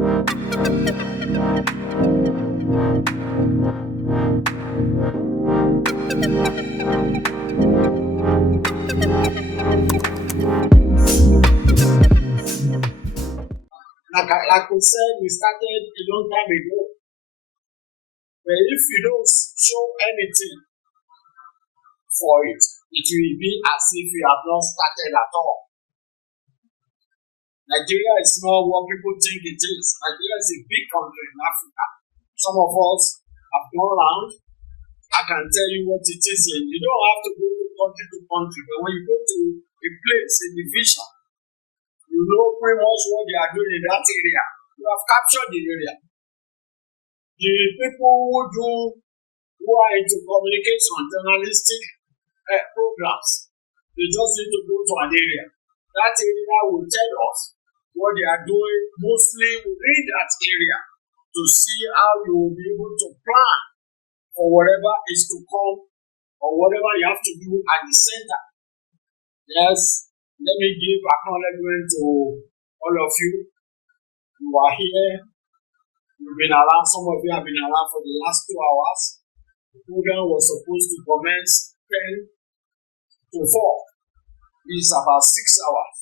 Like we said, we started a long time ago. But if you don't show anything for it, it will be as if you have not started at all. Nigeria is not what people think it is. Nigeria is a big country in Africa. Some of us have gone around. I can tell you what it is. You don't have to go country to country, but when you go to a place, a division, you know pretty much what they are doing in that area. You have captured the area. The people who are into communication, journalistic programs, they just need to go to an area. That area will tell us what they are doing, mostly within that area, to see how you will be able to plan for whatever is to come or whatever you have to do at the center. Yes, let me give acknowledgement to all of you who are here. You've been around, some of you have been around for the last 2 hours. The program was supposed to commence 10 to 4. This is about 6 hours.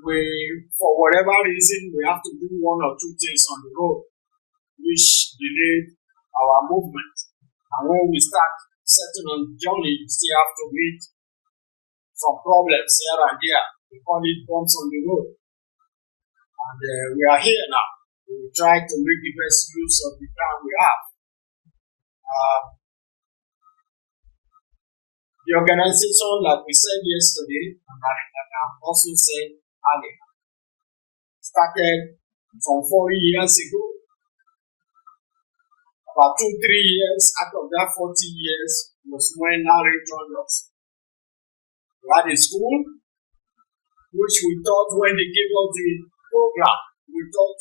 For whatever reason, we have to do 1 or 2 things on the road, which delayed our movement. And when we start setting on the journey, we still have to meet some problems here and there. We call it bumps on the road. And we are here now. We will try to make the best use of the time we have. The organization, like we said yesterday, and I can also say earlier, started from 40 years ago. About 2-3 years out of that 40 years was when Larry joined us. We had a school, which we thought when they gave us the program, we thought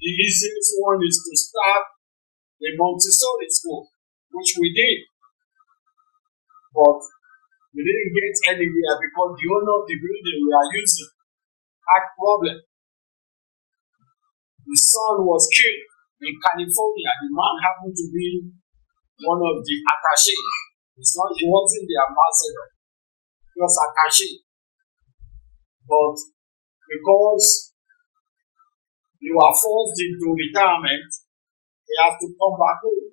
the easiest one is to start a Montessori school, which we did. But we didn't get anywhere because the owner of the building we are using had problem. The son was killed in California. The man happened to be one of the attachés. He wasn't the ambassador. He was attaché. But because they were forced into retirement, they have to come back home.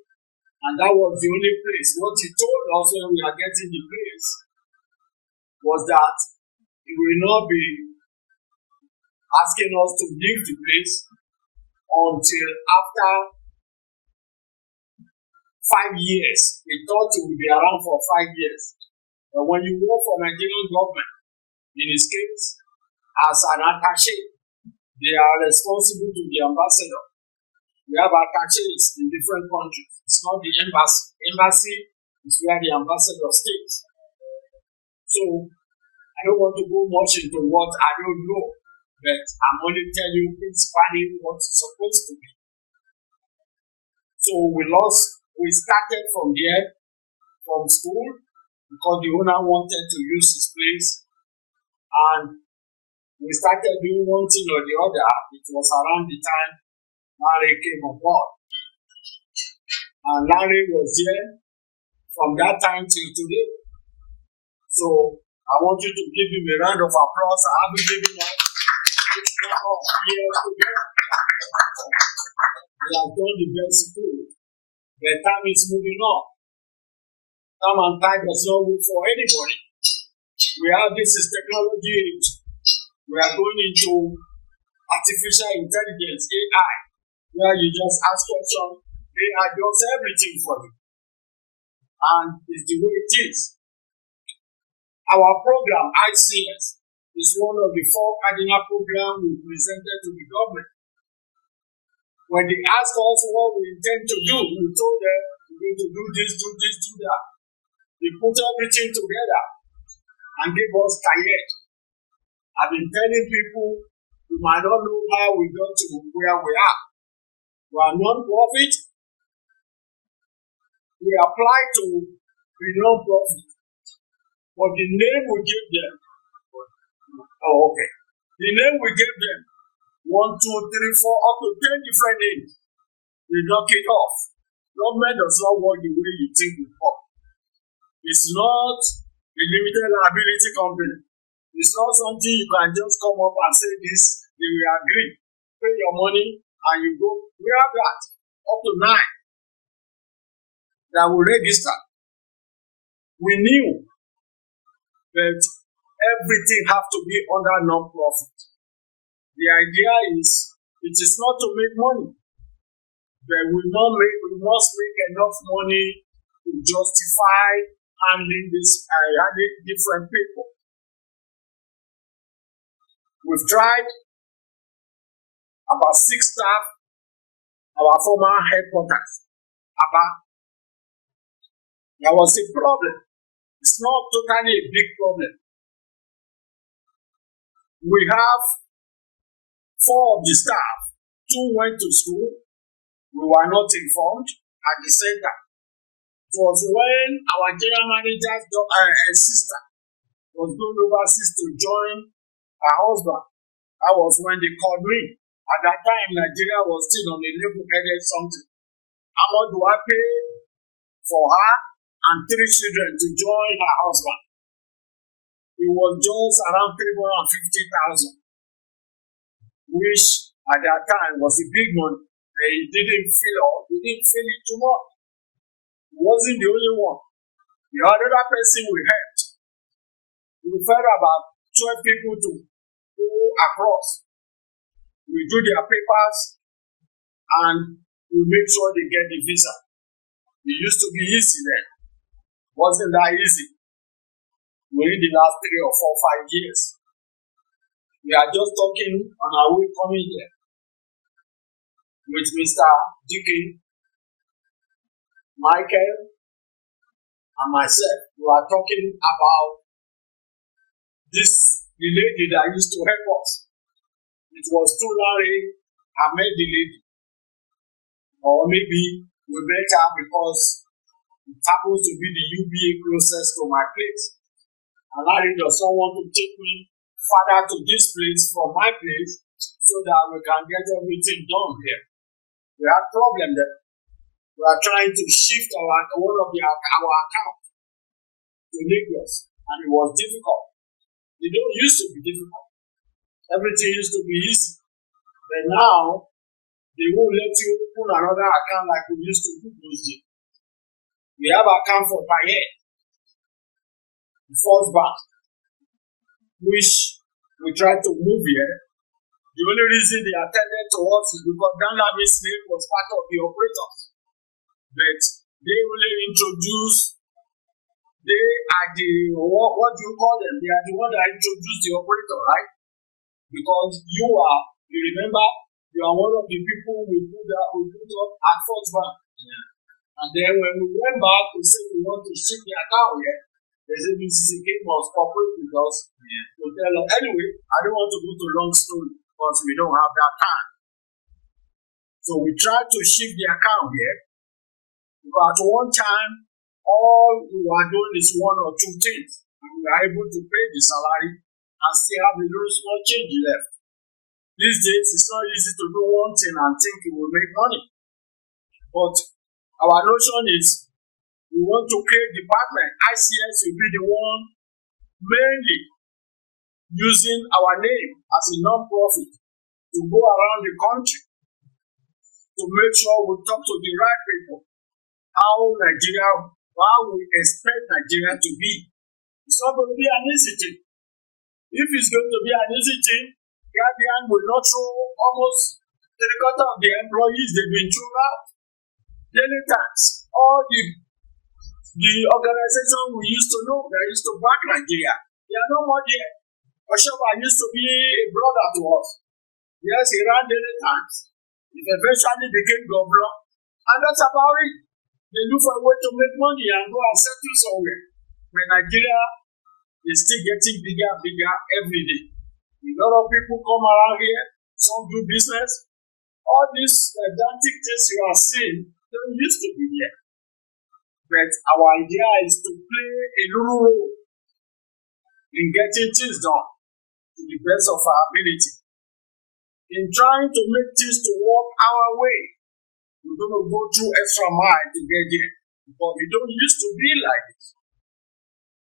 And that was the only place. What he told us when we are getting the place was that he will not be asking us to leave the place until after 5 years. We thought he would be around for 5 years. But when you work for Nigerian government, in his case, as an attaché, they are responsible to the ambassador. We have attachés in different countries. It's not the embassy. Embassy is where the ambassador stays. So, I don't want to go much into what I don't know, but I'm only telling you principally what it's supposed to be. So, we started from there, from school, because the owner wanted to use his place, and we started doing one thing or the other. It was around the time Larry came on board. And Larry was there from that time till today. So I want you to give him a round of applause. I haven't given him He has done the best he could. The time is moving on. Time and tide does not wait for anybody. This is technology age. We are going into artificial intelligence, AI, where you just ask questions, AI does everything for you. And it's the way it is. Our program, ICS, is one of the 4 cardinal programs we presented to the government. When they asked us what we intend to do, we told them we're going to do this, do that. They put everything together and gave us TAIYAED. I've been telling people, you might not know how we got to where we are. We are non-profit. We apply to be non-profit. But the name we give them, the name we gave them 1, 2, 3, 4, up to 10 different names. They knock it off. Government does not work the way you think it works. It's not a limited liability company. It's not something you can just come up and say this, they will agree. Pay your money and you go. We have that. Up to 9 that will register. We knew that everything have to be under non-profit. The idea is, it is not to make money, but we must make enough money to justify handling different people. We've tried about 6 staff, our former headquarters, there was a problem. It's not totally a big problem. We have 4 of the staff. 2 went to school. We were not informed at the center. It was when our general manager's sister was going overseas to join her husband. That was when they called me. At that time, Nigeria was still on a level-headed something. How much do I pay for her and 3 children to join her husband? It was just around 350,000, which at that time was a big money. They didn't feel it too much. He wasn't the only one. The other person we helped, we referred about 12 people to go across. We do their papers and we make sure they get the visa. It used to be easy then. Wasn't that easy? Within the last 3 or 4, 5 years. We are just talking on our way coming here with Mr. Dickey, Michael, and myself. We are talking about the lady that used to help us. It was too Larry, I met the lady. Or maybe we met her because it happens to be the UBA closest to my place. And Larry does not want to take me further to this place from my place so that we can get everything done here. We had problem there. We are trying to shift our account to Lagos, and it was difficult. It don't used to be difficult. Everything used to be easy. But now, they won't let you open another account like we used to do those days. We have an account for TAIYAED, the first bank, which we tried to move here. The only reason they attended to us is because Danlami's name was part of the operators. But they only introduced, they are the, what do you call them? They are the one that introduced the operator, right? Because you remember, you are one of the people we put up at First Bank. Yeah. And then when we went back to say we want to shift the account here, they said Mrs. King must cooperate with us. Yeah. To tell us. Anyway, I don't want to go to long story because we don't have that time. So we tried to shift the account here. But at one time, all we were doing is 1 or 2 things. And we were able to pay the salary and still have a little small change left. These days, it's not easy to do one thing and think it will make money. But our notion is we want to create a department. ICS will be the one mainly using our name as a non-profit to go around the country to make sure we talk to the right people. How we expect Nigeria to be. It's not going to be an easy thing. If it's going to be an easy thing, Guardian will not throw almost 3/4 of the employees they've been thrown out. Daily tax, all the organization we used to know that used to back Nigeria, they are no more there. Oshaba used to be a brother to us. Yes, he ran daily tax. He eventually became governor, and that's about it. They look for a way to make money and go and settle somewhere. But Nigeria is still getting bigger and bigger every day. A lot of people come around here, some do business. All these gigantic things you are seeing don't used to be here. But our idea is to play a little role in getting things done to the best of our ability. in trying to make things to work our way, we're going to go through extra mile to get there. But we don't used to be like this.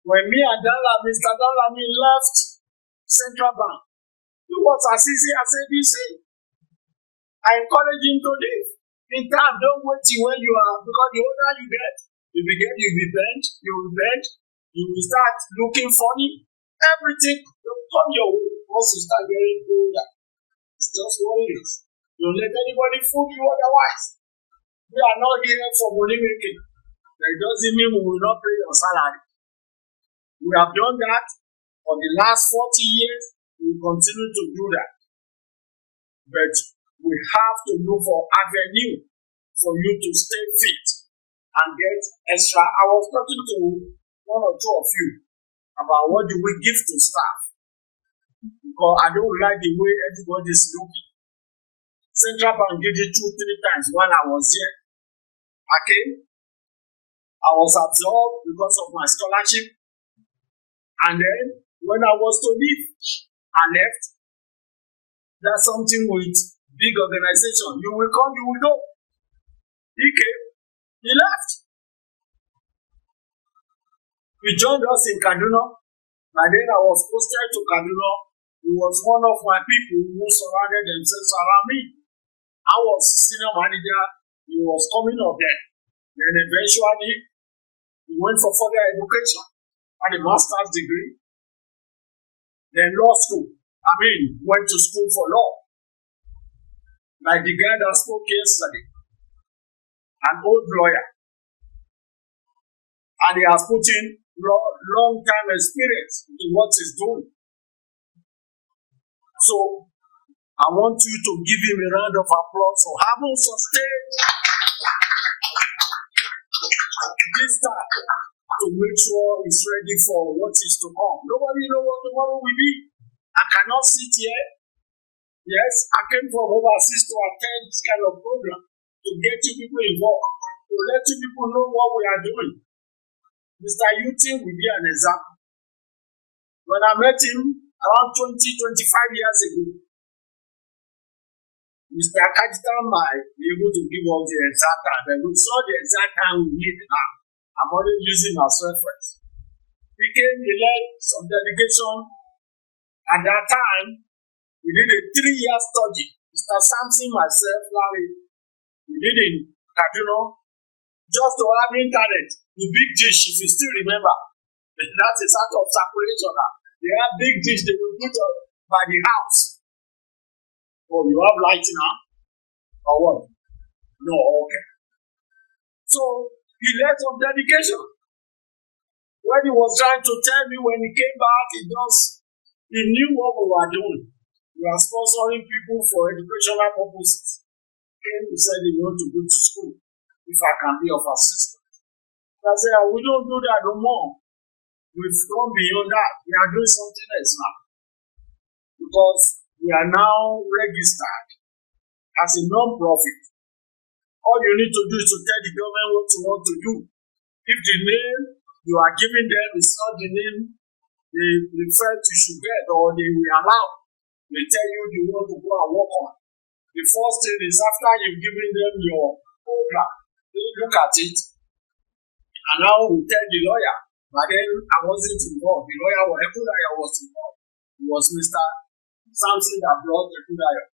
When me and Mr. Dalami left Central Bank, it was as easy as ABC. I encourage him to leave. In time, don't wait till when you are, because the older you get, you'll be bent, you will start looking funny. Everything will come your way once you start getting older. It's just what it is. Don't let anybody fool you otherwise. We are not here for money making. That doesn't mean we will not pay your salary. We have done that for the last 40 years. We will continue to do that. But we have to look for avenue for you to stay fit and get extra. I was talking to one or two of you about what do we give to staff. Because I don't like the way everybody is looking. Central Bank did it 2-3 times while I was here. I came. I was absorbed because of my scholarship. And then when I was to leave, I left. That's something with big organization. You will come, you will go. He came, he left. He joined us in Kaduna. And then I was posted to Kaduna. He was one of my people who surrounded themselves around me. I was senior manager. He was coming up there. Then eventually, he went for further education. Had a master's degree. Then law school. Went to school for law. Like the guy that spoke yesterday. An old lawyer. And he has put in long-time experience in what he's doing. So, I want you to give him a round of applause for having sustained this time to make sure he's ready for what is to come. Nobody knows what tomorrow will be. I cannot sit here. Yes, I came from overseas to attend this kind of program to get you people involved, to let you people know what we are doing. Mr. Yutin will be an example. When I met him around 20-25 years ago, Mr. Akajitan might be able to give us the exact time, but we saw the exact time we need now. I'm only using as reference. We came, we led some delegation. At that time, we did a 3-year study. Mr. Samson, myself, Larry, we did in Kaduna, just to have internet. The big dish, if you still remember, that is out of circulation now. They have big dish they will put on by the house. Oh, you have light now? Or what? No, okay. So, he led some dedication. When he was trying to tell me when he came back, he knew what we were doing. We are sponsoring people for educational purposes. He said he wanted to go to school if I can be of assistance. I said, we don't do that no more. We've gone beyond that. We are doing something else now. Because we are now registered as a non-profit. All you need to do is to tell the government what you want to do. If the name you are giving them is not the name they refer to should get or they will allow, they tell you you want to go and work on. The first thing is after you've given them your program, they look at it, and now we tell the lawyer. But then I wasn't involved. The lawyer, Ekudaya was involved. It was Mr. Samson that brought Ekudaya.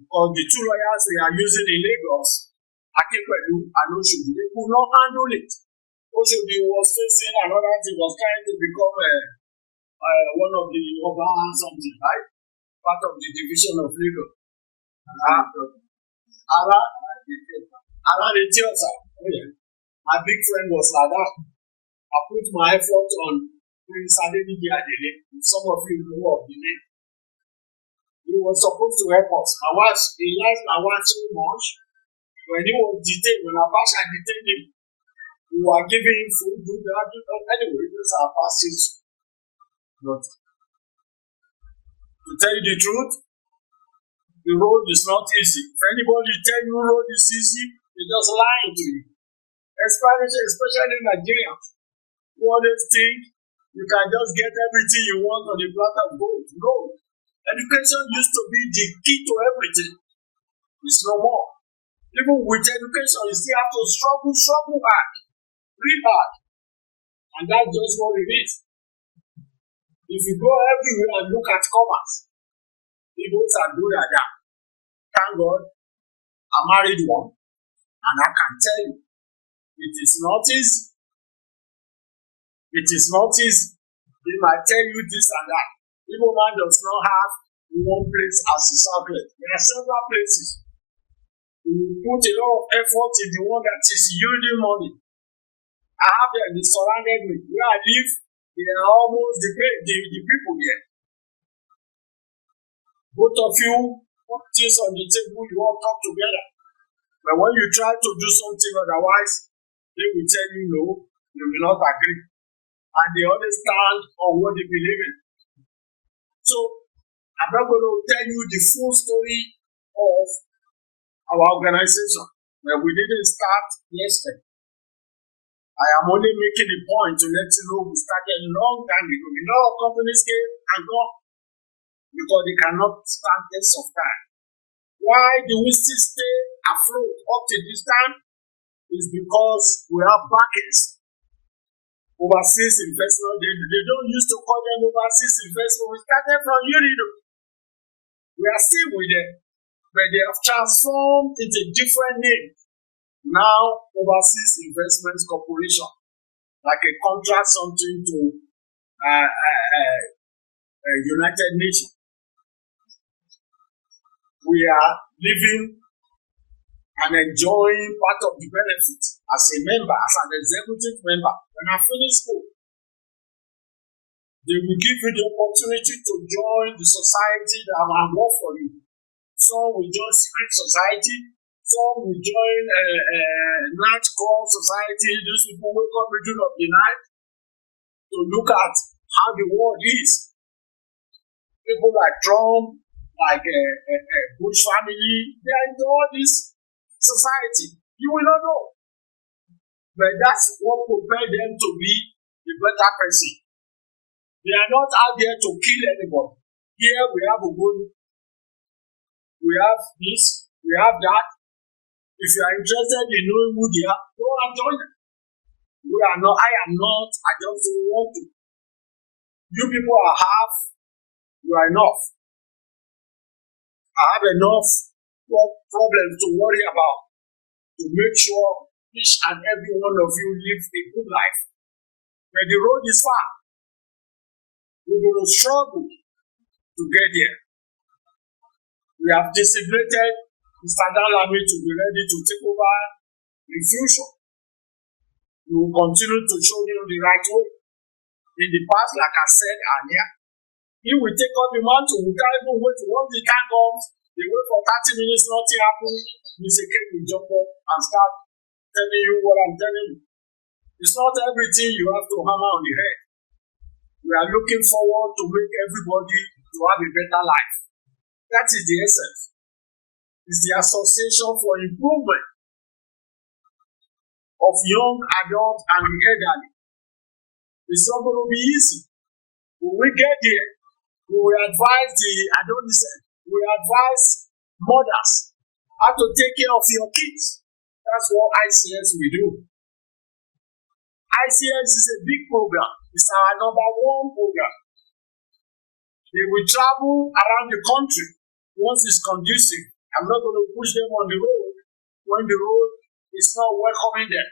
Because the two lawyers they are using in Lagos, Akepedu and Oshobu, they could not handle it. Oshobu was facing another thing, was trying to become one of the urban something, right? Part of the division of Lagos. My big friend was like that. I put my effort on Prince Adeniji Adele. Some of you know of the name. He was supposed to help us. He liked my wife so much. When he was detained, when Abacha detained him, we were giving him food, anyway, those are past history. But to tell you the truth, the road is not easy. If anybody tell you road is easy, they're just lying to you. Especially Nigerians. You always think you can just get everything you want on the platter of gold. No. Education used to be the key to everything. It's no more. Even with education, you still have to struggle hard, read hard. And that's just what it is. If you go everywhere and look at commerce, people are good at that. Thank God, I married one, and I can tell you, it is not easy. It is not easy. They might tell you this and that. Igbo man does not have one place as his outlet. There are several places. We put a lot of effort in the one that is yielding money. I have them, they surrounded me. Where I live, they are almost the people here. Both of you put things on the table, you all talk together. But when you try to do something otherwise, they will tell you no, you will not agree. And they always stand on what they believe in. So, I'm not going to tell you the full story of our organization. But we didn't start yesterday. I am only making the point to let you know we started a long time ago. A lot of companies came and gone because they cannot stand test of time. Why do we still stay afloat up to this time? Is because we have backers. Overseas investment, they don't used to call them overseas investment. We started from Unido. We are still with them, but they have transformed into a different name. Now, Overseas Investment Corporation, like a contract something to United Nations. We are living and enjoying part of the benefits as a member, as an executive member. When I finish school, they will give you the opportunity to join the society that will work for you. Some will join secret society, some will join night call society. Those people wake up middle of the night to look at how the world is. People like Trump, like Bush family, they are into all this society. You will not know. But that's what prepared them to be a better person. They are not out there to kill anybody. Here we have a good, we have this, we have that. If you are interested in knowing who they are, go and join them. We are not, I am not, I just don't want to. You people are half, you are enough. I have enough problems to worry about to make sure each and every one of you live a good life. But the road is far. We're going to struggle to get there. We have designated Mr. Dalami to be ready to take over in future. We will continue to show him the right way. In the past, like I said earlier, he will take up the mantle. We can't even wait. Once the time comes, they wait for 30 minutes, nothing happens. Mr. K will jump up and start telling you what I'm telling you. It's not everything you have to hammer on the head. We are looking forward to make everybody to have a better life. That is the essence. It's the Association for Improvement of Young Adults and the Elderly. It's not going to be easy. When we get there, we will advise the adolescents, we will advise mothers how to take care of your kids. That's what ICS will do. ICS is a big program. It's our #1 program. They will travel around the country once it's conducive. I'm not going to push them on the road when the road is not welcoming them.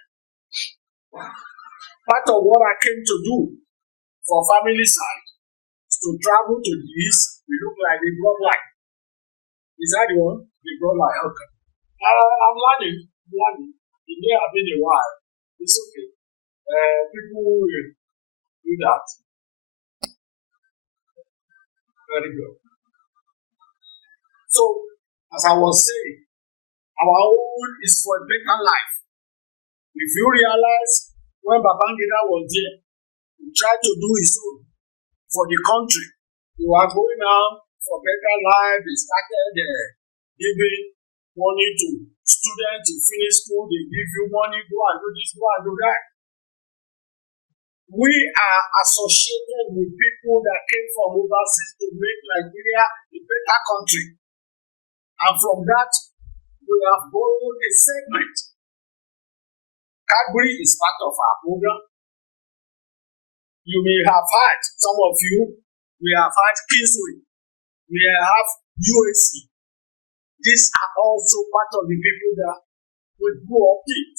Part of what I came to do for family side is to travel to the east. We look like the bloodline. Is that the one? The bloodline. Okay. I'm learning. It may have been a while. It's okay. People will do that. Very good. So, as I was saying, our own is for a better life. If you realize when Babangida was there, he tried to do his own for the country. You are going out for better life. They started giving money to students to finish school. They give you money, go and do this, go and do that. We are associated with people that came from overseas to make Nigeria a better country. And from that, we have borrowed a segment. Cadbury is part of our program. You may have heard, some of you, we have had Kingsway, we have UAC. These are also part of the people that we grew up with.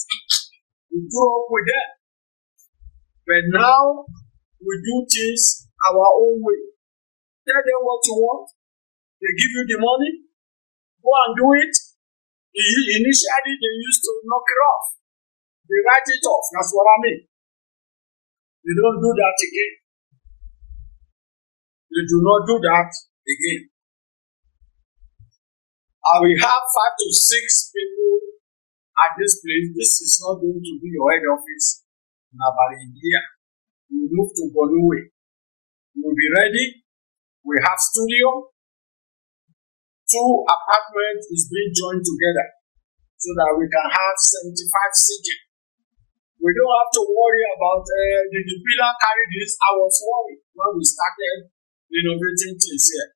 We grew up with them. But now, we do things our own way. Tell them what you want. They give you the money. Go and do it. Initially, they used to knock it off. They write it off. That's what I mean. They don't do that again. They do not do that again. I will have 5 to 6 people at this place. This is not going to be your head office in Abarindia. We move to Bonuwe. We will be ready. We have studio. 2 apartments is being joined together so that we can have 75 seating. We don't have to worry about did the pillar carry this. I was worried when we started renovating things here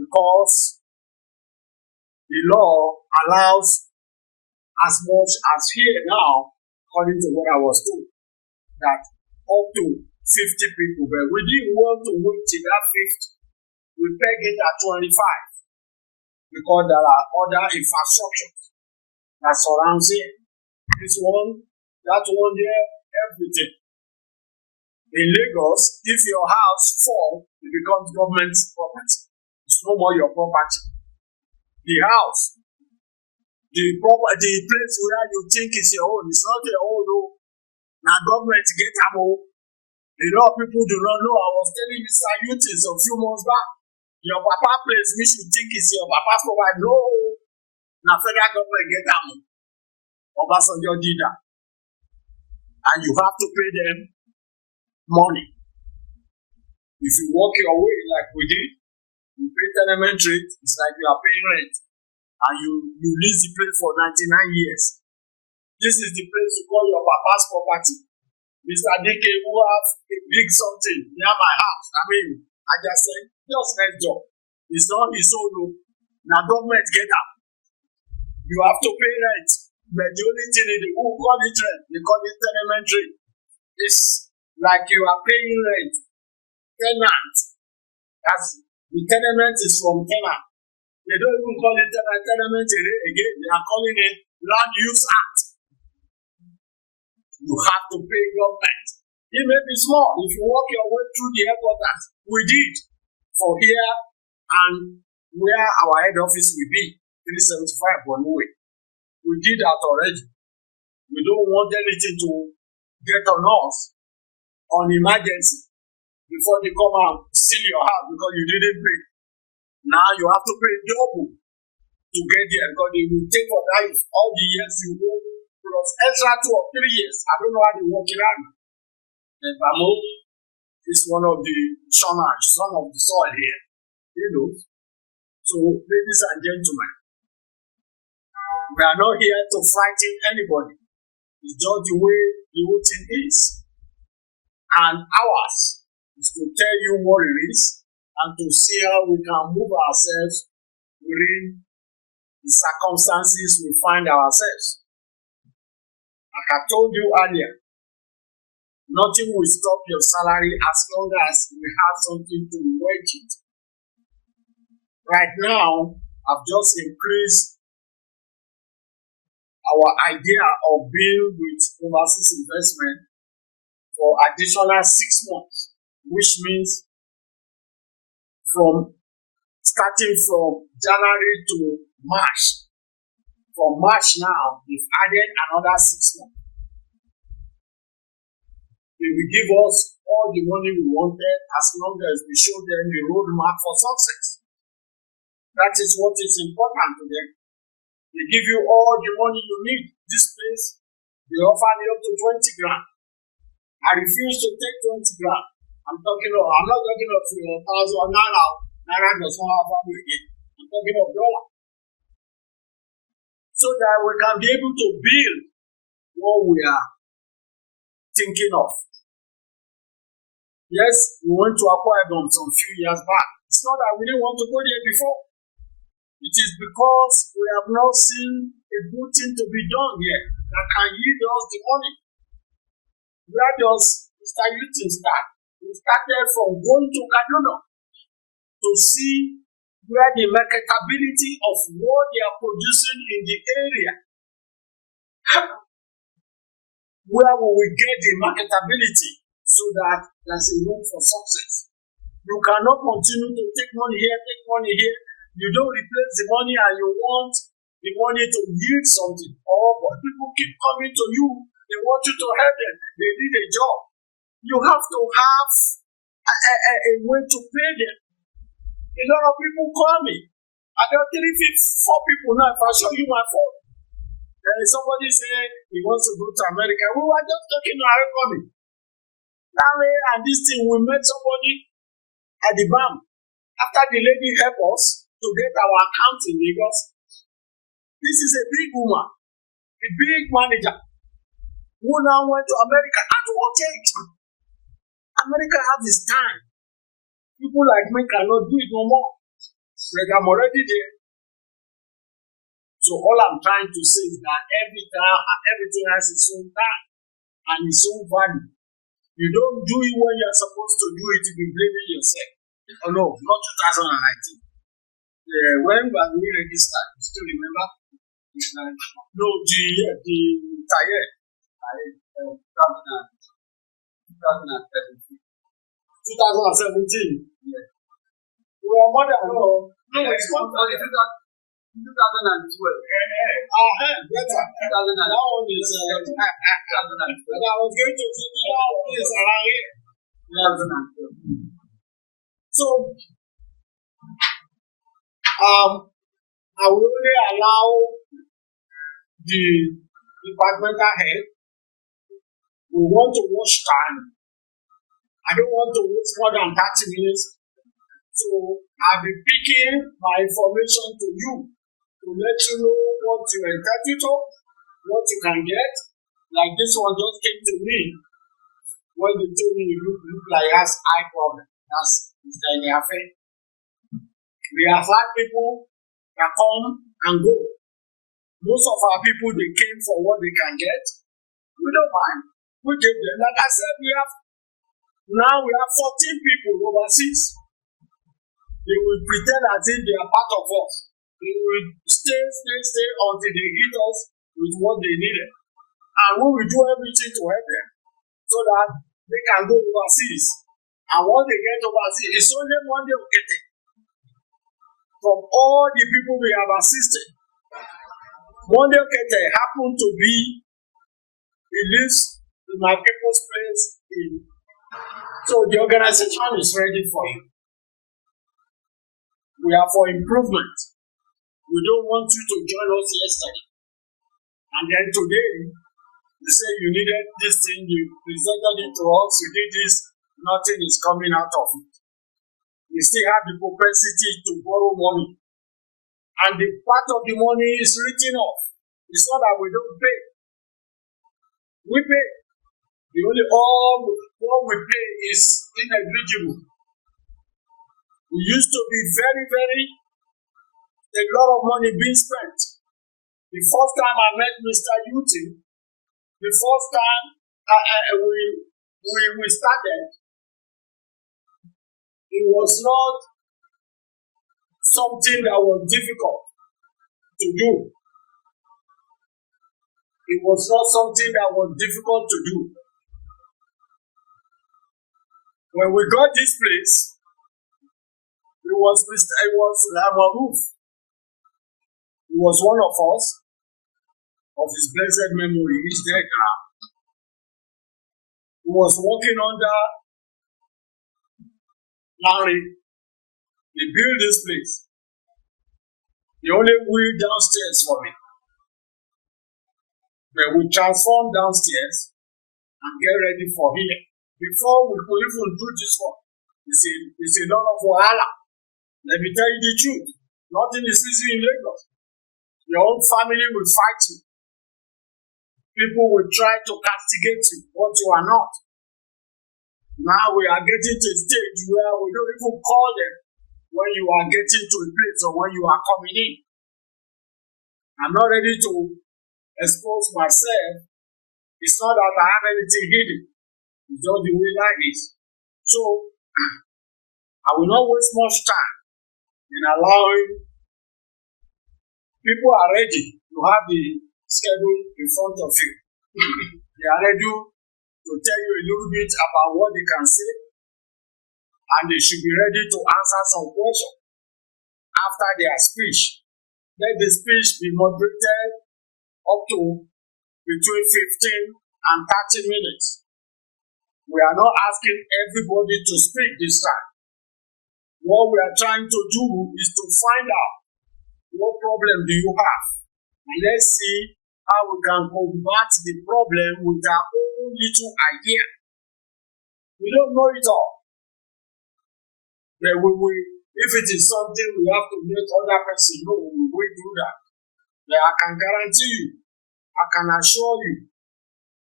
because the law allows as much as here now, according to what I was told, that up to 50 people, but we didn't want to wait till that 50. We peg it at 25 because there are other infrastructures that surrounds it. This one, that one there, everything. In Lagos, if your house falls, it becomes government property. It's no more your property. The house, the place where you think is your own, it's not your own. No. Now government get them all. A lot of people do not know. I was telling Mr. Yutis a few months back. Your papa place which you think is your papa's property. No. Now federal government get them all. Obasanjo did that. And you have to pay them money. If you walk your way like we did, you pay tenement rate, it's like you are paying rent. And you lease the place for 99 years. This is the place you call your papa's property. Mr. DK, who have a big something near my house. I mean, I just said, just next door. It's not his own. No. Now government get up. You have to pay rent. But the only thing is, who call it rent? They call it tenement rate. It's like you are paying rent. Tenant. That's the tenement is from tenant. They don't even call it tenement again. They are calling it Land Use Act. You have to pay government. It may be small. If you walk your way through the airport, as we did for here and where our head office will be, 375 Bonuwe. We did that already. We don't want anything to get on us on emergency before they come and steal your house because you didn't pay. Now you have to pay double to get there because they will take for that all the years you go plus extra 2 or 3 years. I don't know how they work it out. And Bamo is one of the shonage, some of the soil here. You know. So, ladies and gentlemen, we are not here to frighten anybody. It's just the way the whole thing is. And ours is to tell you what it is and to see how we can move ourselves within the circumstances we find ourselves. Like I told you earlier, nothing will stop your salary as long as we have something to wedge it. Right now, I've just increased our idea of being with overseas investment for additional 6 months, which means starting from January to March. From March now, we've added another 6 months. They will give us all the money we wanted as long as we show them the roadmap for success. That is what is important to them. They give you all the money you need. This place, they offer me up to 20 grand. I refuse to take 20 grand. I'm not talking of 1,000 naira. Naira does not have value again. I'm talking of dollar. So that we can be able to build what we are thinking of. Yes, we went to Akwa Ibom some few years back. It's not that we didn't want to go there before. It is because we have not seen a good thing to be done here that can yield us the money. Where does Mr. Yutin start? He started from going to Kaduna to see where the marketability of what they are producing in the area. Where will we get the marketability so that there's a room for success? You cannot continue to take money here. You don't replace the money and you want the money to yield something. Or people keep coming to you, they want you to help them, they need a job. You have to have a way to pay them. A lot of people call me. I got 4 people now. If I show you my phone, and somebody say he wants to go to America, we were just talking to our economy. That way, and this thing, we met somebody at the bank. After the lady helped us to get our account in Lagos, this is a big woman, a big manager, who now went to America at what age? America has this time. People like me cannot do it no more. Like I'm already there. So all I'm trying to say is that everything has its own time and its own value. You don't do it when you're supposed to do it, you be blaming yourself. Oh no, not 2019. When we registered, you still remember? No, the TAIYAED. 2017. Yeah. We were more than no, it's not 2012. Better. That one is but I was going to say that is around here. So I will only allow the departmental head. We want to watch time. I don't want to waste more than 30 minutes. So I'll be picking my information to you to let you know what you're entitled to, what you can get. Like this one just came to me when they told me you look like it has eye problem. That's Mr. Eniafe. We have had people that come and go. Most of our people, they came for what they can get. We don't mind. We give them. Like I said, we have 14 people overseas. They will pretend as if they are part of us. They will stay until they hit us with what they needed. And we will do everything to help them so that they can go overseas. And once they get overseas, it's only one day we get it. From all the people we have assisted, one day Okete happened to be, he lives in my people's place. So the organization is ready for you. We are for improvement. We don't want you to join us yesterday. And then today, you say you needed this thing, you presented it to us, you did this, nothing is coming out of it. We still have the propensity to borrow money. And the part of the money is written off. It's not that we don't pay. We pay. The only what we pay is negligible. We used to be a lot of money being spent. The first time I met Mr. Yutin, the first time we started, it was not something that was difficult to do. It was not something that was difficult to do. When we got this place, it was Lamaruf. He was one of us, of his blessed memory. He's dead now. He was working under Larry. They built this place. They only wheel downstairs for me. But we transform downstairs and get ready for here. Before we could even do this one, it's a lot of wahala. Let me tell you the truth. Nothing is easy in Lagos. Your own family will fight you. People will try to castigate you, what you are not. Now we are getting to a stage where we don't even call them when you are getting to a place or when you are coming in. I'm not ready to expose myself. It's not that I have anything hidden. It's just the way life is. So, I will not waste much time in allowing people are ready to have the schedule in front of you. They are ready to tell you a little bit about what they can say, and they should be ready to answer some questions after their speech. Let the speech be moderated up to between 15 and 30 minutes. We are not asking everybody to speak this time. What we are trying to do is to find out what problem do you have, and let's see how we can combat the problem with our own little idea. We don't know it all. But if it is something we have to make other person know, we will do that. But I can guarantee you, I can assure you,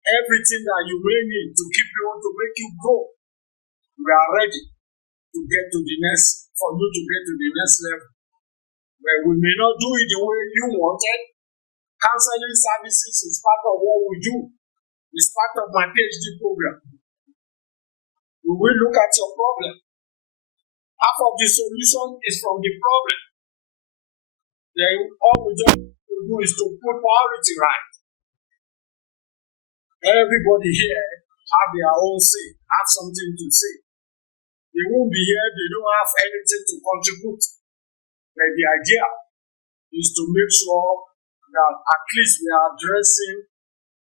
everything that you may need to keep you on, to make you grow, we are ready to get to the next, for you to get to the next level. But we may not do it the way you wanted. Counseling services is part of what we do. It's part of my PhD program. We will look at your problem. Half of the solution is from the problem. Then all we just do is to put priority right. Everybody here have their own say, have something to say. They won't be here, they don't have anything to contribute. But the idea is to make sure that at least we are addressing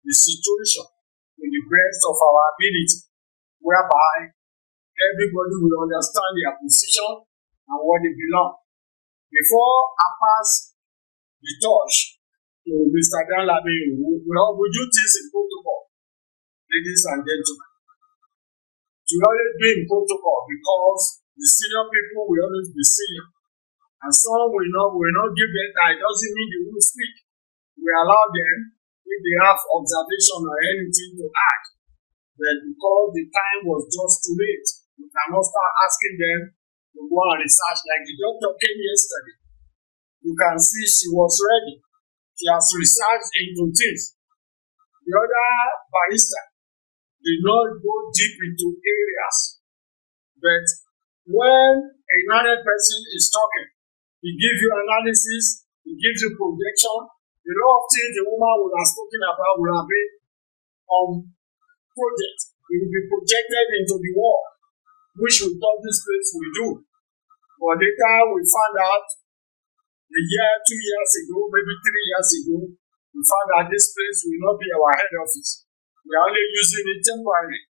the situation to the best of our ability, whereby everybody will understand their position and what they belong. Before I pass the torch to Mr. Danlabe, we do things in protocol, ladies and gentlemen. To always be in protocol, because the senior people will always be senior. And some will not give them time. It doesn't mean they won't speak. We allow them if they have observation or anything to add. But because the time was just too late, we cannot start asking them to go and research. Like the doctor came yesterday. You can see she was ready. She has researched into things. The other barrister did not go deep into areas. But when another person is talking, he gives you analysis, he gives you projection. A lot of things the woman would have spoken about will have been on project. It will be projected into the wall, which we thought this place will do. But later we found out a year, 2 years ago, maybe 3 years ago, we found out this place will not be our head office. We are only using it temporarily.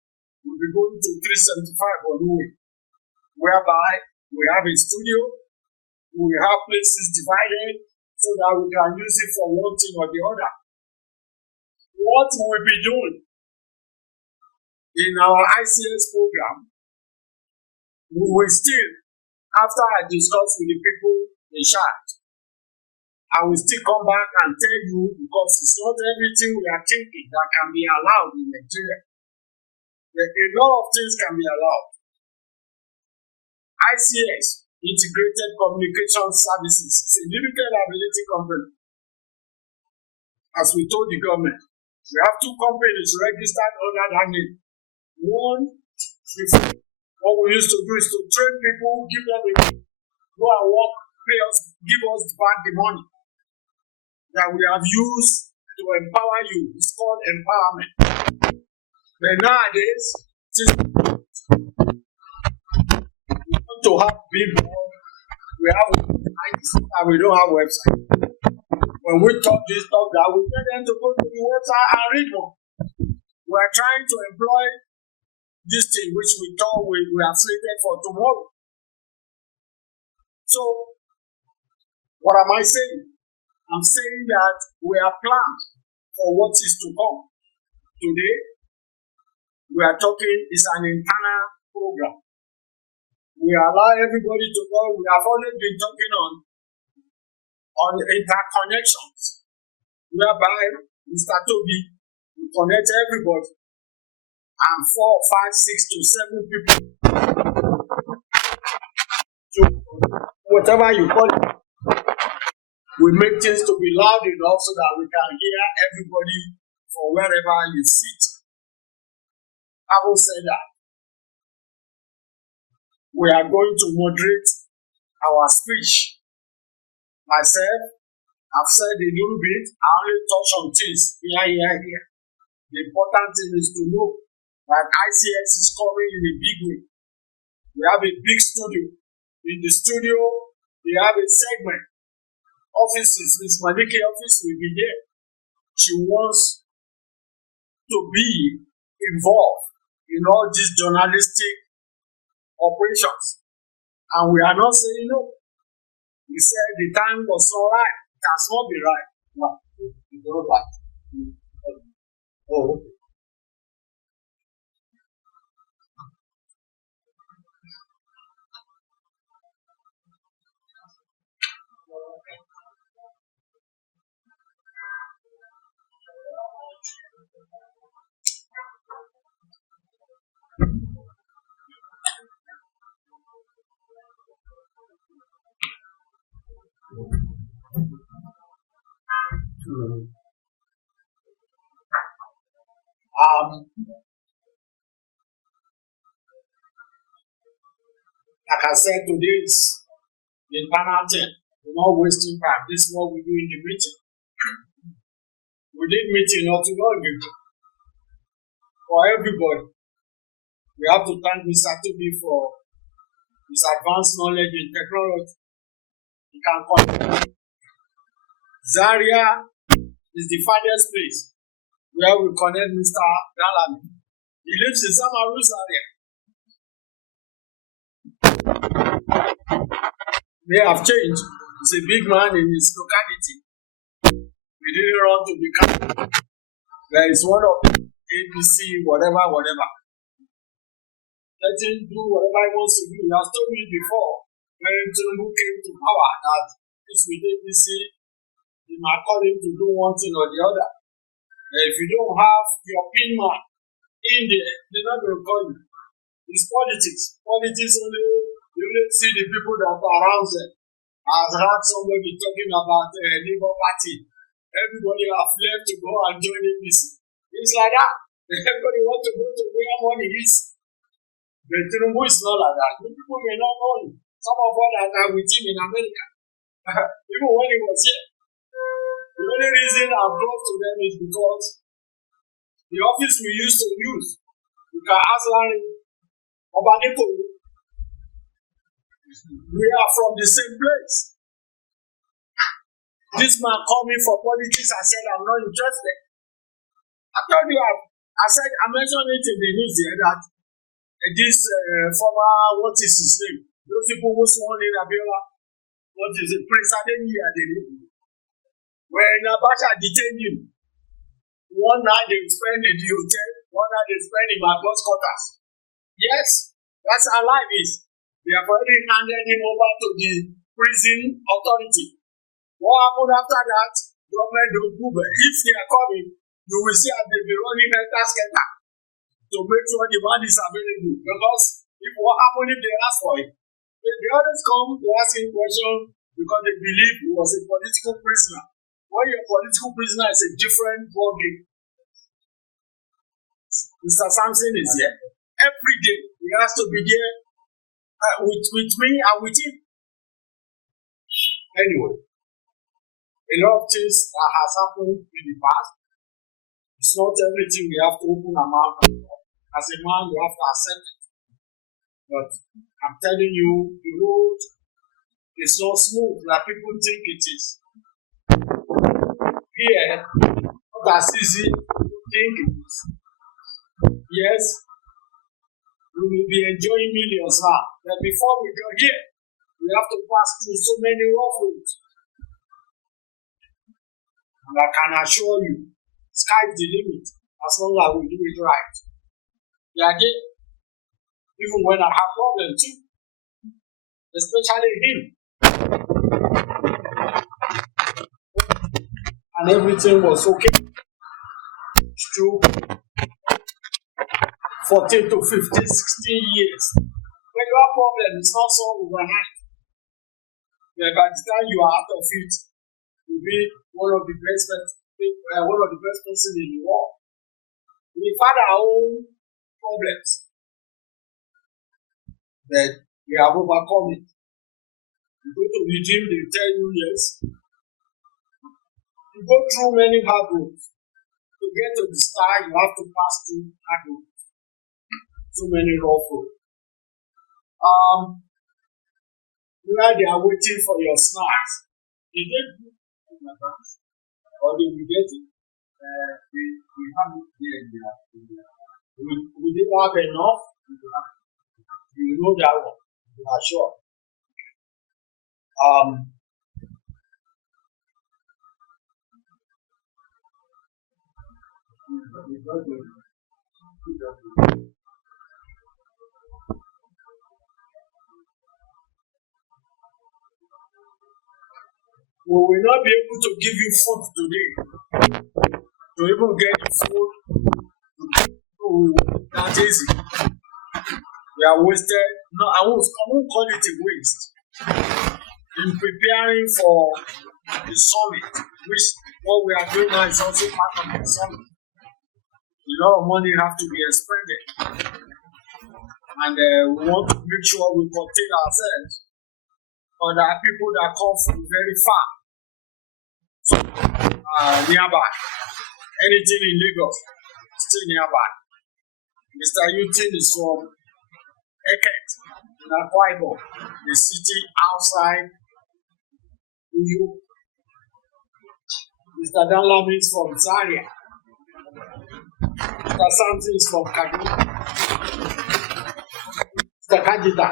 We'll be going to 375 on the way, whereby we have a studio, we have places divided so that we can use it for one thing or the other. What we'll be doing in our ICS program, we will still, after I discuss with the people in charge, I will still come back and tell you, because it's not everything we are thinking that can be allowed in Nigeria. A lot of things can be allowed. ICS, Integrated Communication Services, is a limited liability company. As we told the government, we have 2 companies registered under that name. One, what we used to do is to train people, give them a go and work, pay us, give us back the money that we have used to empower you. It's called empowerment. But nowadays, we want to have big work. We have websites and we don't have websites. When we talk this talk that, we tell them to go to the website and read more. We are trying to employ this thing which we thought we are slated for tomorrow. So, what am I saying? I'm saying that we are planned for what is to come. Today, we are talking is an internal program. We allow everybody to go. We have already been talking on interconnections, whereby Mr. Toby connect everybody, and 4, 5, 6 to 7 people. So whatever you call it, we make things to be loud enough so that we can hear everybody from wherever you sit. Having said that, we are going to moderate our speech. Myself, I've said a little bit. I only touch on things here. The important thing is to know that ICS is coming in a big way. We have a big studio. In the studio, we have a segment. Offices, Ms. Maliki office will be there. She wants to be involved in all these journalistic operations. And we are not saying no. We said the time was not right. It has not been right. Well, it's not right. Oh, okay. Like I said, today is the panel 10. We're not wasting time. This is what we do in the meeting. We did meeting not too long ago. For everybody, we have to thank Mr. Tobi for his advanced knowledge in technology. He can connect. Zaria is the farthest place where we connect Mr. Dalami. He lives in Samaru, Zaria. They have changed. He's a big man in his locality. We didn't run to the camp. There is one of ABC, whatever. Let him do whatever he wants to do. He has told me before when Tinubu came to power that this with ABC, he might call him to do one thing or the other. If you don't have your pin man in there, they're not going to call you. It's politics. Politics only, you only see the people that are around them. I've heard somebody talking about Labour Party. Everybody have left to go and join ABC. It's like that. Everybody wants to go to where money is. But Tinubu is not like that. The people may not know him. Some of us that are with him in America. Even when he was here. The only reason I'm close to them is because the office we used to use, you can ask Larry Obaniko. We are from the same place. This man called me for politics. I said, I'm not interested. I told you, I mentioned it in the news here that this former, what is his name? Those people who sworn in Abiola, what is it? Prince Adeniyi. When Abacha detained him, one night they spend in the hotel, one night they spend in my boss quarters. Yes, that's how life is. They have already handed him over to the prison authority. What happened after that? Government don't move. If they are coming, you will see that they'll be running helter-skelter to make sure the man is available. Because if what happened if they ask for it, they always come to ask him questions because they believe he was a political prisoner. When you're a political prisoner, it's a different ballgame. Mr. Samson is here. Every day, he has to be there with me and with him. Anyway, a lot of things that has happened in the past. It's not everything we have to open our mouth for. As a man, you have to accept it. But I'm telling you, the road is not smooth like people think it is. Here, not as easy to think it is. Yes, we will be enjoying millions now. But before we go here, we have to pass through so many rough roads. And I can assure you, sky's the limit as long as we do it right. Yeah, again, even when I have problems too, especially him. And everything was okay. through 14 to 15, 16 years. Regular problem is not solved overnight. But by the time you are out of it, you'll be one of the best person in the world. We've had our own problems, but we have overcome it. You go to redeem, they tell you yes. You go through many hard roads. To get to the star, you have to pass through hard roads. So many rough roads. While they are waiting for your snacks, did they do or did we get it? We have it here. We didn't have enough. You know that one. You are sure. We will not be able to give you food today. To even get the food, not easy. We are wasted. No, I won't call it a waste. In preparing for the summit, which what we are doing now is also part of the summit. A lot of money have to be expended, and we want to make sure we contain ourselves. But there are people that come from very far, nearby. Anything in Lagos, still nearby. Mr. Yutin is from Eket, in Akwa Ibom, the city outside Uyo. Mr. Danlami is from Zaria. Mr. Samson is from Kaduna. Mr. Kajita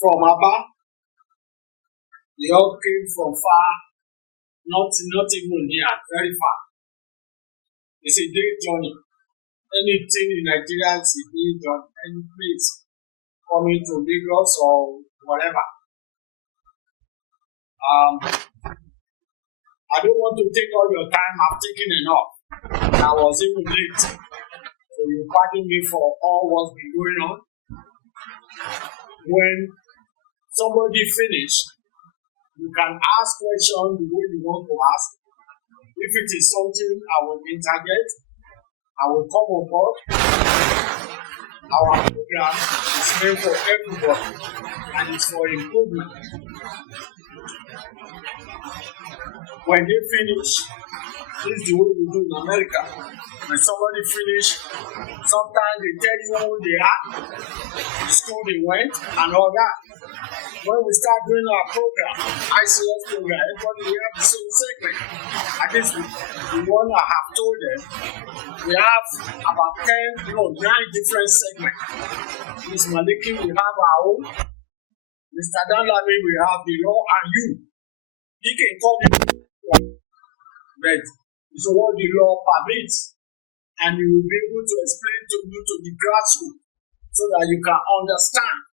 from Aba. They all came from far, not even near, very far. It's a day journey. Anything in Nigeria is a day journey. Any place coming to Lagos or whatever. I don't want to take all your time. I've taken enough. I was even late. So you pardon me for all what's been going on. When somebody finishes, you can ask questions the way you want to ask. If it is something I will interject, I will come on board. Our program is meant for everybody and it's for improvement. When they finish, this is the way we do in America. When somebody finish, sometimes they tell you who they are, the school they went, and all that. When we start doing our program, ICS program, everybody we have the same segment. At least the one I have told them, we have about 9 different segments. Ms. Maliki, we have our own. Mr. Danlami, we have the law and you. He can call it, but it's what the law permits. And you will be able to explain to you to the grassroots so that you can understand.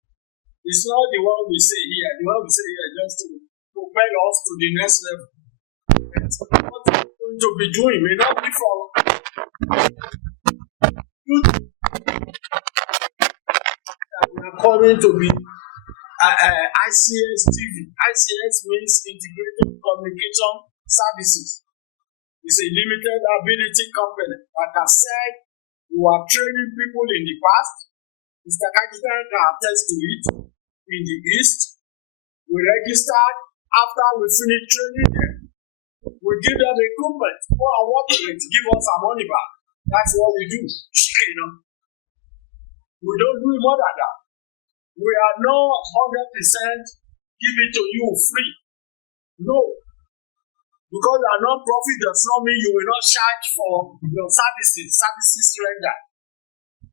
It's not the one we say here. The one we say here just to propel us to the next level. What we're going to be doing may not be from we are coming to be ICS TV. ICS means Integrated Communication Services. It's a limited ability company. Like I said, we were training people in the past. Mr. Kajitan can attest to it. In the East, we registered. After we finished training them, we give them equipment. Go and work with it. Give us our money back. That's what we do. We don't do more than that. We are not 100% give it to you free. No. Because you are non-profit does not mean you will not charge for your services rendered.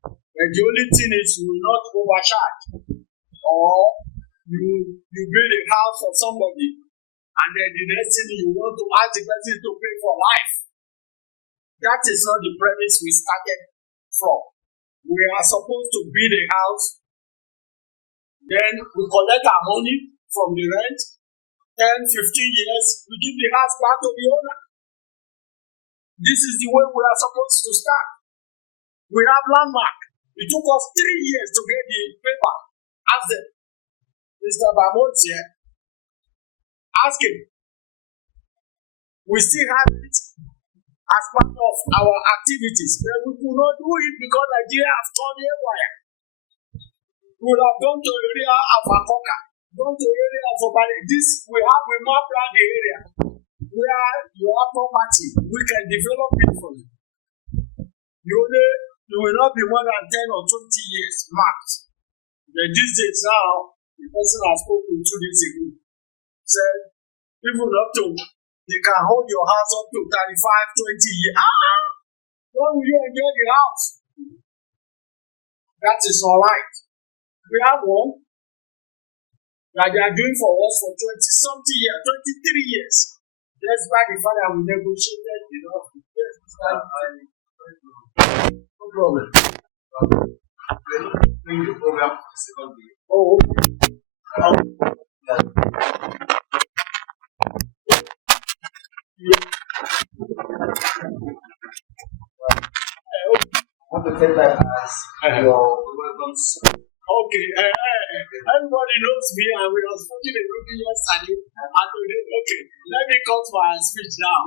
And the only thing is you will not overcharge. Or you build a house for somebody and then the next thing you want to ask the person to pay for life. That is not the premise we started from. We are supposed to build a house, then we collect our money from the rent, 10, 15 years, we give the house back to the owner. This is the way we are supposed to start. We have landmark. It took us 3 years to get the paper. Ask them. Mr. Bamot here. Ask him. We still have it as part of our activities. But we could not do it because Nigeria has turned haywire. We would have gone to the area of Akoka, gone to the area of Obali. This we map around the area where you have property. We can develop it for you. You will not be more than 10 or 20 years max. Then these days now, the person I spoke to 2 days ago said, even up to, they can hold your house up to 35, 20 years. When will you enjoy the house? That is all right. We have one that they are doing for us for 20-something years, 23 years. That's why the fact that we negotiated, yes, no problem. The program oh, want to take that as your welcome. Okay, everybody knows me, and we are speaking a little yesterday. Okay, let me cut my speech now.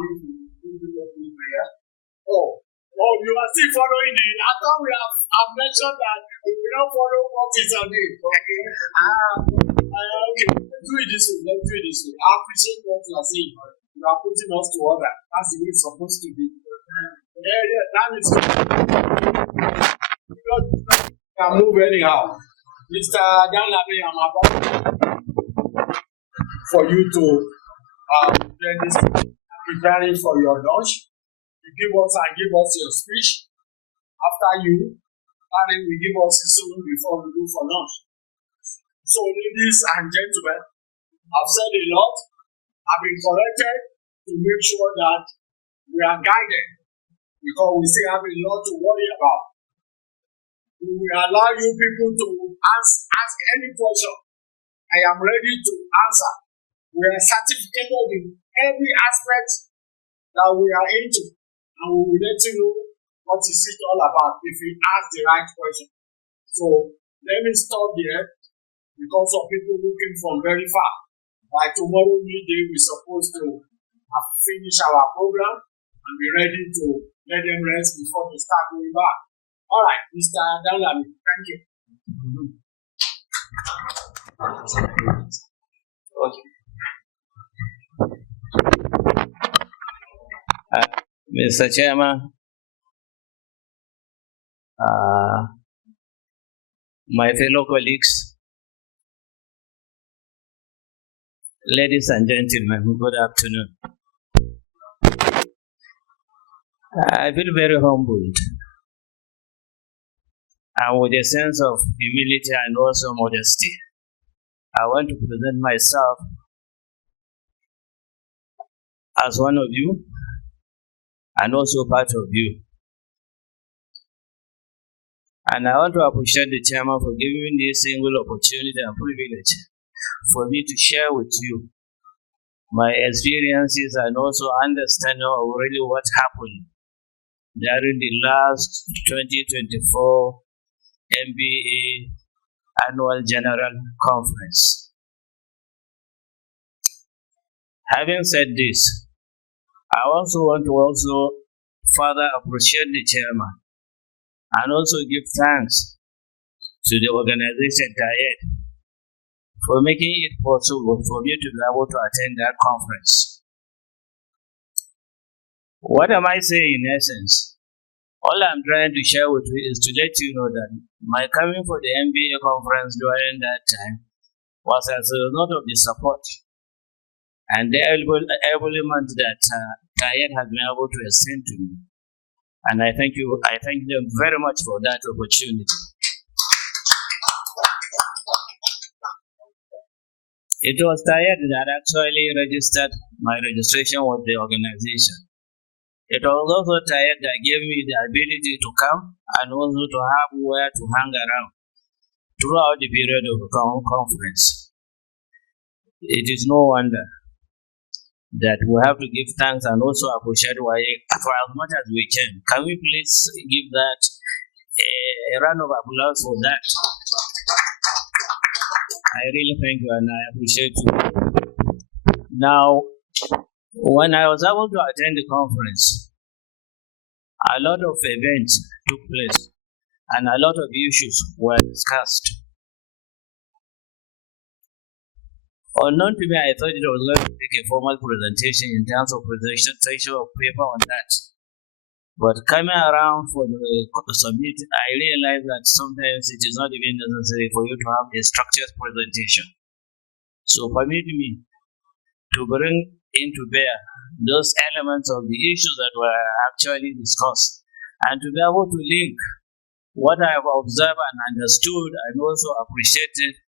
You are still following the. I thought I've mentioned that we will not follow what is on it. Okay. Okay. Let's do it this way. I appreciate what you are saying. You are putting us to order. That's the way it's supposed to be. Yeah, that is good. Can move anyhow. Mr. Danlami, I'm about for you to preparing for your lunch. Give us your speech after you, and then we give us a song before we go for lunch. So, ladies and gentlemen, I've said a lot. I've been corrected to make sure that we are guided because we still have a lot to worry about. We will allow you people to ask any question. I am ready to answer. We are certificated in every aspect that we are into. And we will let you know what is it all about if you ask the right question. So let me stop here because of people looking from very far. By tomorrow midday, we're supposed to finish our program and be ready to let them rest before they start going back. All right, Mr. Danlami, thank you. Okay. Mr. Chairman, my fellow colleagues, ladies and gentlemen, good afternoon. I feel very humbled and with a sense of humility and also modesty. I want to present myself as one of you and also part of you. And I want to appreciate the chairman for giving me this single opportunity and privilege for me to share with you my experiences and also understanding of really what happened during the last 2024 MBA Annual General Conference. Having said this, I also want to further appreciate the chairman and also give thanks to the organization TAIYAED for making it possible for me to be able to attend that conference. What am I saying in essence? All I'm trying to share with you is to let you know that my coming for the MBA conference during that time was as a result of the support and the element that TAIYAED has been able to extend to me. And I thank them very much for that opportunity. It was TAIYAED that actually registered my registration with the organization. It was also TAIYAED that gave me the ability to come and also to have where to hang around throughout the period of the conference. It is no wonder that we have to give thanks and also appreciate WAEC for as much as we can. Can we please give that a round of applause for that? I really thank you and I appreciate you. Now, when I was able to attend the conference, a lot of events took place and a lot of issues were discussed. Unknown to me, I thought it was going to take a formal presentation in terms of presentation of paper on that. But coming around for the summit, I realized that sometimes it is not even necessary for you to have a structured presentation. So permit me to bring into bear those elements of the issues that were actually discussed and to be able to link what I have observed and understood and also appreciated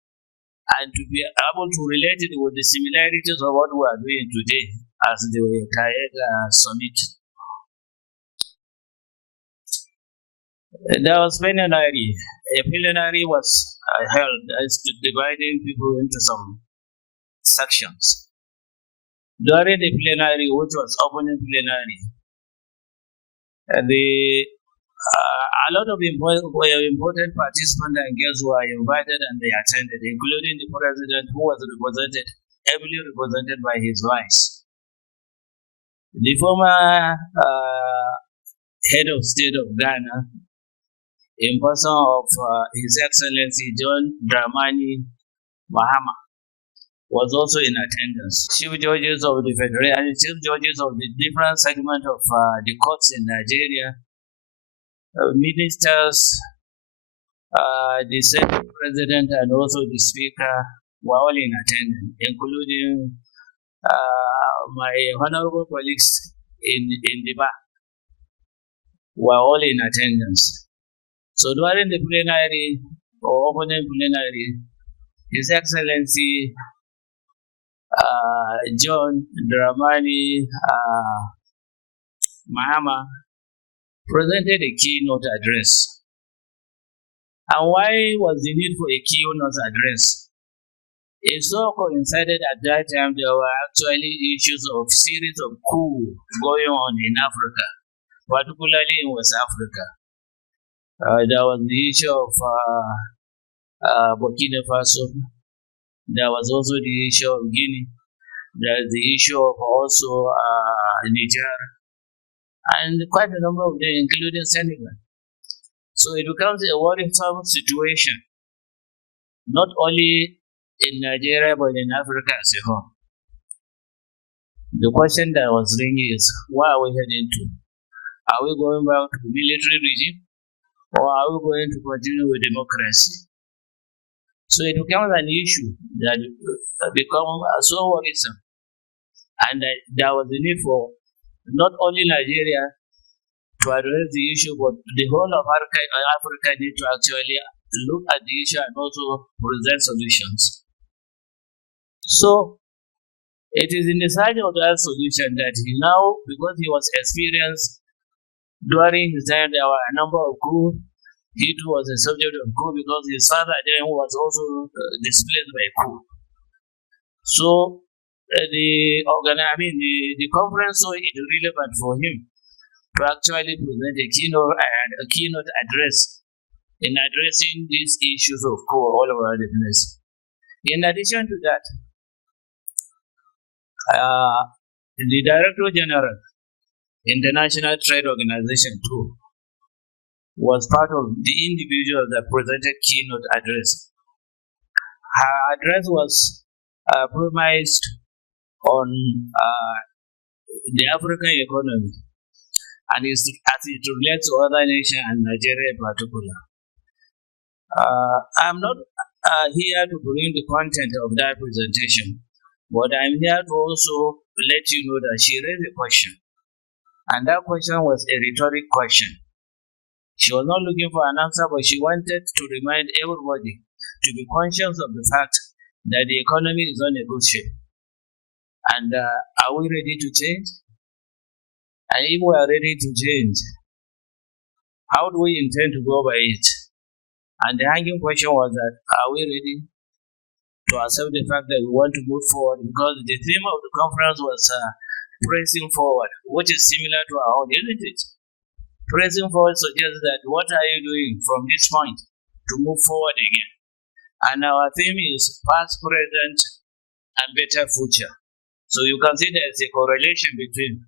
and to be able to relate it with the similarities of what we are doing today as the TAIYAED Summit. There was plenary. A plenary was held as to dividing people into some sections. During the plenary, which was opening plenary, a lot of important participants and guests were invited and they attended, including the president, who was heavily represented by his vice. The former head of state of Ghana, in person of His Excellency John Dramani Mahama, was also in attendance. Chief judges of the federation, chief judges of the different segments of the courts in Nigeria, ministers, the Senate President, and also the Speaker were all in attendance, including my honorable colleagues in the bar were all in attendance. So during the plenary or opening plenary, His Excellency John Dramani Mahama presented a keynote address. And why was the need for a keynote address? It so coincided at that time there were actually issues of series of coups going on in Africa, particularly in West Africa. There was the issue of Burkina Faso. There was also the issue of Guinea. There is the issue of also Niger, and quite a number of them, including Senegal. So it becomes a worrisome situation, not only in Nigeria but in Africa as a whole. The question that was ringing is, where are we heading to? Are we going back to the military regime, or are we going to continue with democracy? So it becomes an issue that becomes so worrisome, and there was a need for not only Nigeria to address the issue, but the whole of Africa need to actually look at the issue and also present solutions. So it is in the search of that solution that he now, because he was experienced during his time, there were a number of coups. He too was a subject of coup because his father then was also displaced by coup. So the conference saw it relevant for him to actually present a keynote address in addressing these issues of coup all over the place. In addition to that, the Director General, International Trade Organization too, was part of the individual that presented keynote address. Her address was premised on the African economy and as it relates to other nations and Nigeria in particular. I'm not here to bring the content of that presentation, but I'm here to also let you know that she raised a question, and that question was a rhetoric question. She was not looking for an answer, but she wanted to remind everybody to be conscious of the fact that the economy is not in a good shape. And are we ready to change? And if we are ready to change, how do we intend to go by it? And the hanging question was that, are we ready? to accept the fact that we want to move forward, because the theme of the conference was pressing forward, which is similar to our own, isn't it? Pressing forward suggests that what are you doing from this point to move forward again? And our theme is past, present, and better future. So you can see there's a correlation between,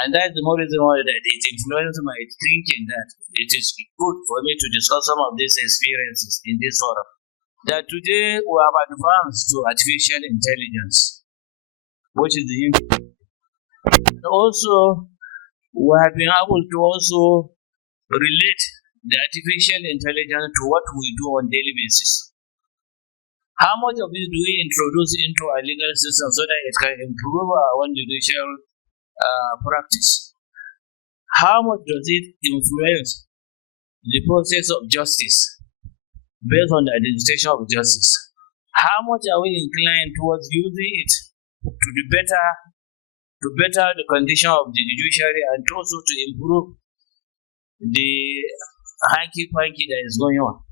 and that's the more reason why that it influenced my thinking that it is good for me to discuss some of these experiences in this forum. That today we have advanced to artificial intelligence, which is the also we have been able to also relate the artificial intelligence to what we do on daily basis. How much of it do we introduce into our legal system so that it can improve our own judicial practice? How much does it influence the process of justice based on the administration of justice? How much are we inclined towards using it to better the condition of the judiciary, and also to improve the hanky-panky that is going on,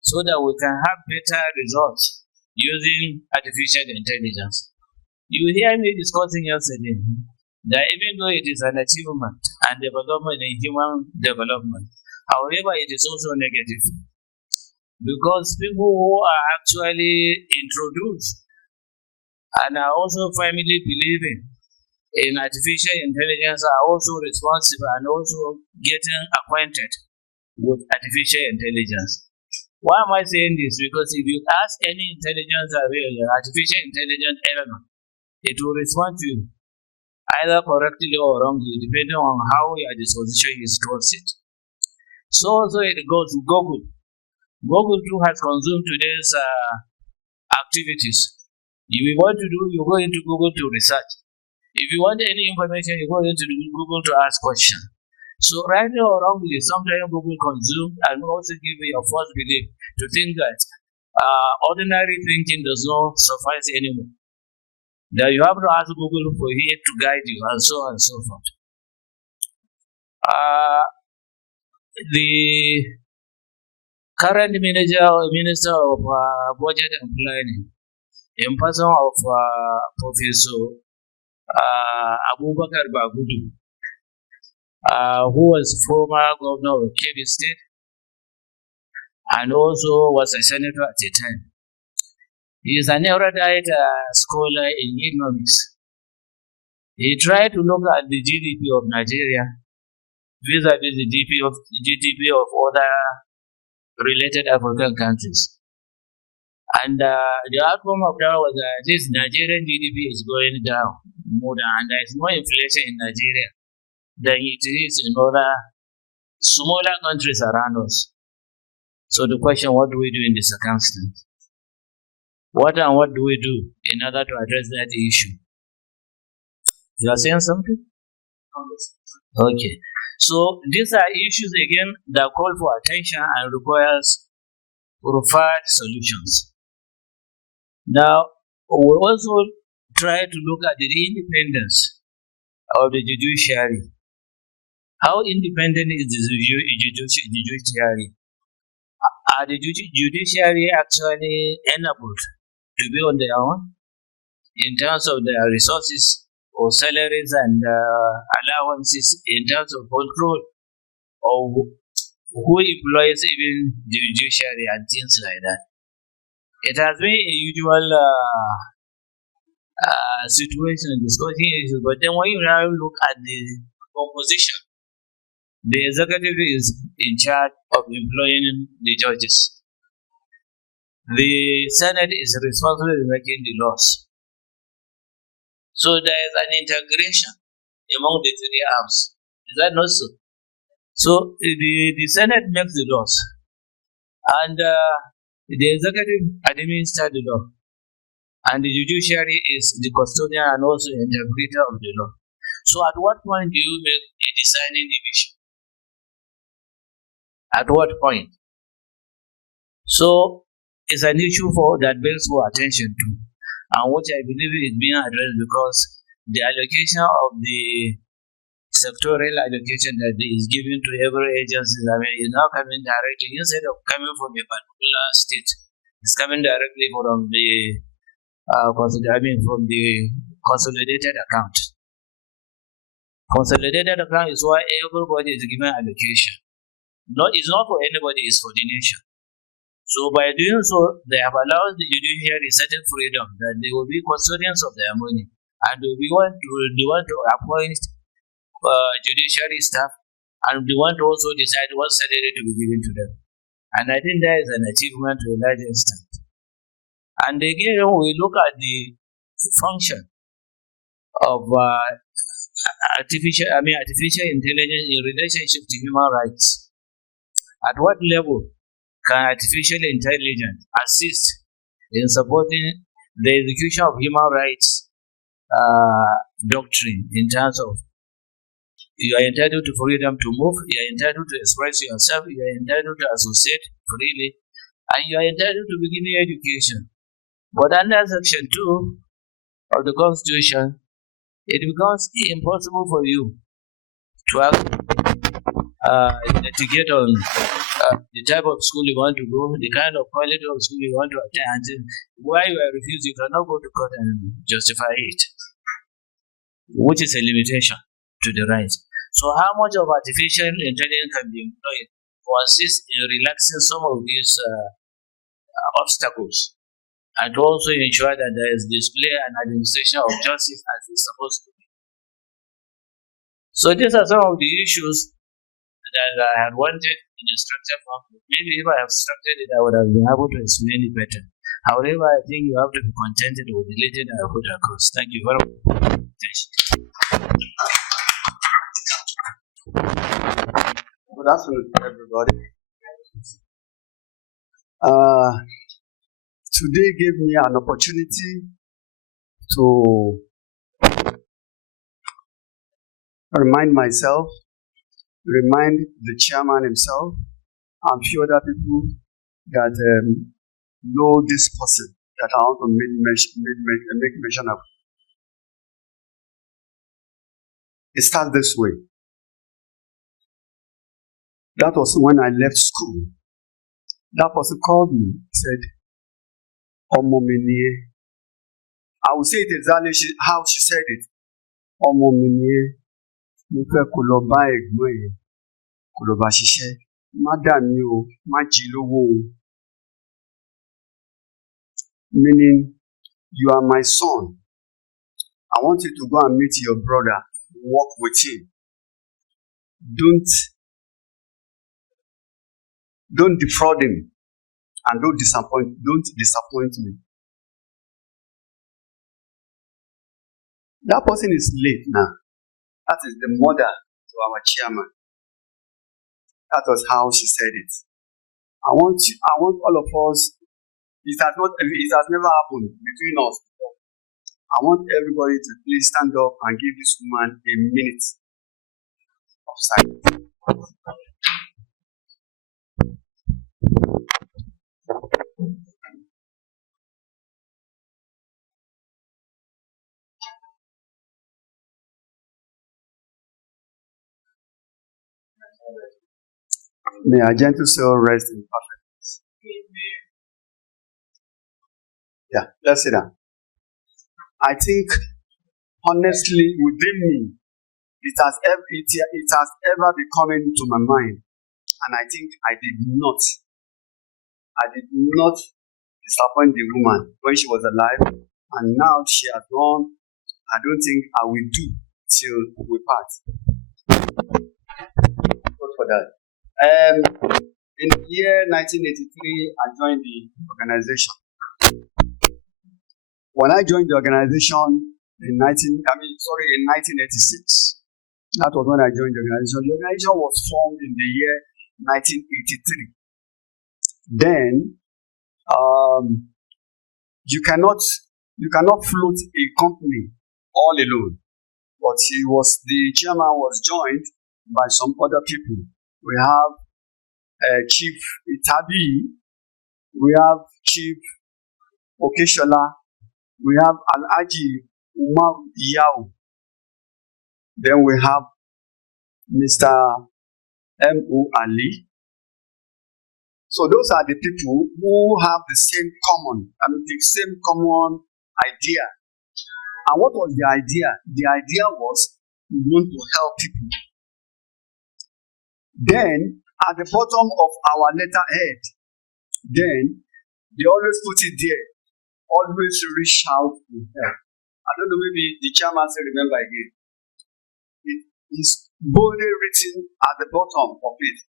so that we can have better results using artificial intelligence? You hear me discussing yesterday that even though it is an achievement and development in human development, however, it is also negative, because people who are actually introduced and are also firmly believing in artificial intelligence are also responsible and also getting acquainted with artificial intelligence. Why am I saying this? Because if you ask any artificial intelligence element, it will respond to you either correctly or wrongly, depending on how your disposition is towards it. So also it goes to Google. Google too has consumed today's activities. If you want to do, you go into Google to research. If you want any information, you go into Google to ask questions. So rightly or wrongly, sometimes Google consume and also give you a false belief to think that ordinary thinking does not suffice anymore. That you have to ask Google for it to guide you, and so on and so forth. The current Minister of Budget and Planning, in person of Professor Abubakar Bagudu, who was former governor of Kebbi State and also was a senator at the time. He is an erudite scholar in economics. He tried to look at the GDP of Nigeria vis-a-vis the GDP of other related African countries. And the outcome of that was that this Nigerian GDP is going down more than, and there is more inflation in Nigeria than it is in other smaller countries around us. So the question, what do we do in this circumstance? What do we do in order to address that issue? You are saying something? Okay. So these are issues again that call for attention and requires preferred solutions. Now, we also try to look at the independence of the judiciary. How independent is the judiciary? Are the judiciary actually enabled to be on their own in terms of their resources or salaries and allowances, in terms of control, or who employs even the judiciary and things like that? It has been a usual situation discussing issues, but then when you now look at the composition, the executive is in charge of employing the judges. The Senate is responsible for making the laws. So there is an integration among the three arms. Is that not so? So the Senate makes the laws, and the executive administers the law, and the judiciary is the custodian and also the interpreter of the law. So at what point do you make a deciding division? At what point? So it's an issue that bears for attention to, and which I believe is being addressed because the allocation of the sectoral allocation that is given to every agency, is now coming directly instead of coming from a particular state It's coming directly from the from the consolidated account. Consolidated account is why everybody is given allocation. It's not for anybody, it's for the nation. So by doing so, they have allowed the judiciary certain freedom that they will be custodians of their money, and they want to appoint judiciary staff, and they want to also decide what salary to be given to them. And I think that is an achievement to a large extent. And again, we look at the function of artificial intelligence in relationship to human rights. At what level can artificial intelligence assist in supporting the execution of human rights doctrine in terms of you are entitled to freedom to move, you are entitled to express yourself, you are entitled to associate freely, and you are entitled to be given education. But under Section 2 of the Constitution, it becomes impossible for you to investigate on the type of school you want to go, the kind of quality of school you want to attend, and why you are refused. You cannot go to court and justify it, which is a limitation to the rights. So how much of artificial intelligence can be employed to assist in relaxing some of these obstacles, and to also ensure that there is display and administration of justice as it's supposed to be. So these are some of the issues that I had wanted in a structured form. Maybe if I have structured it, I would have been able to explain it better. However, I think you have to be contented with the little that I put across. Thank you very much. Good afternoon, everybody. Today gave me an opportunity to remind myself, remind the chairman himself, and few other people that know this person that I want to make mention of. It starts this way. That was when I left school. That person called me, said, Omominie. I will say it exactly how she said it. Omominie. Mo fẹ́ kó lọ bá ẹ̀gbọ́n ẹ̀ kó lọ bá ṣiṣẹ́. Má dà mí o, má jí lówó o. Meaning, you are my son. I want you to go and meet your brother, work with him. Don't defraud him, and don't disappoint me. That person is late now. That is the mother to our chairman. That was how she said it. I want all of us. It has never happened between us before. I want everybody to please stand up and give this woman a minute of silence. May our gentle soul rest in perfect peace. Yeah, let's sit down. I think, honestly, within me, it has ever been coming to my mind, and I think I did not disappoint the woman when she was alive, and now she has gone. I don't think I will do till we part. Good for that. In the year 1983, I joined the organization. When I joined the organization in 1986, that was when I joined the organization. The organization was formed in the year 1983. Then, you cannot float a company all alone. But the chairman was joined by some other people. We have Chief Itabi, we have Chief Okeshola, we have Alhaji Umar Yao, then we have Mr. M.O. Ali, So those are the people who have the same common idea. And what was the idea? The idea was we want to help people. Then at the bottom of our letterhead, then they always put it there. Always reach out to help. I don't know, maybe the chairman still remember again. It is boldly written at the bottom of it.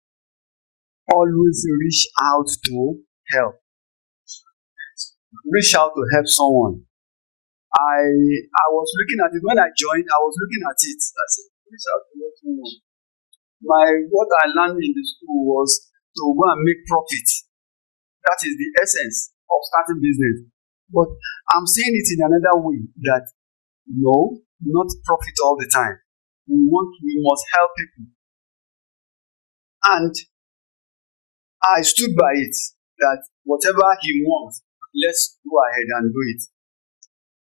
Always reach out to help. Reach out to help someone. I was looking at it when I joined. I was looking at it. I said, reach out to help someone. What I learned in the school was to go and make profit. That is the essence of starting business. But I'm saying it in another way that no, not profit all the time. We must help people. And I stood by it that whatever he wants, let's go ahead and do it.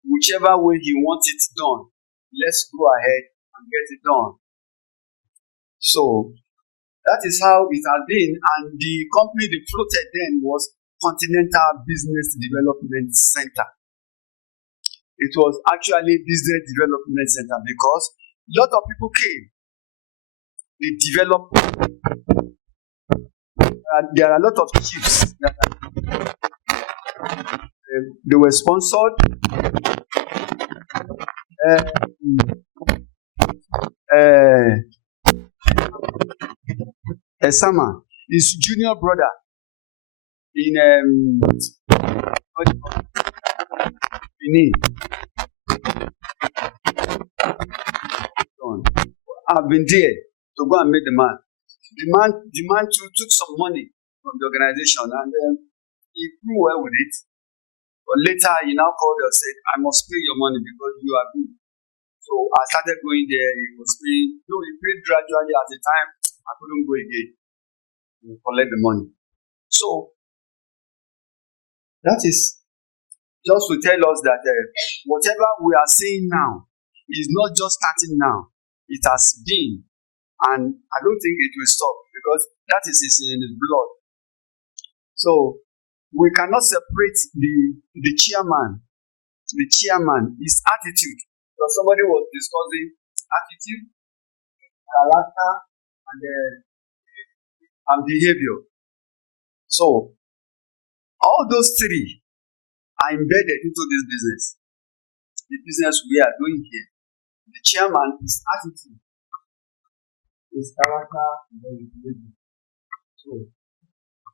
Whichever way he wants it done, let's go ahead and get it done. So that is how it has been. And the company they floated then was Continental Business Development Center. It was actually Business Development Center because a lot of people came. They developed. There are a lot of chiefs that they were sponsored. Esama, his junior brother in Benin. I've been there to go and meet the man. The man took some money from the organization and he grew well with it. But later he now called and said, I must pay your money because you are good. So I started going there. He was paying. No, he paid gradually. At the time, I couldn't go again to collect the money. So that is just to tell us that whatever we are seeing now is not just starting now. It has been, and I don't think it will stop because that is in his blood. So we cannot separate the chairman. The chairman, his attitude. So somebody was discussing attitude, character, and behavior. So all those three are embedded into this business. The business we are doing here. The chairman, his attitude, his character, and his behavior. So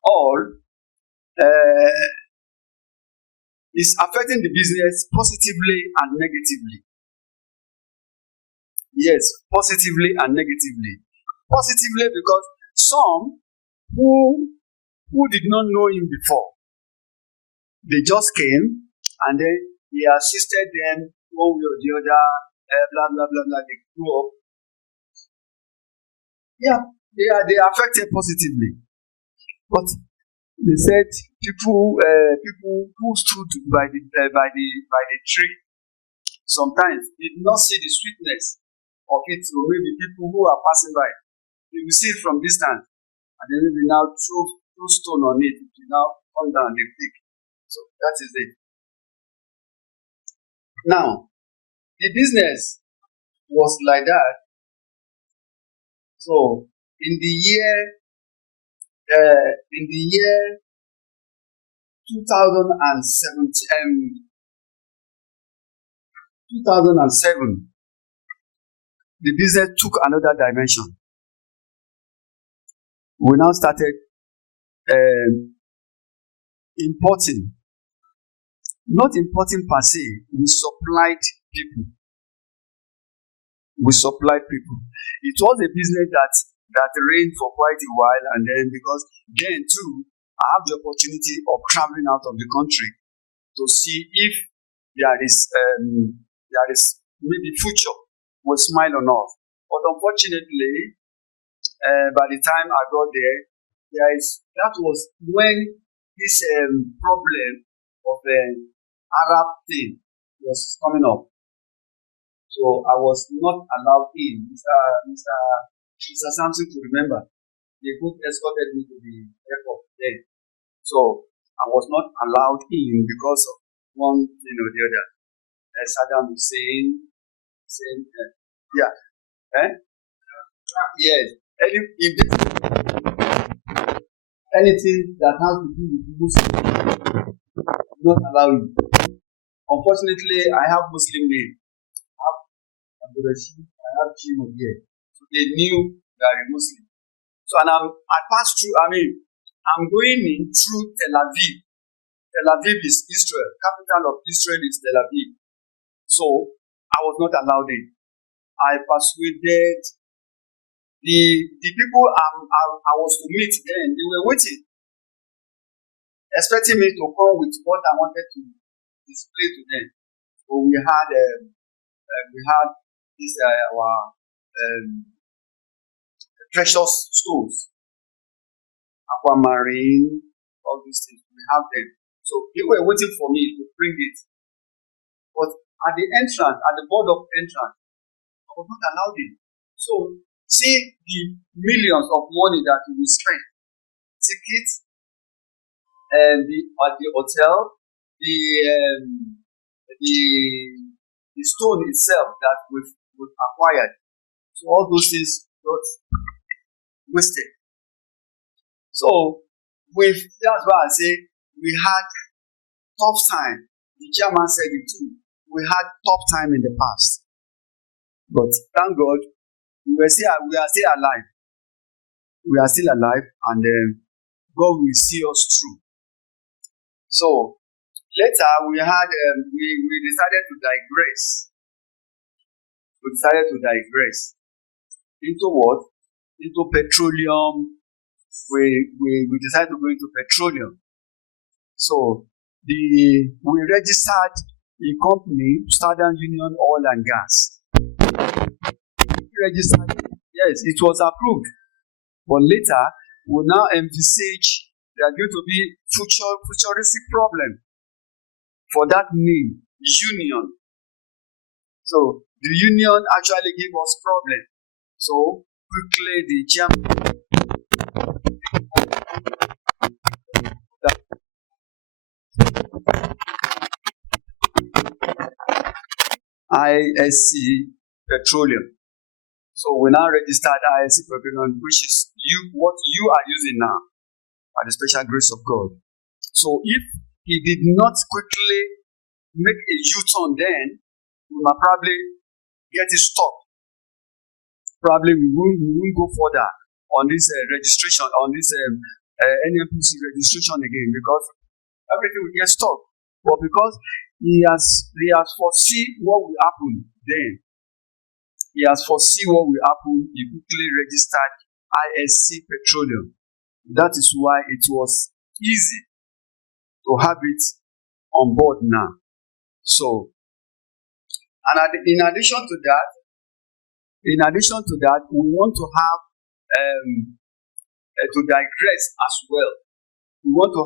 all is affecting the business positively and negatively. Yes, positively and negatively. Positively because some who did not know him before, they just came and then he assisted them one way or the other, blah blah blah blah. They grew up. Yeah, they are affected positively, but they said people who stood by the tree sometimes did not see the sweetness of it, or maybe people who are passing by, they will see it from distance, and then they now throw stone on it, it will now come down, they pick. So that is it. Now, the business was like that. So in the year 2007, the business took another dimension. We now started importing. Not importing per se, we supplied people. It was a business that reigned for quite a while, and then because then too, I have the opportunity of traveling out of the country to see if there is maybe future will smile on us. But unfortunately, by the time I got there, that was when this problem of Arab thing was coming up. So I was not allowed in. Mr. Samson to remember. They both escorted me to the airport then. So I was not allowed in because of one thing or the other. As Saddam Hussein saying, yeah, yes. If anything that has to do with Muslim, do not allow you. Unfortunately, I have Muslim name. I have Abdul Rashid, I have Chimo here. So they knew that I'm Muslim. So I passed through, I'm going in through Tel Aviv. Tel Aviv is Israel. Capital of Israel is Tel Aviv. So I was not allowed in. I persuaded the people I was to meet then, they were waiting, expecting me to come with what I wanted to display to them. So we had this our precious stones, aquamarine, all these things. We have them. So they were waiting for me to bring it. But at the entrance, at the board of entrance, I was not allowed in. So see the millions of money that we spent, tickets, and at the hotel, the stone itself that we've acquired. So all those things got wasted. So that's why I say we had tough time. The chairman said it too. We had tough time in the past. But thank God, we are still alive. We are still alive, and God will see us through. So later we decided to digress. We decided to digress into what? Into petroleum. We decided to go into petroleum. So we registered a company, Southern Union Oil and Gas. Registered, yes, it was approved. But later, we now envisage there are going to be futuristic problem for that name, union. So the union actually gave us problem. So quickly the chairman ISC Petroleum. So we now registered ISC Petroleum, which is what you are using now, by the special grace of God. So if he did not quickly make a U-turn, then we might probably get it stopped. Probably we won't go further on this registration, on this NMPC registration again, because everything will get stopped. But because he has foreseen what will happen then. He has foreseen what will happen. He quickly registered ISC Petroleum. That is why it was easy to have it on board now. So, and in addition to that, we want to have to digress as well. We want to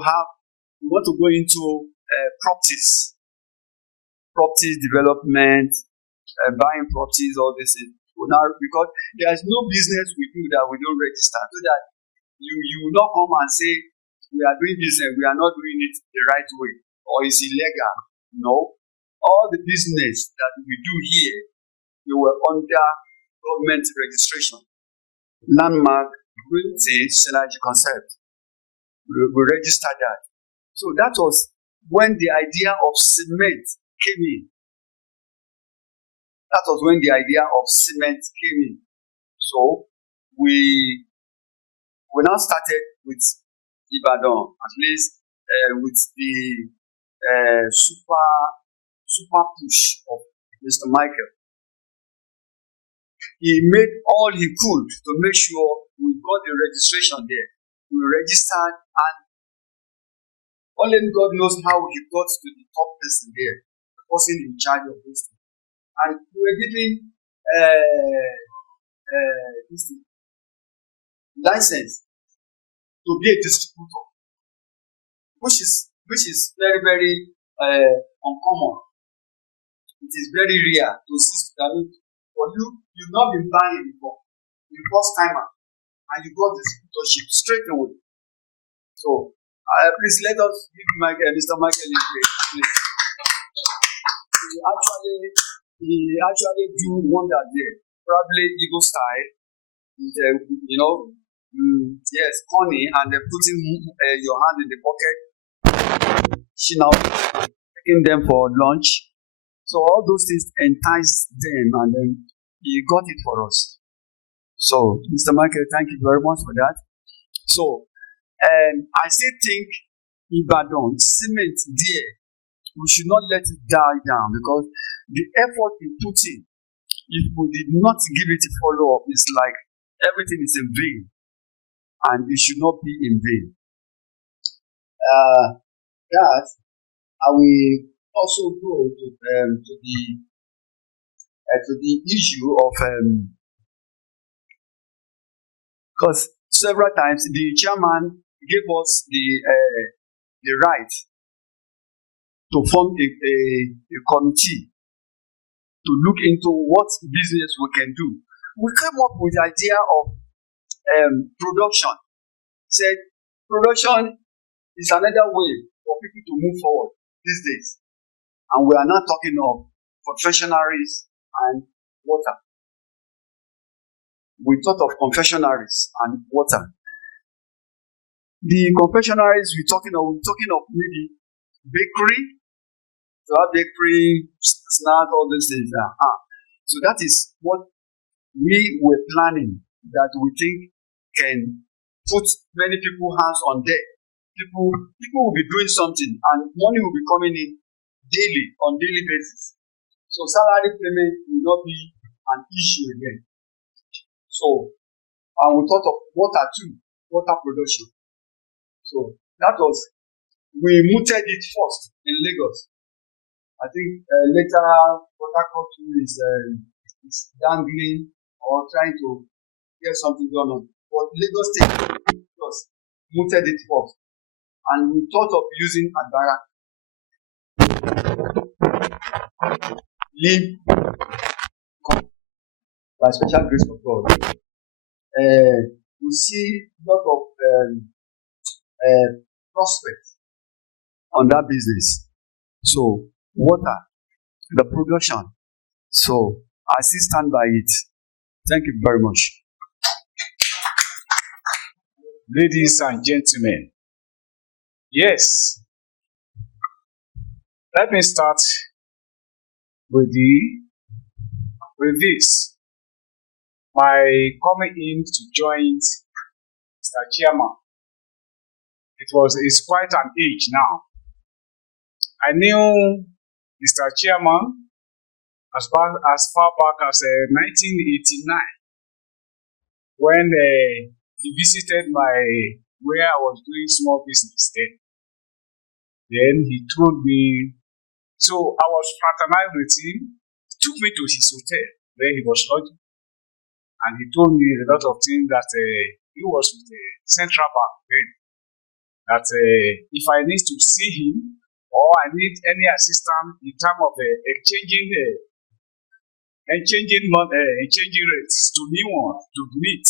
go into properties development, buying properties, all this. Now, because there is no business we do that we don't register, so that you will not come and say we are doing business, we are not doing it the right way, or it's illegal. No, all the business that we do here, we were under government registration, landmark, realty, synergy concept. We registered that. So that was when the idea of cement came in. That was when the idea of cement came in. So we now started with Ibadan, at least with the super push of Mr. Michael. He made all he could to make sure we got the registration there. We registered, and only God knows how he got to the top person there, the person in charge of this thing. And we were given license to be a distributor, which is very, very uncommon. It is very rare to see that for you've not been buying before, you're first timer, and you got distributorship straight away. So Please let us give Mr. Michael a break, please. He actually do wonder there. Probably ego style. Yes, corny, and putting your hand in the pocket. She now taking them for lunch. So all those things enticed them, and then he got it for us. So, Mr. Michael, thank you very much for that. So, I still think Ibadan cement there, we should not let it die down, because the effort we put in, if we did not give it a follow up, it's like everything is in vain, and it should not be in vain. That I will also go to the issue of because several times the chairman gave us the right to form a committee to look into what business we can do. We came up with the idea of production. Said production is another way for people to move forward these days. And we are not talking of confectionaries and water. We thought of confectionaries and water. The confectionaries we're talking of maybe bakery, to have bakery, snack, all these things. So that is what we were planning, that we think can put many people's hands on deck. People will be doing something, and money will be coming in on daily basis. So salary payment will not be an issue again. So, and we thought of water too, water production. So that was, we mooted it first in Lagos. I think later water culture is dangling or trying to get something done on. But Lagos State was mooted it first. And we thought of using Agbara. Live by special grace of God. We see a lot of prospects on that business. So, water, the production. So, I still stand by it. Thank you very much. Ladies and gentlemen, yes, let me start with this. My coming in to join Mr. Chairman. It's quite an age now. I knew Mr. Chairman as far back as 1989, when he visited where I was doing small business then. Then he told me, so I was fraternized with him. He took me to his hotel where he was lodging. And he told me a lot of things that he was with the central bank then. That if I need to see him or I need any assistance in terms of exchanging rates to new one to meet,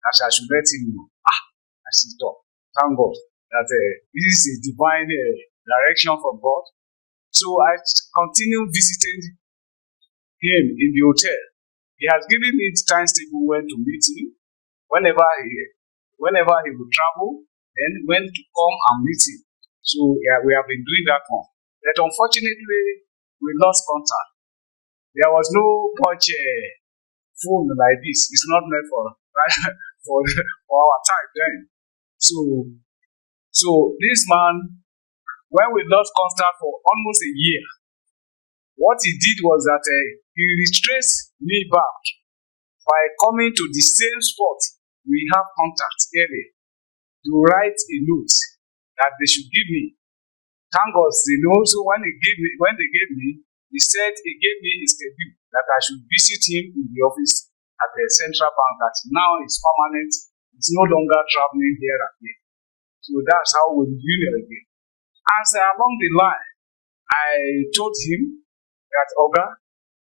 that I should let him know. I said, thank God that this is a divine direction from God. So I continue visiting him in the hotel. He has given me times table when to meet him, whenever he will travel, and when to come and meet him. So yeah, we have been doing that one. But unfortunately, we lost contact. There was no punch phone like this. It's not meant for our time then. So this man, when we lost contact for almost a year, what he did was that he retraced me back by coming to the same spot we have contact earlier to write a note that they should give me. Thank God, so when they gave me, he said he gave me a schedule that I should visit him in the office at the central bank that now is permanent. It's no longer traveling here and there. So that's how we do it again. As along the line, I told him that, Oga,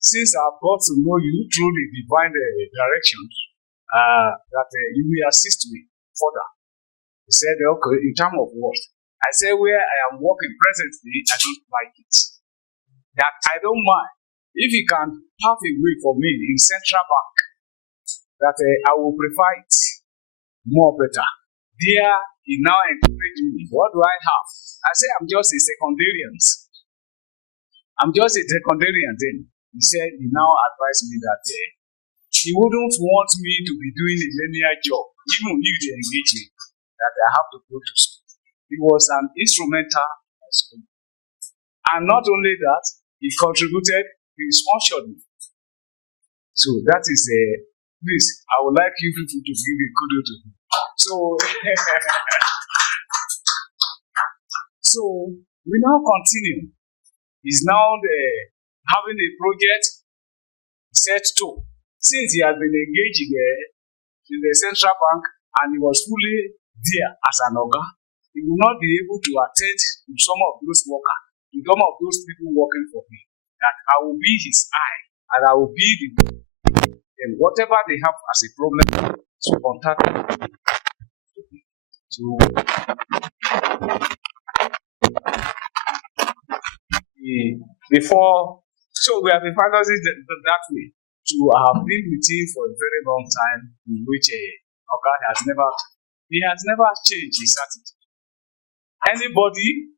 since I've got to know you through the divine directions, that you will assist me further. He said, okay, in terms of what? I say where I am working presently, I don't like it. That I don't mind if you can have a way for me in Central Bank, that I will prefer it more better. There, he now encouraged me. What do I have? I say I'm just a secondarian. I'm just a secondarian then. He said he now advised me that he wouldn't want me to be doing a linear job, even if they engage me, that I have to go to school. He was an instrumental at school. And not only that, he contributed, he sponsored me. So that is please, I would like you people to give a kudos to him. So, so we now continue. He's now having a project set to. Since he has been engaged in the central bank and he was fully there as an organ, he will not be able to attend to some of those workers, to some of those people working for him. That I will be his eye and I will be the, and whatever they have as a problem, to contact me. Before, so we have been financing that way. To have been with him for a very long time, in which Oga has never changed his attitude. Anybody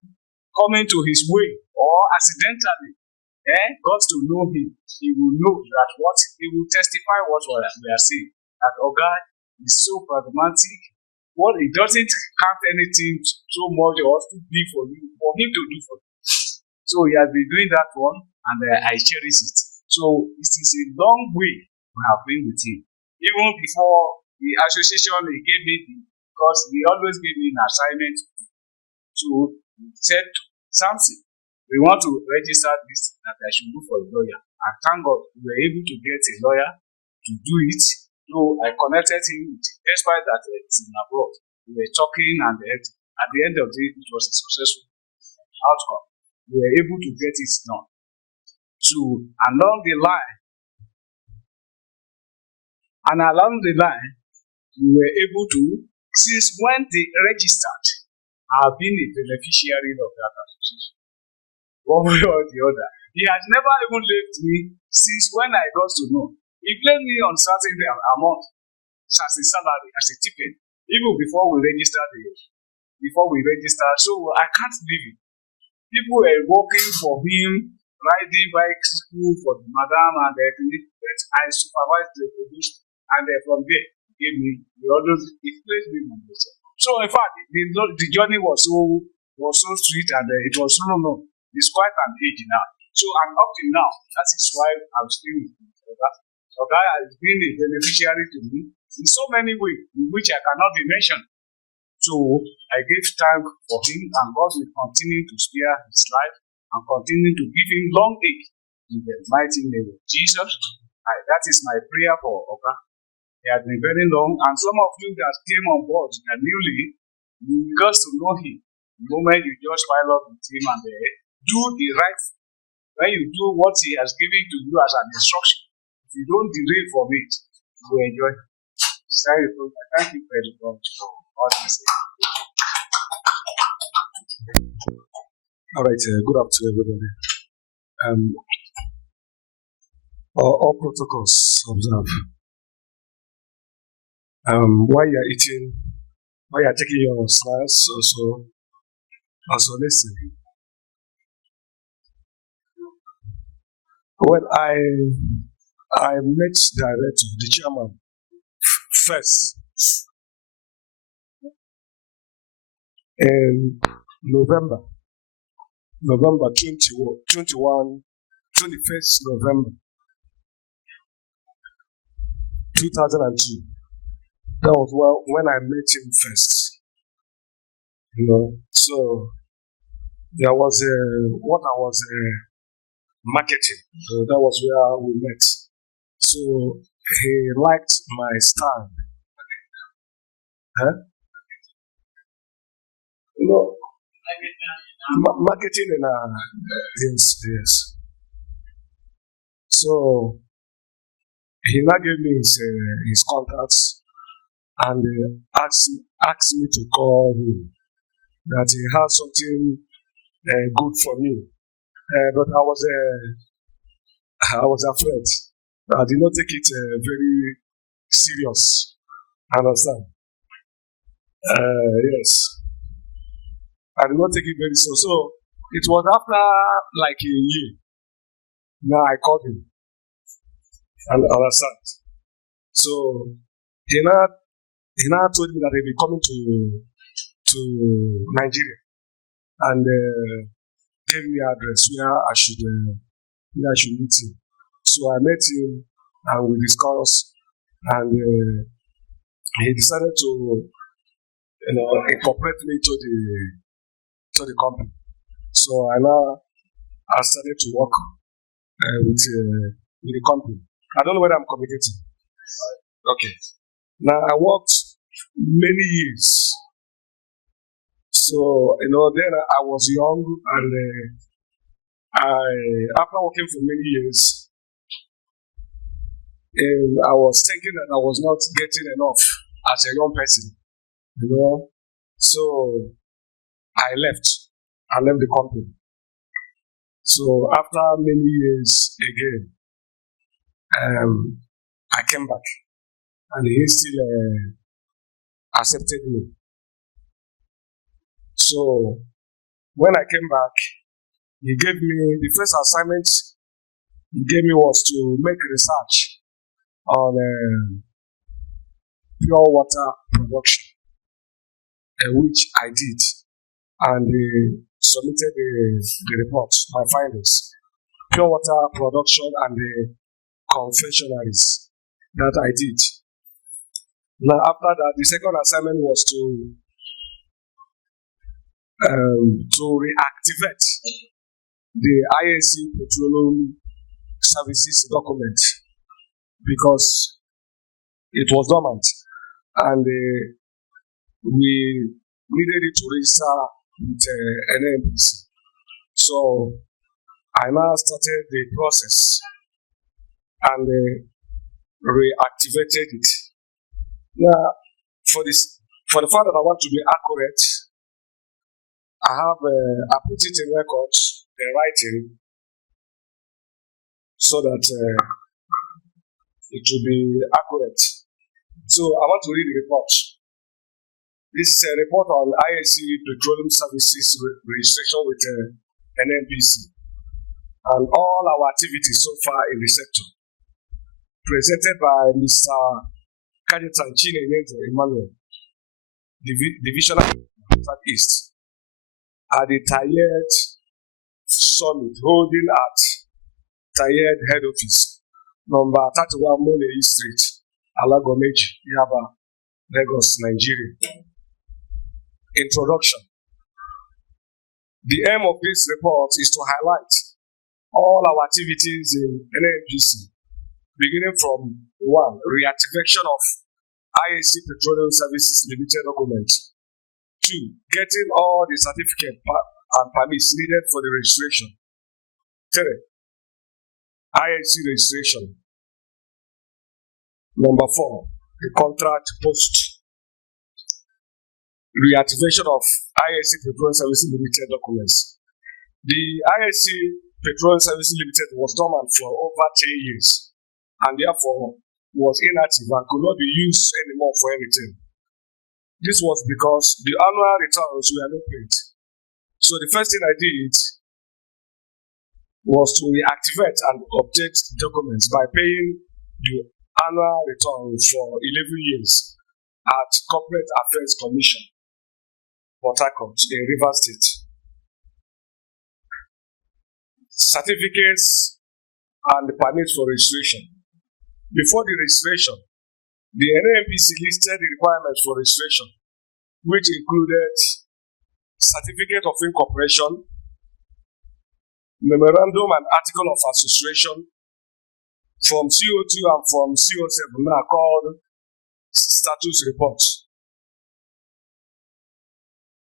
coming to his way or accidentally got to know him, he will know that he will testify what we are saying. That Oga is so pragmatic. What he doesn't have anything so much or to be for him to do for you. So he has been doing that one, and I cherish it. So it is a long way we have been with him. Even before the association, he gave me because he always gave me an assignment to said something. We want to register this that I should go for a lawyer. And thank God we were able to get a lawyer to do it. So I connected him with, despite that it's in abroad. We were talking, and at the end of the day, it was a successful outcome. We were able to get it done. So along the line, we were able to, since when they registered, I have been a beneficiary of that association. One way or the other. He has never even left me since when I got to know. He paid me on Saturday a month as a salary, as a ticket, even before we registered. So I can't leave it. People were working for him, riding bikes school for the madam, and I supervised the production, and from there he gave me he placed me on this. So in fact the journey was so sweet, and it was so long. It's quite an age now. So and up to now, that is why I'm still with him. So that has been a beneficiary to me in so many ways, in which I cannot be mentioned. So I gave time for him, and God will continue to spare his life and continue to give him long age in the mighty name of Jesus. That is my prayer for Oga. He has been very long, and some of you that came on board and newly, you got to know him. The moment you just pile up with him and do the right, when you do what he has given to you as an instruction, if you don't derail from it, you will enjoy it. Thank you very much for all this. All right, good afternoon, everybody. All protocols observed. While you're eating, while you're taking your slides, also listen. Well, I met the chairman first in November 21st November 2002. That was when I met him first. So there was what I was marketing. So that was where we met. So he liked my stand. Marketing in yes. So he now gave me his contacts and asked me to call him that he has something good for me. But I was afraid. I did not take it very serious. Understand? Yes. I did not take it very serious. So it was after like a year. Now I called him. Understand? So he now told me that he'll be coming to Nigeria and gave me address where I should meet him. So I met him and we discussed, and he decided to incorporate me to the company. So I started to work with the company. I don't know whether I'm communicating. Okay. Now I worked many years. So then I was young, and after working for many years, I was thinking that I was not getting enough as a young person, So I left the company. So after many years again, I came back, and he still accepted me. So when I came back, he gave me the first assignment he gave me was to make research on pure water production, which I did, and submitted the report, my findings. Pure water production and the confectionaries that I did. Now after that, the second assignment was to reactivate the IAC petroleum services document because it was dormant, and we needed it to register with NMPC. So I now started the process and reactivated it. Now, for the fact that I want to be accurate, I put it in records, in writing, so that it will be accurate. So I want to read the report. This is a report on IAC Petroleum Services registration with NMPC and all our activities so far in the sector. Presented by Mr. Kajetan Chinenye Emmanuel, Divisional East, at the TAIYAED Summit holding at TAIYAED Head Office, number 31 Moleyi Street, Alagomeji, Yaba, Lagos, Nigeria. Introduction. The aim of this report is to highlight all our activities in NMPC, beginning from 1. Reactivation of IAC Petroleum Services Limited document. 2. Getting all the certificate and permits needed for the registration. 3. IAC registration. Number 4. The contract post. Reactivation of IAC Petroleum Services Limited documents. The IAC Petroleum Services Limited was dormant for over 10 years and therefore was inactive and could not be used anymore for anything. This was because the annual returns were not paid. So the first thing I did was to reactivate and update the documents by paying the annual returns for 11 years at Corporate Affairs Commission, Port Harcourt, in Rivers State. Certificates and the permits for registration. Before the registration, the NMPC listed the requirements for registration, which included certificate of incorporation, memorandum and article of association from CO2 and from CO7, now called status reports.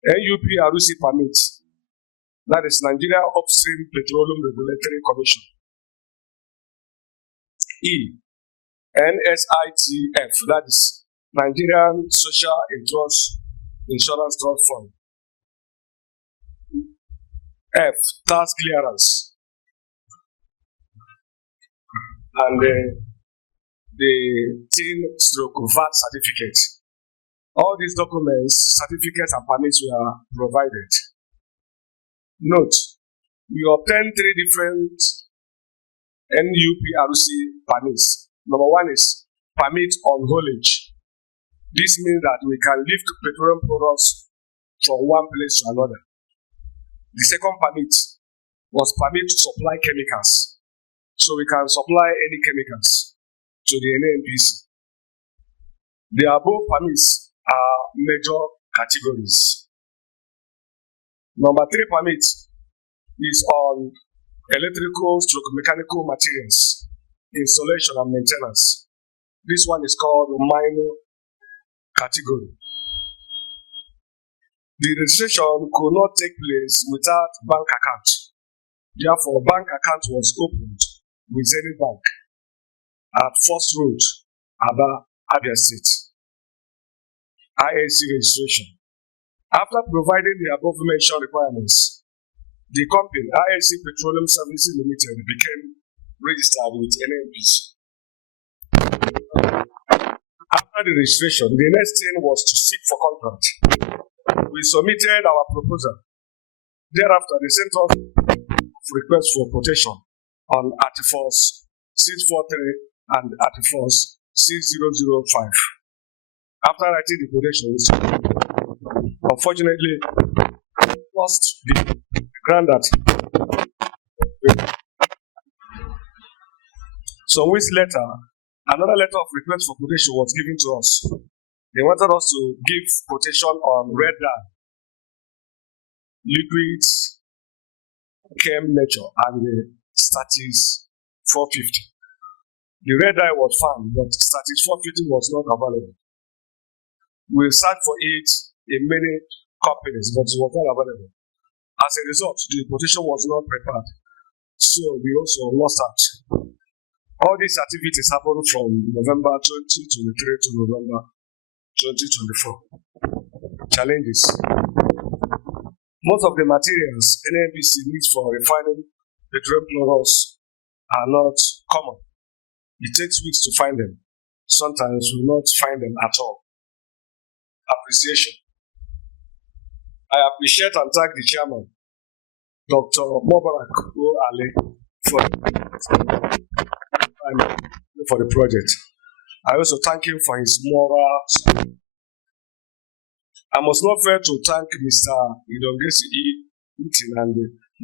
NUP RUC permit, that is Nigeria Upstream Petroleum Regulatory Commission. E. NSITF, that is Nigerian Social Insurance Trust Fund. F, tax clearance. And the TIN/VAT certificate. All these documents, certificates, and permits were provided. Note, we obtained 3 different NUPRC permits. Number 1 is permit on haulage. This means that we can lift petroleum products from one place to another. The second permit was permit to supply chemicals. So we can supply any chemicals to the NNPC. The above permits are major categories. Number 3 permit is on electrical/mechanical materials, installation and maintenance. This one is called minor category. The registration could not take place without bank account. Therefore, bank account was opened with Zenith Bank at First Road, Aba, Abia State. IAC registration. After providing the above mentioned requirements, the company, IAC Petroleum Services Limited, became registered with NNPC. After the registration, the next thing was to seek for contract. We submitted our proposal. Thereafter, they sent us request for quotation on Artifos 643 and Artifos 6005. After writing the quotation, unfortunately, lost the grant that. Some weeks later, another letter of request for quotation was given to us. They wanted us to give quotation on red dye, liquids, chem nature, and the status 450. The red dye was found, but status 450 was not available. We searched for it in many companies, but it was not available. As a result, the quotation was not prepared, so we also lost out. All these activities happened from November 2023 to November 2024. Challenges. Most of the materials NNPC needs for refining petroleum products are not common. It takes weeks to find them. Sometimes we will not find them at all. Appreciation. I appreciate and thank the chairman, Dr. Mobarak O. Ali, for the project. I also thank him for his moral support. I must not fail to thank Mr. Idongesi E. Ntin and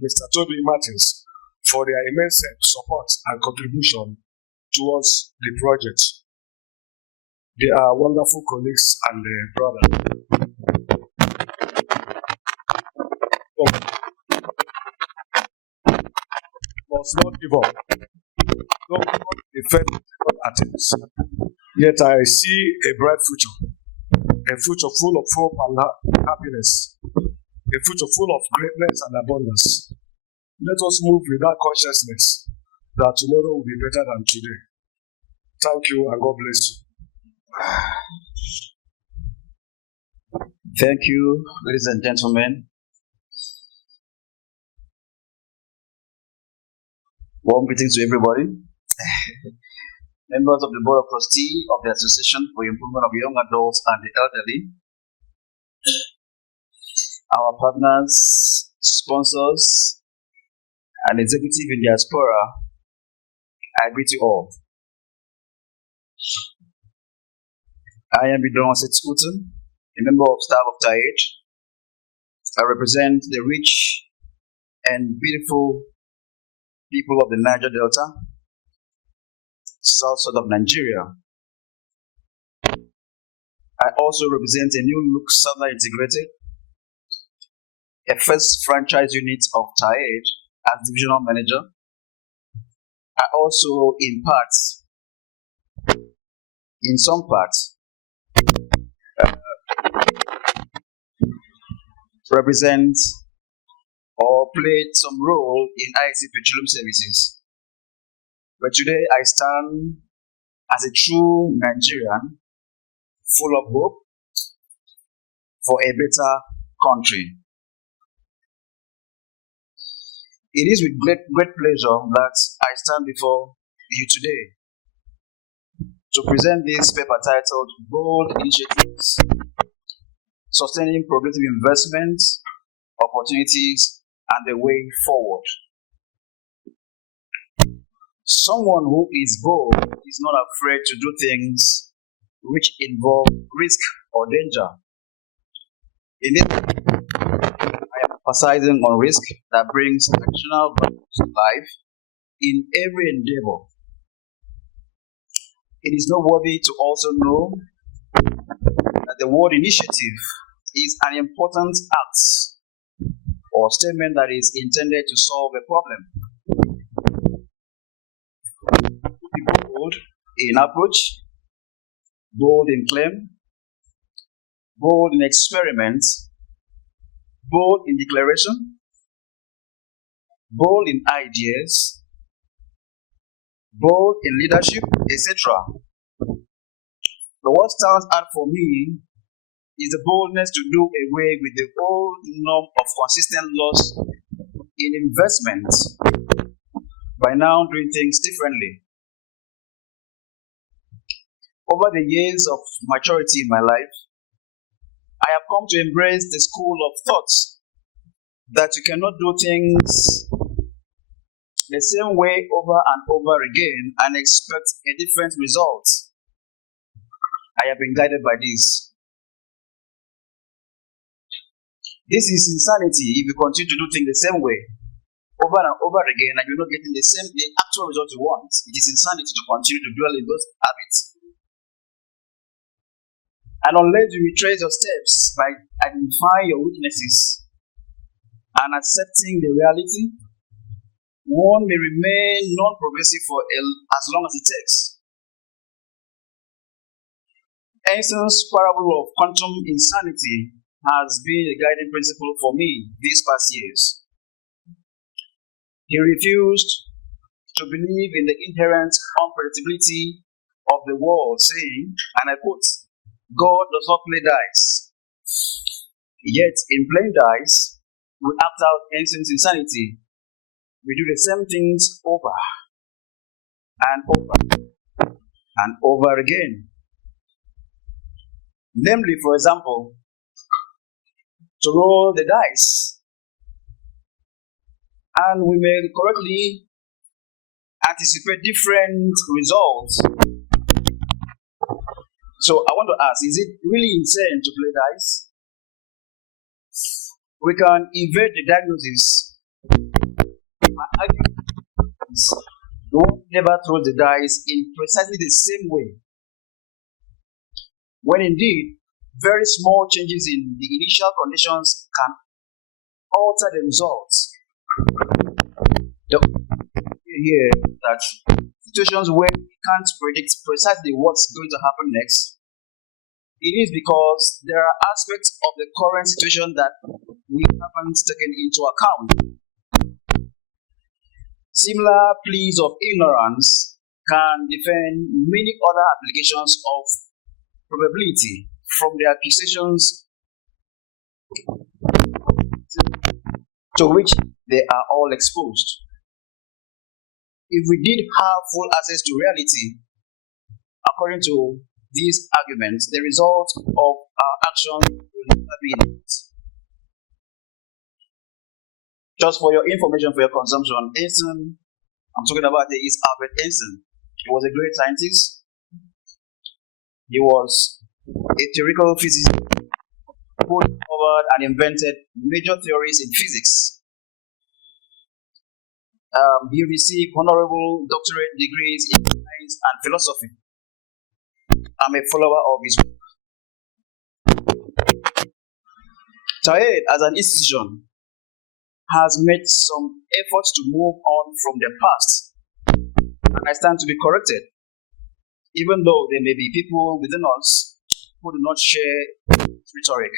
Mr. Toby Martins for their immense support and contribution towards the project. They are wonderful colleagues and brothers. Must not give up. Don't defend attempts. Yet I see a bright future. A future full of hope and happiness. A future full of greatness and abundance. Let us move with that consciousness that tomorrow will be better than today. Thank you and God bless you. Thank you, ladies and gentlemen. Warm greetings to everybody. Members of the Board of Trustees of the Association for the Improvement of Young Adults and the Elderly, our partners, sponsors, and executive in diaspora, I greet you all. I am Bidon Setskutan, a member of staff of TAIYAED. I represent the rich and beautiful people of the Niger Delta, south of Nigeria. I also represent a new look Southern Integrated, a first franchise unit of TAIYAED as divisional manager. I also, in some parts, represent or played some role in IC Petroleum Services. But today I stand as a true Nigerian, full of hope for a better country. It is with great pleasure that I stand before you today to present this paper titled Bold Initiatives, Sustaining Progressive Investments, Opportunities, and the Way Forward. Someone who is bold is not afraid to do things which involve risk or danger. In this, I am emphasizing on risk that brings additional value to life in every endeavor. It is noteworthy to also know that the word initiative is an important act or statement that is intended to solve a problem. Be bold in approach, bold in claim, bold in experiment, bold in declaration, bold in ideas, bold in leadership, etc. But what stands out for me is the boldness to do away with the old norm of consistent loss in investments by now doing things differently. Over the years of maturity in my life, I have come to embrace the school of thoughts that you cannot do things the same way over and over again and expect a different result. I have been guided by this. This is insanity if you continue to do things the same way over and over again and you're not getting the actual result you want. It is insanity to continue to dwell in those habits. And unless you retrace your steps by identifying your weaknesses and accepting the reality, one may remain non-progressive for as long as it takes. Einstein's parable of quantum insanity has been a guiding principle for me these past years. He refused to believe in the inherent unpredictability of the world, saying, and I quote, God does not play dice. Yet, in playing dice, we act out Einstein's insanity. We do the same things over and over and over again. Namely, for example, to roll the dice. And we may correctly anticipate different results. So I want to ask, is it really insane to play dice? We can evade the diagnosis by arguing one never throws the dice in precisely the same way. When indeed, very small changes in the initial conditions can alter the results. Here that situations where we can't predict precisely what's going to happen next, it is because there are aspects of the current situation that we haven't taken into account. Similar pleas of ignorance can defend many other applications of probability from the accusations to which they are all exposed. If we did have full access to reality, according to these arguments, the result of our action will never be in it. Just for your information, for your consumption, Einstein, I'm talking about is Albert Einstein. He was a great scientist. He was a theoretical physicist who discovered and invented major theories in physics. He received honorable doctorate degrees in science and philosophy. I'm a follower of his work. TAIYAED as an institution has made some efforts to move on from the past, and I stand to be corrected, even though there may be people within us who do not share rhetoric.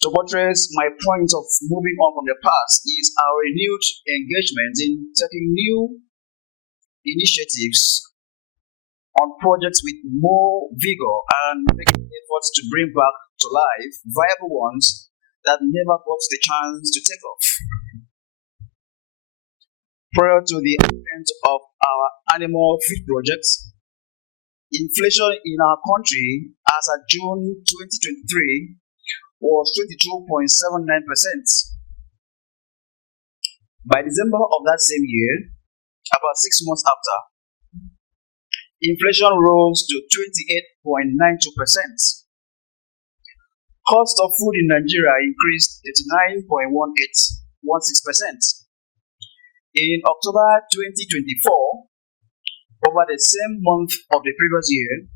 To buttress my point of moving on from the past is our renewed engagement in taking new initiatives on projects with more vigor and making efforts to bring back to life viable ones that never got the chance to take off. prior to the advent of our animal feed projects, inflation in our country as of June 2023 was 22.79%. By December of that same year, about 6 months after, inflation rose to 28.92%. Cost of food in Nigeria increased 39.16%. In October 2024, over the same month of the previous year,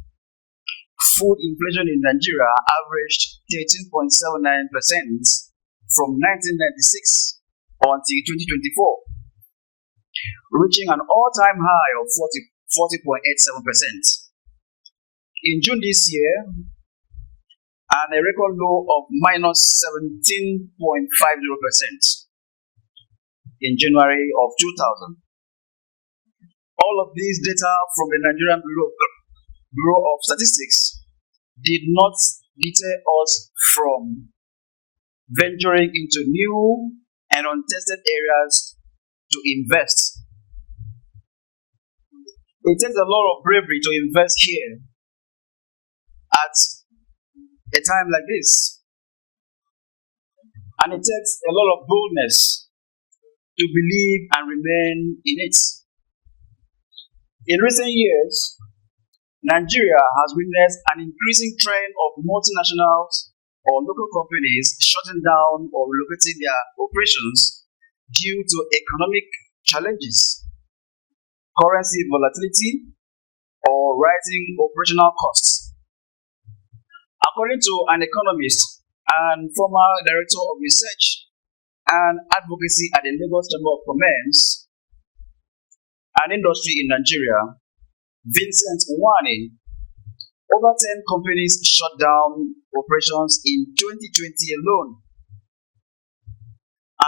food inflation in Nigeria averaged 13.79% from 1996 until 2024, reaching an all-time high of 40.87%. In June this year, and a record low of minus 17.50% in January of 2000. All of these data from the Nigerian Bureau of Statistics did not deter us from venturing into new and untested areas to invest. It takes a lot of bravery to invest here at a time like this. And it takes a lot of boldness to believe and remain in it. In recent years, Nigeria has witnessed an increasing trend of multinationals or local companies shutting down or relocating their operations due to economic challenges, currency volatility, or rising operational costs. According to an economist and former director of research and advocacy at the Lagos Chamber of Commerce and Industry in Nigeria, Vincent Wani, over 10 companies shut down operations in 2020 alone,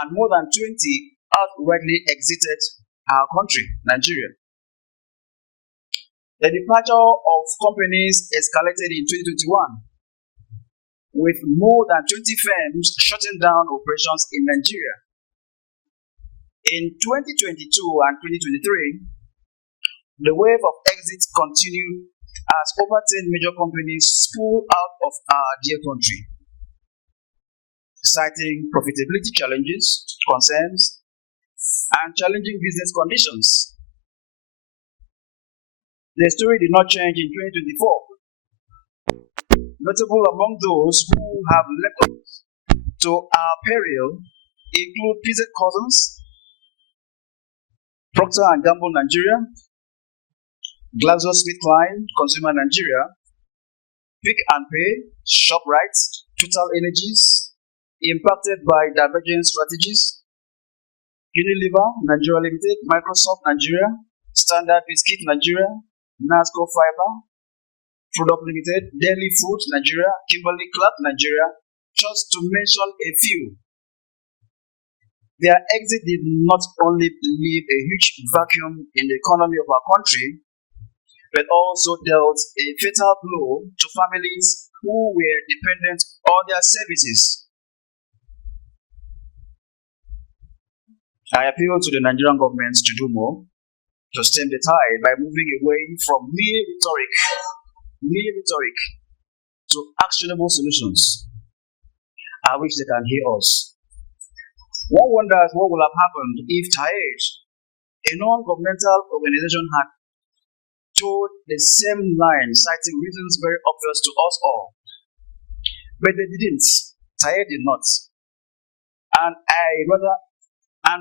and more than 20 outrightly exited our country, Nigeria. The departure of companies escalated in 2021, with more than 20 firms shutting down operations in Nigeria. In 2022 and 2023, the wave of exits continued as over 10 major companies pulled out of our dear country, citing profitability challenges, concerns, and challenging business conditions. The story did not change in 2024. Notable among those who have left us to our peril include PZ Cousins, Procter & Gamble Nigeria, GlaxoSmithKline Consumer Nigeria, Pick and Pay, ShopRite, Total Energies, impacted by divergent strategies, Unilever Nigeria Limited, Microsoft Nigeria, Standard Biscuit Nigeria, Nasco Fiber, Product Limited, Daily Foods Nigeria, Kimberly Clark Nigeria, just to mention a few. Their exit did not only leave a huge vacuum in the economy of our country, but also dealt a fatal blow to families who were dependent on their services. I appeal to the Nigerian government to do more to stem the tide by moving away from mere rhetoric to actionable solutions. I wish they can hear us. One wonders what would have happened if TAIYAED, a non-governmental organization, had told the same line, citing reasons very obvious to us all. But they didn't. TAIYAED did not. And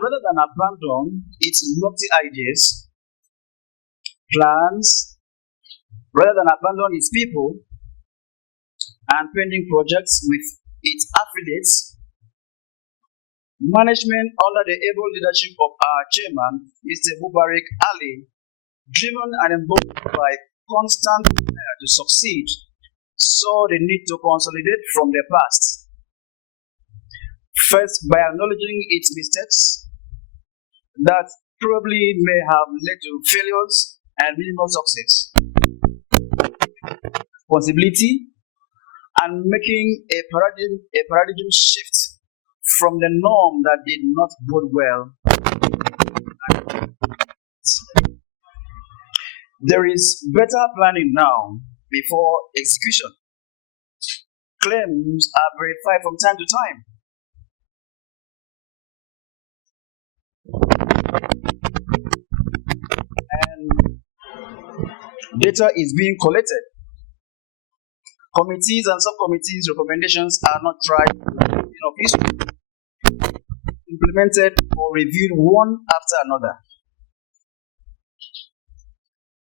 rather than abandon its lofty ideas, plans, rather than abandon its people and pending projects with its affiliates, management under the able leadership of our chairman, Mr. Mubarak Ali, driven and emboldened by constant desire to succeed, saw the need to consolidate from their past. First, by acknowledging its mistakes that probably may have led to failures and minimal success. Responsibility and making a paradigm shift from the norm that did not bode well. There is better planning now before execution. Claims are verified from time to time. And data is being collected. Committees and subcommittees' recommendations are not tried in of history, implemented or reviewed one after another.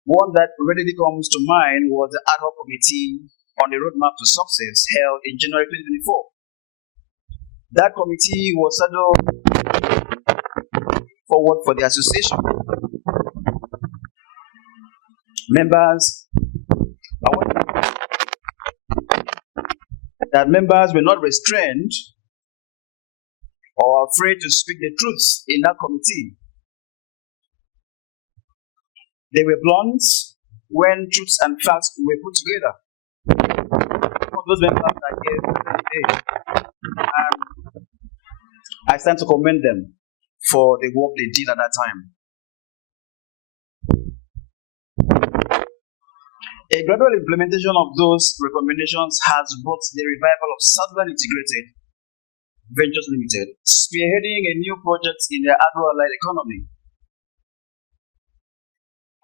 One that readily comes to mind was the ad hoc committee on the roadmap to success held in January 2024. That committee was settled forward for the association. Members, I want to that members were not restrained or afraid to speak the truth in that committee. They were blunt when truths and facts were put together. Some of those members are here today, and I stand to commend them for the work they did at that time. A gradual implementation of those recommendations has brought the revival of Southern Integrated Ventures Limited, spearheading a new project in the agro-allied economy.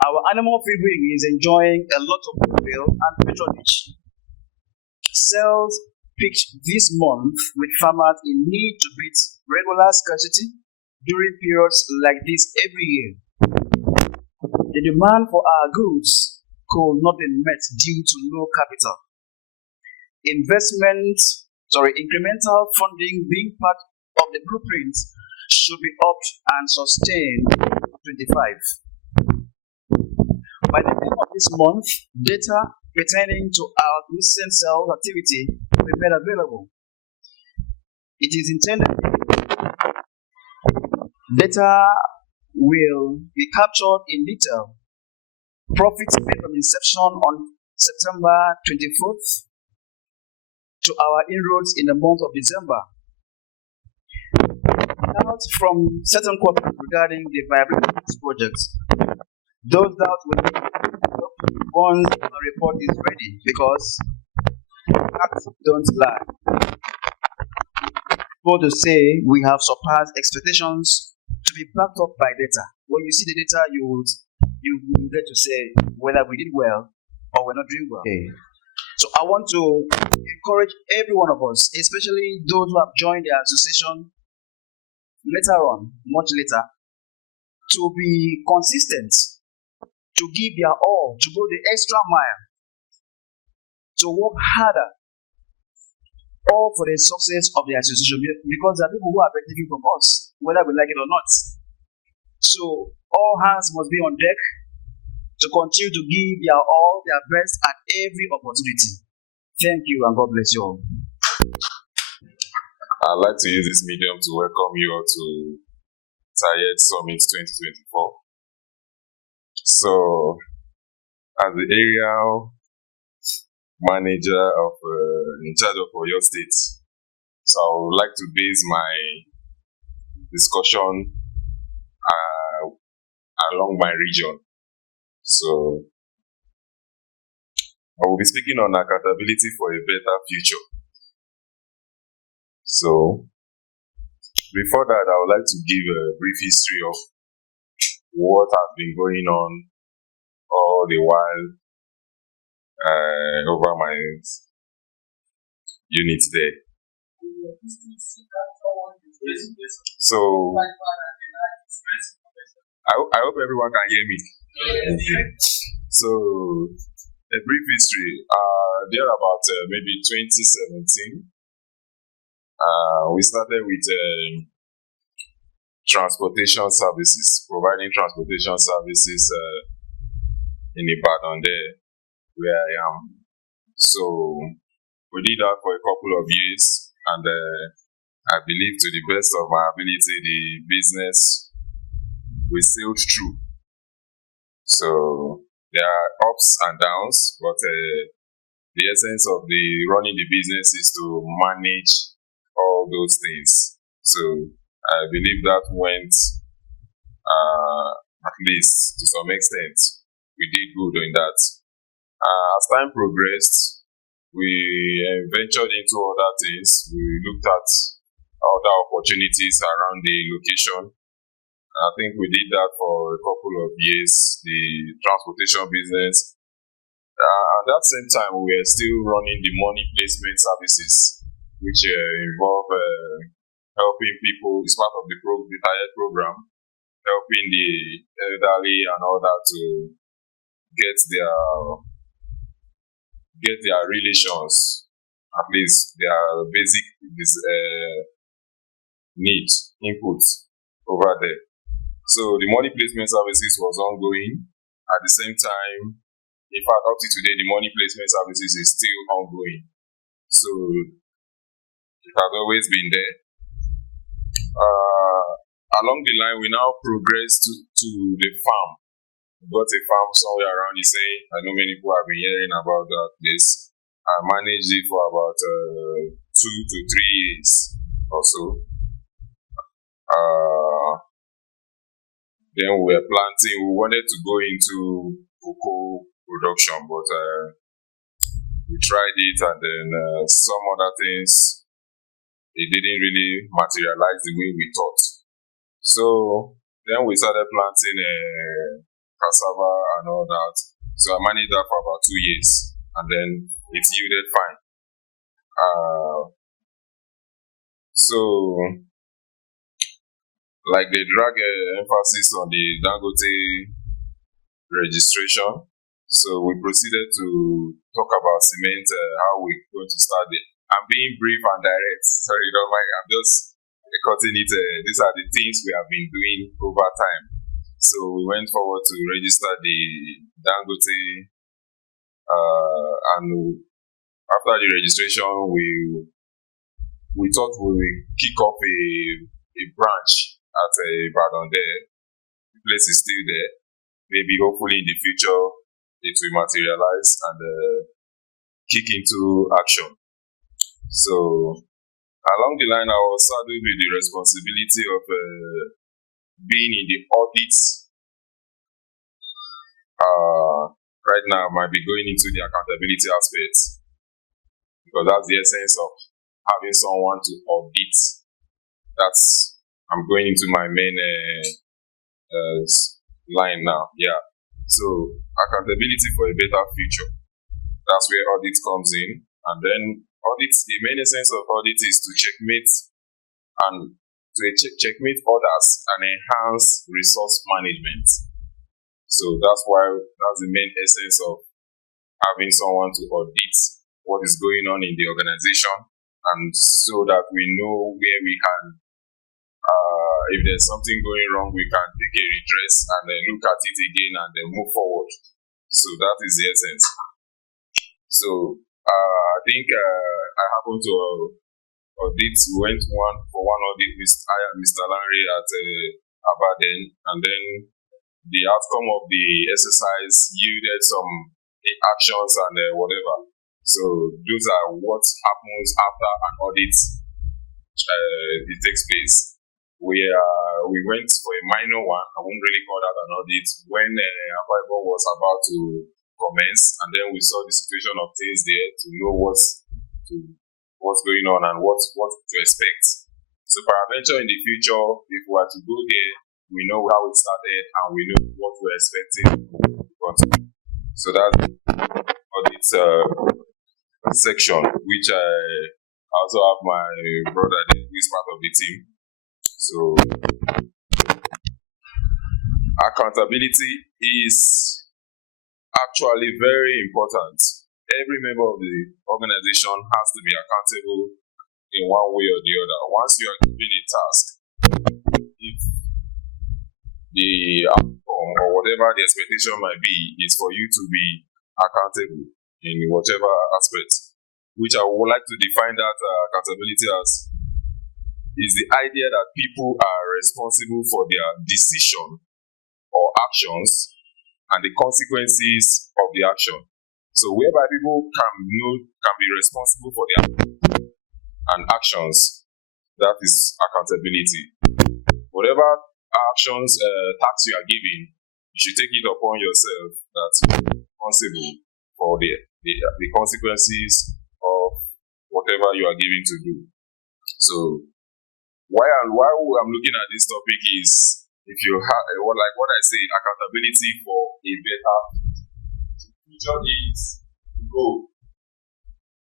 Our animal feed wing is enjoying a lot of goodwill and patronage. Sales peaked this month with farmers in need to beat regular scarcity during periods like this every year. The demand for our goods could not be met due to low capital. Incremental funding being part of the blueprint should be upped and sustained to 25. By the end of this month, data pertaining to our recent sales activity will be made available. It is intended data will be captured in detail. Profits made from inception on September 24th to our inroads in the month of December. Doubts from certain quarters regarding the viability of this project. Those doubts will be once the report is ready, because facts don't lie. But to say we have surpassed expectations to be backed up by data. When you see the data, you will get to say whether we did well or we're not doing well. Okay. So I want to encourage every one of us, especially those who have joined the association later on, much later, to be consistent, to give their all, to go the extra mile, to work harder, all for the success of the association, because there are people who are benefiting from us, whether we like it or not. So all hands must be on deck to continue to give their all, their best at every opportunity. Thank you, and God bless you all. I'd like to use this medium to welcome you all to TAIYAED Summit 2024. So, as the area manager of in charge of Oyo State, so I would like to base my discussion along my region. So, I will be speaking on accountability for a better future. So, before that, I would like to give a brief history of what has been going on all the while over my unit there. So, I hope everyone can hear me. So, a brief history. There about maybe 2017, we started with transportation services, providing transportation services in Ibadan there, where I am. So, we did that for a couple of years, and I believe to the best of my ability, the business we sailed through. So there are ups and downs, but the essence of the running the business is to manage all those things. So I believe that went at least to some extent we did good in that. As time progressed, we ventured into other things. We looked at other opportunities around the location. I think we did that for a couple of years, the transportation business. At that same time, we were still running the money placement services, which involve helping people. It's part of the TAIYAED program, helping the elderly and all that to get their relations, at least their basic needs, inputs over there. So the money placement services was ongoing. At the same time, in fact, up to today, the money placement services is still ongoing. So it has always been there. Along the line, we now progress to the farm. We got a farm somewhere around the same. I know many people have been hearing about that place. I managed it for about 2 to 3 years or so. Then we were planting. We wanted to go into cocoa production, but we tried it, and then some other things, it didn't really materialize the way we thought. So then we started planting cassava and all that. So I managed that for about 2 years, and then it yielded fine. So like they drag emphasis on the Dangote registration. So we proceeded to talk about cement, how we're going to start it. I'm being brief and direct. Sorry, don't mind. I'm just cutting it. These are the things we have been doing over time. So we went forward to register the Dangote, and after the registration, we thought we would kick off a branch at Ibadan there. The place is still there. Maybe hopefully in the future it will materialize and kick into action. So along the line, I was saddled with the responsibility of being in the audits. Right now, I might be going into the accountability aspect, because that's the essence of having someone to audit. I'm going into my main line now. Yeah. So accountability for a better future. That's where audit comes in. And then the main essence of audit is to checkmate others and enhance resource management. So that's the main essence of having someone to audit what is going on in the organization, and so that we know where we can, if there's something going wrong, we can take a redress and then look at it again and then move forward. So that is the essence. So I think I happened to audit. We went for one audit with Mr. Larry at Abaden, and then the outcome of the exercise yielded some actions and whatever. So those are what happens after an audit it takes place. We went for a minor one. I won't really call that an audit, when Apple was about to commence, and then we saw the situation of things there to know what's going on and what to expect. So peradventure in the future, if we were to go there, we know how it started and we know what we're expecting to continue. So that's audit section, which I also have my brother who is part of the team. So accountability is actually very important. Every member of the organization has to be accountable in one way or the other. Once you are given a task, if the outcome or whatever the expectation might be is for you to be accountable in whatever aspect, which I would like to define that accountability as is the idea that people are responsible for their decision or actions and the consequences of the action. So whereby people can be responsible for their and actions, that is accountability. Whatever actions, tasks you are giving, you should take it upon yourself that you're responsible for the consequences of whatever you are given to do. So why I'm looking at this topic is, if you have like what I say, accountability for a better future is to go.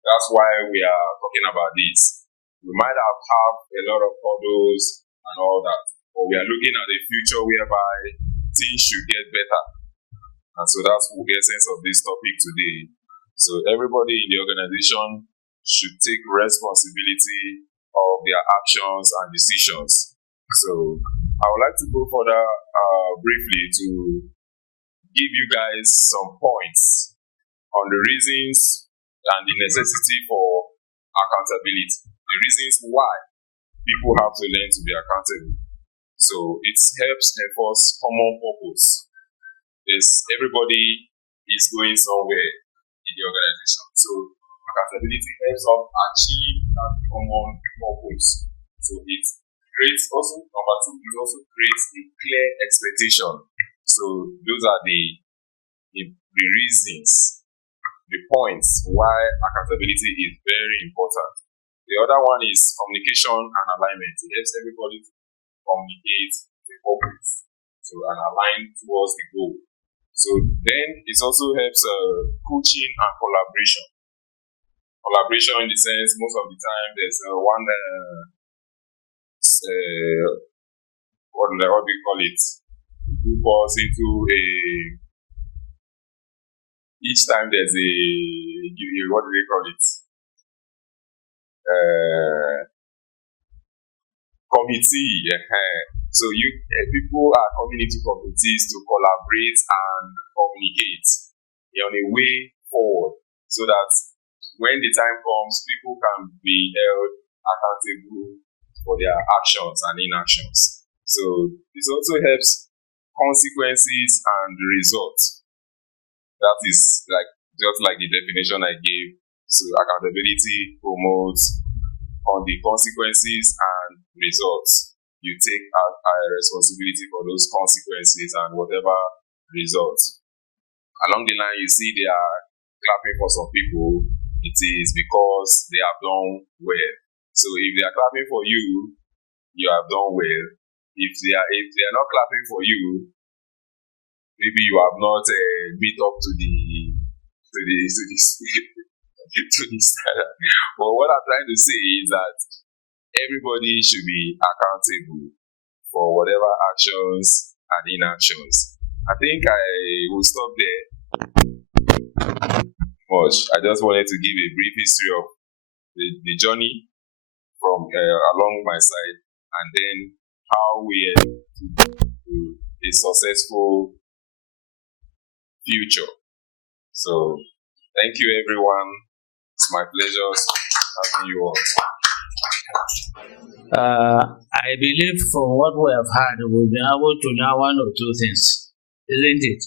That's why we are talking about this. We might have a lot of hurdles and all that, but we are looking at a future whereby things should get better. And so that's the essence of this topic today. So everybody in the organization should take responsibility of their actions and decisions. So I would like to go further briefly to give you guys some points on the reasons and the necessity for accountability, the reasons why people have to learn to be accountable. So it helps enforce common purpose. Everybody is going somewhere in the organization. So accountability helps us achieve that common purpose. So it creates also, number two, it also creates a clear expectation. So those are the reasons, the points why accountability is very important. The other one is communication and alignment. It helps everybody to communicate the purpose, so and align towards the goal. So then it also helps coaching and collaboration. Collaboration in the sense, most of the time there's one what do you call it? Who falls into each time there's what do they call it? Committee. So people are coming into committees to collaborate and communicate on a way forward, so that when the time comes, people can be held accountable for their actions and inactions. So this also helps consequences and results. That is just like the definition I gave. So accountability promotes on the consequences and results. You take a responsibility for those consequences and whatever results. Along the line, you see they are clapping for some people. It is because they have done well. So if they are clapping for you, you have done well. If they are not clapping for you, maybe you have not meet up to the standard. But what I'm trying to say is that everybody should be accountable for whatever actions and inactions. I think I will stop there. I just wanted to give a brief history of the journey from along my side, and then how we to a successful future. So thank you everyone. It's my pleasure having you all. I believe from what we have heard, we've been able to know one or two things, isn't it?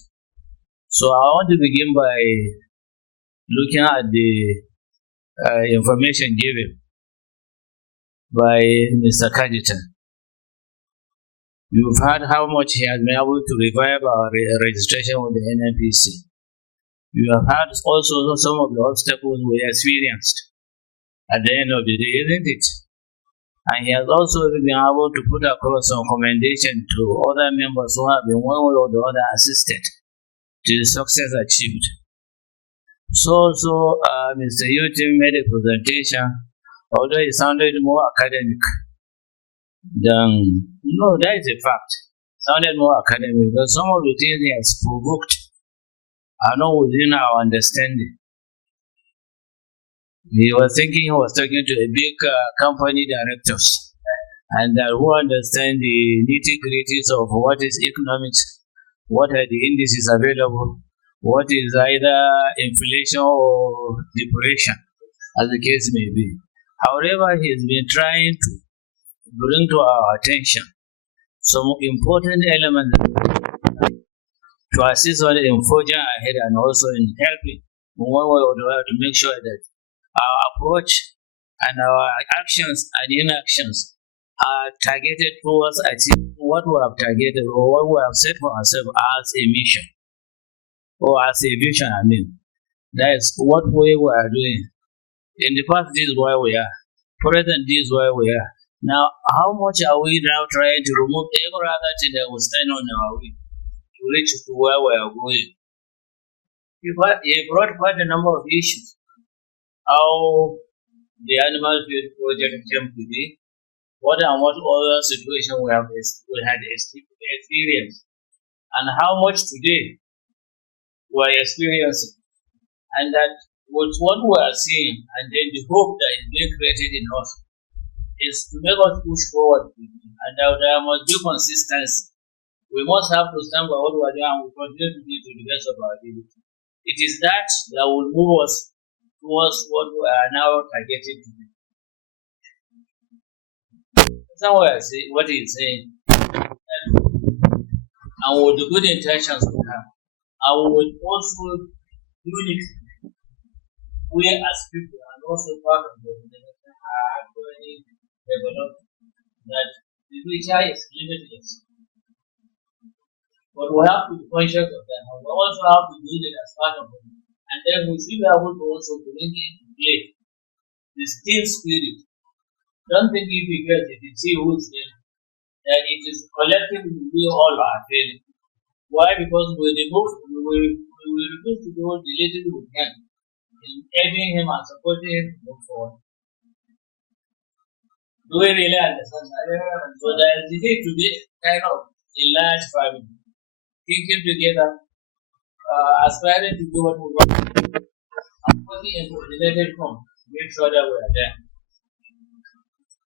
So I want to begin by looking at the information given by Mr. Kajitan. You've heard how much he has been able to revive our registration with the NNPC. You have heard also some of the obstacles we experienced at the end of the day, isn't it? And he has also been able to put across some commendation to other members who have been one way or the other assisted to the success achieved. So Mr. Yutin made a presentation, although it sounded more academic than, that is a fact. It sounded more academic, but some of the things he has provoked are not within our understanding. He was talking to a big company directors, and who understand the nitty-gritties of what is economics, what are the indices available, what is either inflation or depression, as the case may be. However, he has been trying to bring to our attention some important elements to assist us in forging ahead and also in helping in one way or the other to make sure that our approach and our actions and inactions are targeted towards achieving what we have targeted or what we have set for ourselves as a mission. or as a vision, That is what we were doing. In the past, this is where we are. Present, this is where we are. Now, how much are we now trying to remove every other thing that will stand on our way to reach to where we are going? He brought quite a number of issues. How the animal field project came to be, what and what other situation we had experienced, and how much today we're experiencing, and that with what we are seeing, and then the hope that is being created in us is to make us push forward, and there must be consistency. We must have to stand by what we are doing, and we continue to do to the best of our ability. It is that that will move us towards what we are now targeting to do. Somewhere say what he's saying, and with the good intentions we have, and with also unity, we as people and also part of the organization are actually developed that the future is limitless. But we have to be conscious of that, and we also have to build it as part of it. And then we should be able to also bring into play this team spirit. Don't think if we get it, it's you who is there. That it is collectively we all are failing. Why? Because we will refuse to do the little we can in aiding him and supporting him to move forward. Do we really understand that? So there is the need to be kind of a large family, thinking together, aspiring to do what we want to do, and working in coordinated form to make sure that we are there.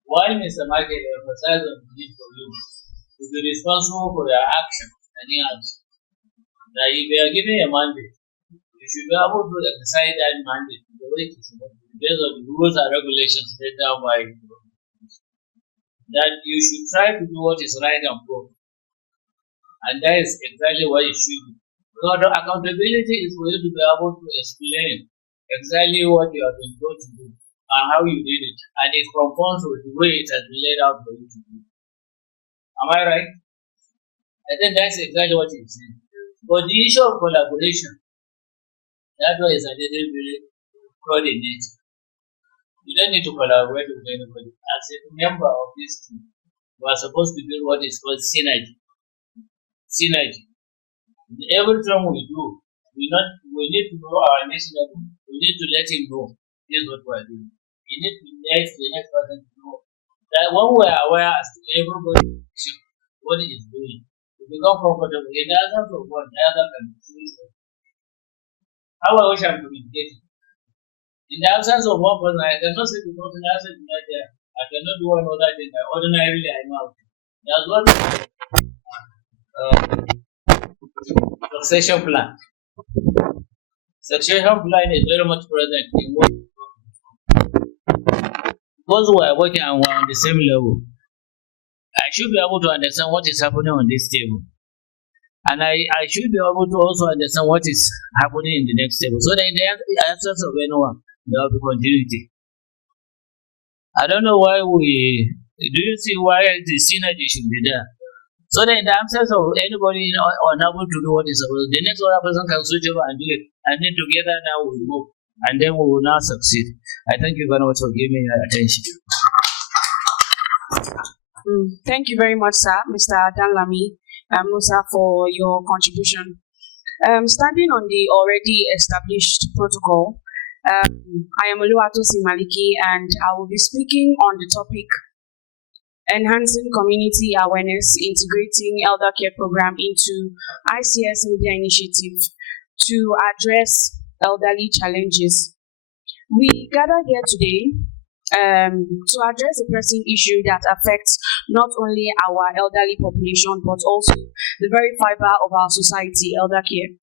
While Mr. Market emphasized on the need for you to be responsible for your actions and inaction, that if you are given a mandate, you should be able to exercise that mandate the way it is based on the rules and regulations set down by you. That you should try to do what is right and proper. And that is exactly what it should be. Because the accountability is for you to be able to explain exactly what you have been told to do and how you did it. And it conforms with the way it has been laid out for you to do. Am I right? I think that's exactly what he's saying. But the issue of collaboration, that one is a little bit coordinated. You don't need to collaborate with anybody. As a member of this team, you are supposed to build what is called synergy. Synergy. Every time we do, we need to know our next level. We need to let him know this is what we are doing. We need to let the next person know that when we are aware as to everybody what he is doing, we become comfortable. In the absence of one, the other can choose. How I wish I'm communicating. In the absence of one person, I cannot say the person else is not there. I cannot do another thing. Ordinarily, I know. That's what succession plan. Succession plan is very much present in what because we are working and we're on the same level. I should be able to understand what is happening on this table. And I should be able to also understand what is happening in the next table. So that in the absence of anyone, there will be continuity. I don't know why do you see why the synergy should be there? So that in the absence of anybody unable to do what is supposed, the next other person can switch over and do it. And then together now we move. And then we will now succeed. I thank you very much for giving me your attention. Thank you very much, sir, Mr. Danlami, Musa, for your contribution. Standing on the already established protocol, I am Oluwatosin Maliki, and I will be speaking on the topic enhancing community awareness, integrating elder care program into ICS media initiative to address elderly challenges. We gather here today to address a pressing issue that affects not only our elderly population but also the very fiber of our society, elder care.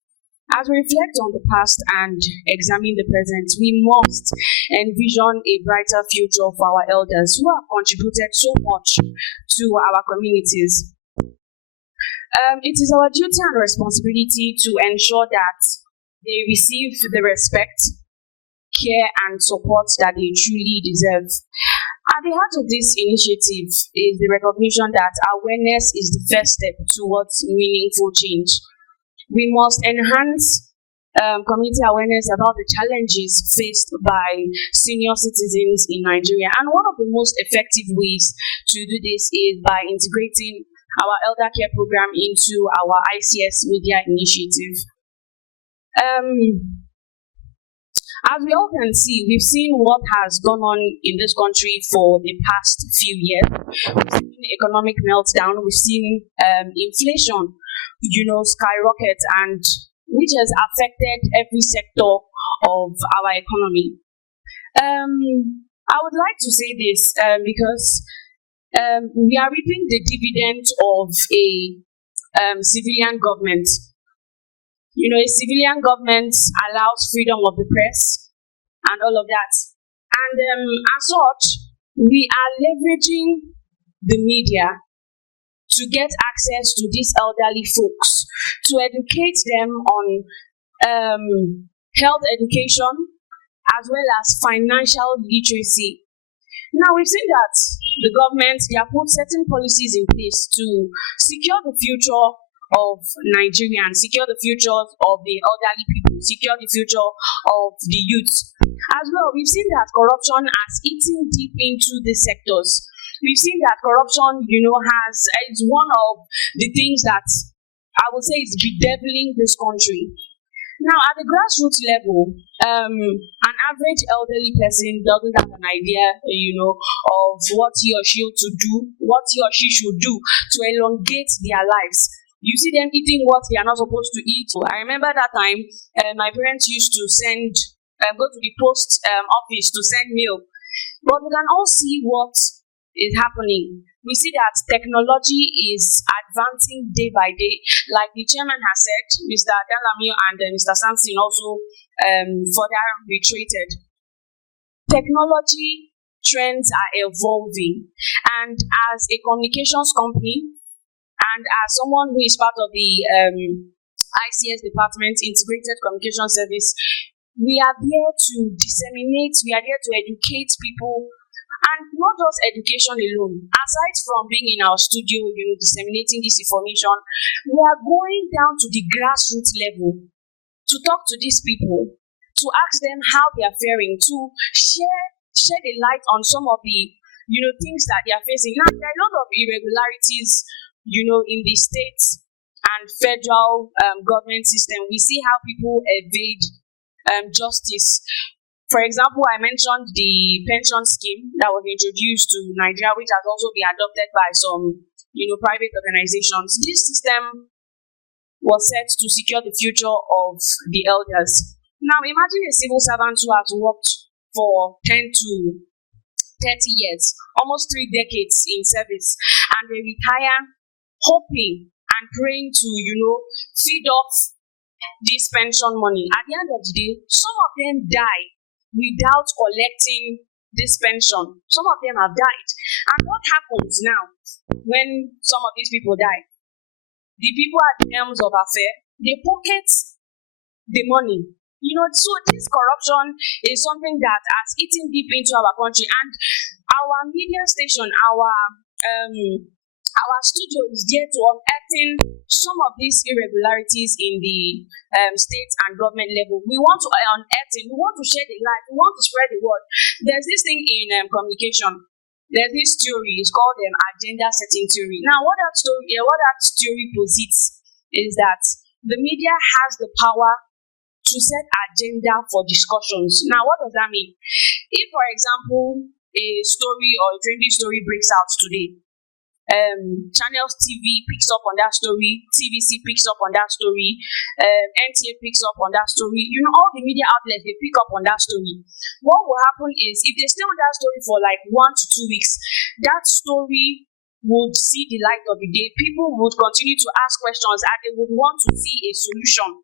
As we reflect on the past and examine the present, we must envision a brighter future for our elders who have contributed so much to our communities. It is our duty and responsibility to ensure that they receive the respect, care, and support that they truly deserve. At the heart of this initiative is the recognition that awareness is the first step towards meaningful change. We must enhance community awareness about the challenges faced by senior citizens in Nigeria. And one of the most effective ways to do this is by integrating our elder care program into our ICS media initiative. As we all can see, we've seen what has gone on in this country for the past few years. We've seen economic meltdown, we've seen inflation, skyrocket, and which has affected every sector of our economy. I would like to say this because we are reaping the dividend of a civilian government. A civilian government allows freedom of the press and all of that. And as such, we are leveraging the media to get access to these elderly folks, to educate them on health education as well as financial literacy. Now, we've seen that the government, they have put certain policies in place to secure the future of Nigerians, secure the future of the elderly people, secure the future of the youth. As well, we've seen that corruption has eaten deep into the sectors. We've seen that corruption, is one of the things that I would say is bedeviling this country. Now, at the grassroots level, an average elderly person doesn't have an idea, of what he or she should do to elongate their lives. You see them eating what they are not supposed to eat. I remember that time, my parents used to go to the post office to send mail. But we can all see what is happening. We see that technology is advancing day by day. Like the chairman has said, Mr. Dalamio and Mr. Sampson also further reiterated. Technology trends are evolving. And as a communications company, and as someone who is part of the ICS department, Integrated Communication Service, we are there to disseminate, we are there to educate people, and not just education alone. Aside from being in our studio, disseminating this information, we are going down to the grassroots level to talk to these people, to ask them how they are faring, to shed a light on some of the things that they are facing. Now, there are a lot of irregularities in the state and federal government system. We see how people evade justice. For example, I mentioned the pension scheme that was introduced to Nigeria, which has also been adopted by some, private organizations. This system was set to secure the future of the elders. Now, imagine a civil servant who has worked for 10 to 30 years, almost 3 decades in service, and they retire hoping and praying to, feed off this pension money. At the end of the day, some of them die without collecting this pension. Some of them have died. And what happens now when some of these people die? The people at the helms of affair, they pocket the money. So this corruption is something that has eaten deep into our country, and our media station, our studio is there to unearthing some of these irregularities in the state and government level. We want to unearth it. We want to share the light. We want to spread the word. There's this thing in communication. There's this theory. It's called agenda setting theory. Now, what that theory posits is that the media has the power to set agenda for discussions. Now, what does that mean? If, for example, a story or a trending story breaks out today, Channels TV picks up on that story, TVC picks up on that story, NTA picks up on that story. All the media outlets, they pick up on that story. What will happen is, if they stay on that story for like 1 to 2 weeks, that story would see the light of the day. People would continue to ask questions, and they would want to see a solution.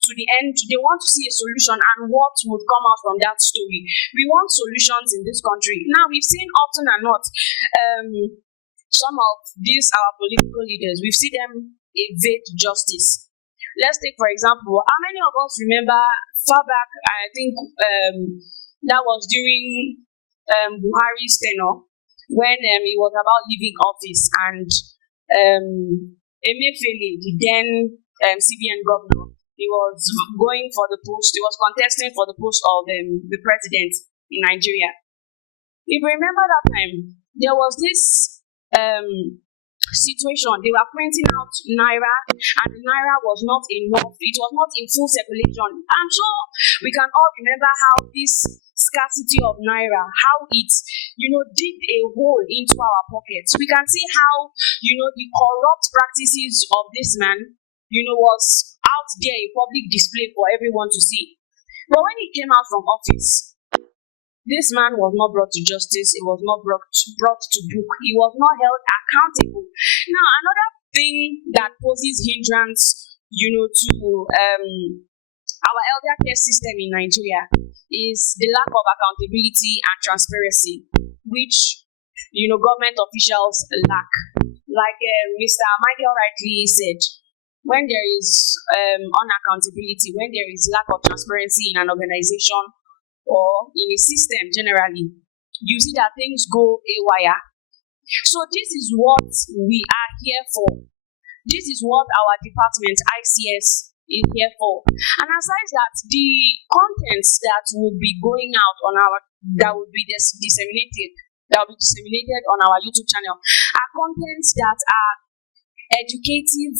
To the end, they want to see a solution and what would come out from that story. We want solutions in this country. Now, we've seen often and not some of these our political leaders, we've seen them evade justice. Let's take, for example, how many of us remember far back, I think that was during Buhari's tenure, when it was about leaving office, and Emefiele, the then CBN governor. He was going for the post. He was contesting for the post of the president in Nigeria. If you remember that time, there was this situation. They were printing out naira, and the naira was not enough. It was not in full circulation. I'm sure we can all remember how this scarcity of naira, how it, dig a hole into our pockets. We can see how, the corrupt practices of this man, was out there in public display for everyone to see. But when he came out from office, this man was not brought to justice. He was not brought to book. He was not held accountable. Now, another thing that poses hindrance, to our elder care system in Nigeria is the lack of accountability and transparency, which government officials lack. Like Mr. Michael rightly said, when there is unaccountability, when there is lack of transparency in an organization or in a system generally, you see that things go haywire. So this is what we are here for. This is what our department, ICS, is here for. And aside that, the contents that will be going out on that will be disseminated on our YouTube channel are contents that are educative,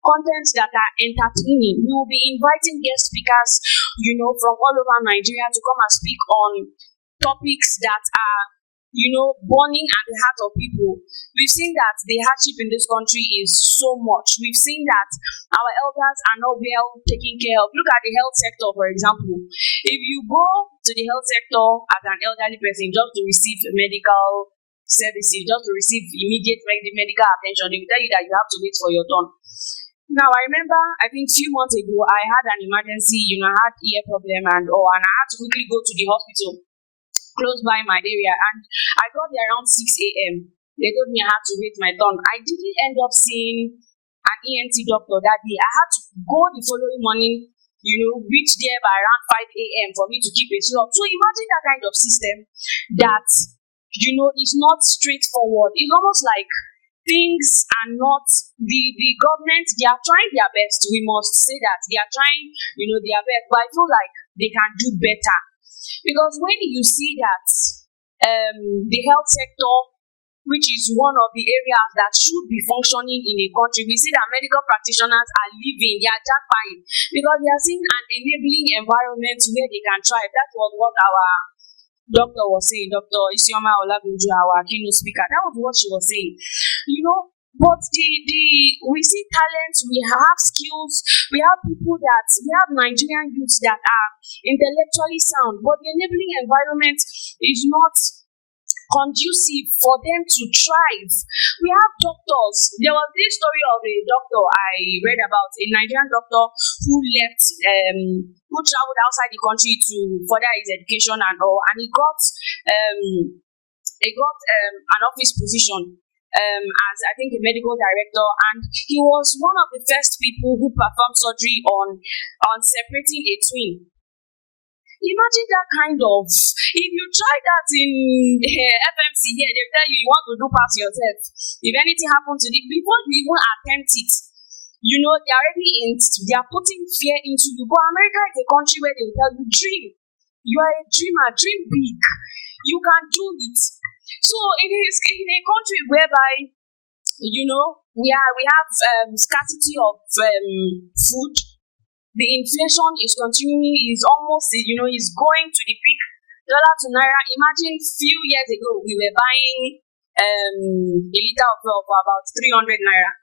contents that are entertaining. We will be inviting guest speakers, from all over Nigeria to come and speak on topics that are, burning at the heart of people. We've seen that the hardship in this country is so much. We've seen that our elders are not well taken care of. Look at the health sector, for example. If you go to the health sector as an elderly person just to receive medical services, just to receive immediate medical attention, they will tell you that you have to wait for your turn. Now, I remember, I think a few months ago, I had an emergency, I had ear problem and I had to quickly go to the hospital close by my area, and I got there around 6 a.m. They told me I had to wait my turn. I didn't end up seeing an ENT doctor that day. I had to go the following morning, reach there by around 5 a.m. for me to keep a slot. So imagine that kind of system that, is not straightforward. It's almost like things are not, the government, they are trying their best. We must say that they are trying, their best, but I feel like they can do better. Because when you see that the health sector, which is one of the areas that should be functioning in a country, we see that medical practitioners are leaving, they are jackpying, because they are seeing an enabling environment where they can thrive. That was what our doctor was saying, Dr. Isioma Olagunju, our keynote speaker. That was what she was saying. But we see talent, we have skills, we have people that, we have Nigerian youths that are intellectually sound, but the enabling environment is not conducive for them to thrive. We have doctors. There was this story of a doctor I read about, a Nigerian doctor who left, who traveled outside the country to further his education and all, and he got an office position as I think a medical director, and he was one of the first people who performed surgery on separating a twin. Imagine that kind of, if you try that in FMC here, they'll tell you you want to do pass yourself. If anything happens to it, before you even attempt it, they're already they are putting fear into you. But America is a country where they will tell you, dream. You are a dreamer, dream big. You can do it. So in a country whereby, we have scarcity of food, the inflation is continuing, is almost, is going to the peak. Dollar to naira. Imagine few years ago we were buying a liter of oil for about 300 naira.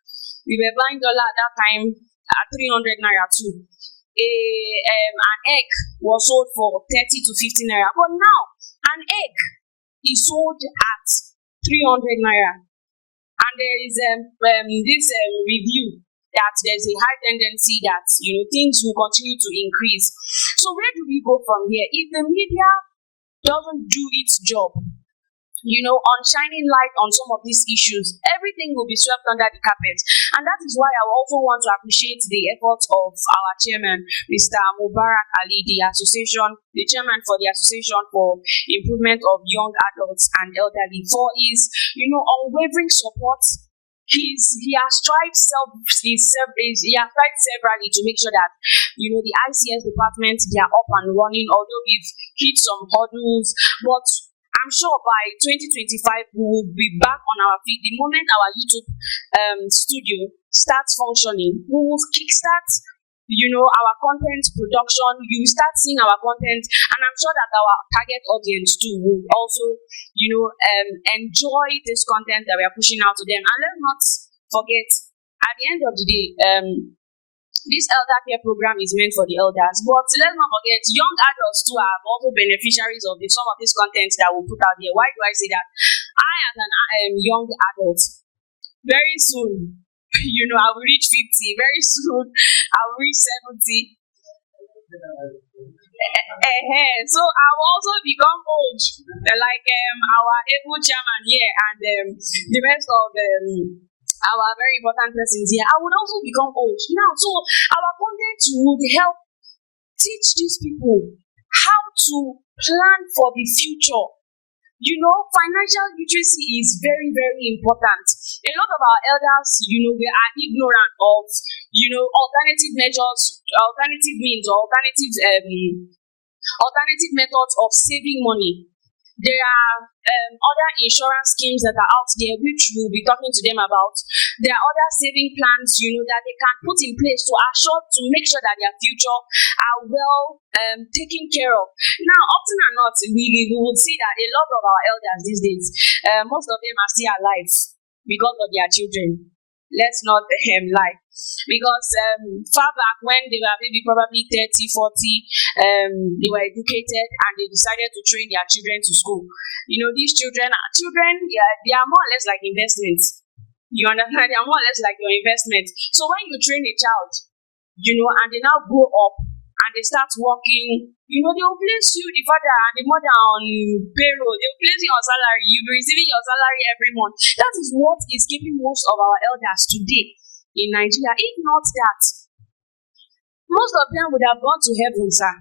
We were buying dollar at that time at 300 naira too. An egg was sold for 30 to 50 naira, but now an egg is sold at 300 naira. And there is this review that there's a high tendency that things will continue to increase. So where do we go from here? If the media doesn't do its job, on shining light on some of these issues, everything will be swept under the carpet. And that is why I also want to appreciate the efforts of our chairman, Mr. Mubarak Ali, the chairman for the Association for Improvement of Young Adults and Elderly, for his, unwavering support he has tried severally to make sure that the ICS department, they are up and running, although we've hit some hurdles, but I'm sure by 2025 we will be back on our feet. The moment our YouTube studio starts functioning, we will kickstart our content production. You will start seeing our content, and I'm sure that our target audience too will also enjoy this content that we are pushing out to them. And let's not forget, at the end of the day, this elder care program is meant for the elders, but let's not forget, young adults too are also beneficiaries of some of this content that we put out there. Why do I say that? I, as an young adult, very soon, I will reach 50. Very soon, I will reach 70. So I will also become old, like our able chairman here and the rest of our very important persons here. I would also become old now. So our content would help teach these people how to plan for the future. Financial literacy is very, very important. A lot of our elders, they are ignorant of, alternative measures, alternative means, or alternative methods of saving money. There are other insurance schemes that are out there, which we'll be talking to them about. There are other saving plans, that they can put in place to make sure that their future are well taken care of. Now, often or not, we will see that a lot of our elders these days, most of them are still alive because of their children. Let's not lie. Because far back when they were maybe probably 30, 40, they were educated and they decided to train their children to school. These children, they are more or less like investments. You understand? They are more or less like your investment. So when you train a child, and they now grow up and they start working, they will place you, the father and the mother, on payroll. They will place you on salary. You'll be receiving your salary every month. That is what is keeping most of our elders today in Nigeria. If not that, most of them would have gone to heaven, sir.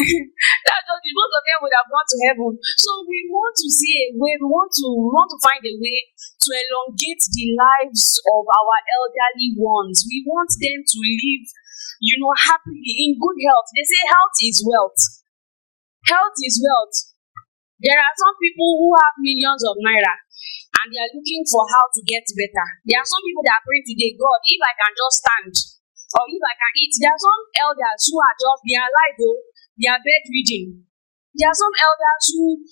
Most of them would have gone to heaven. So we want to see a way, we want to find a way to elongate the lives of our elderly ones. We want them to live, happily, in good health. They say health is wealth. Health is wealth. There are some people who have millions of naira and they are looking for how to get better. There are some people that are praying today, God, if I can just stand, or if I can eat. There are some elders who are just, they are alive, they are bedridden. There are some elders who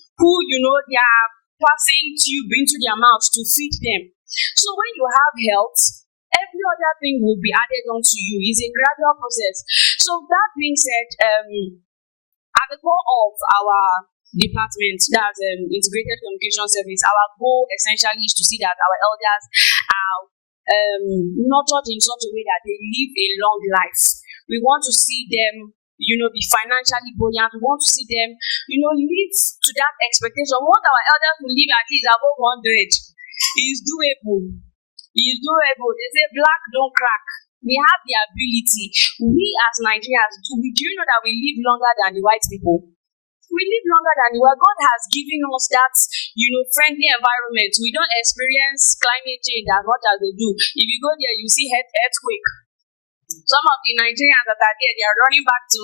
they are passing tube into their mouth to feed them. So when you have health, every other thing will be added onto you. It's a gradual process. So that being said, at the core of our department, that's integrated communication service, our goal essentially is to see that our elders are nurtured in such a way that they live a long life. We want to see them be financially buoyant. We want to see them live to that expectation. We want our elders to live at least above 100. It's doable. It's doable. They say black don't crack. We have the ability. We as Nigerians, do you know that we live longer than the white people? We live longer than the white. God has given us that, friendly environment. We don't experience climate change as much as they do. If you go there, you see earthquake. Some of the Nigerians that are there, they are running back to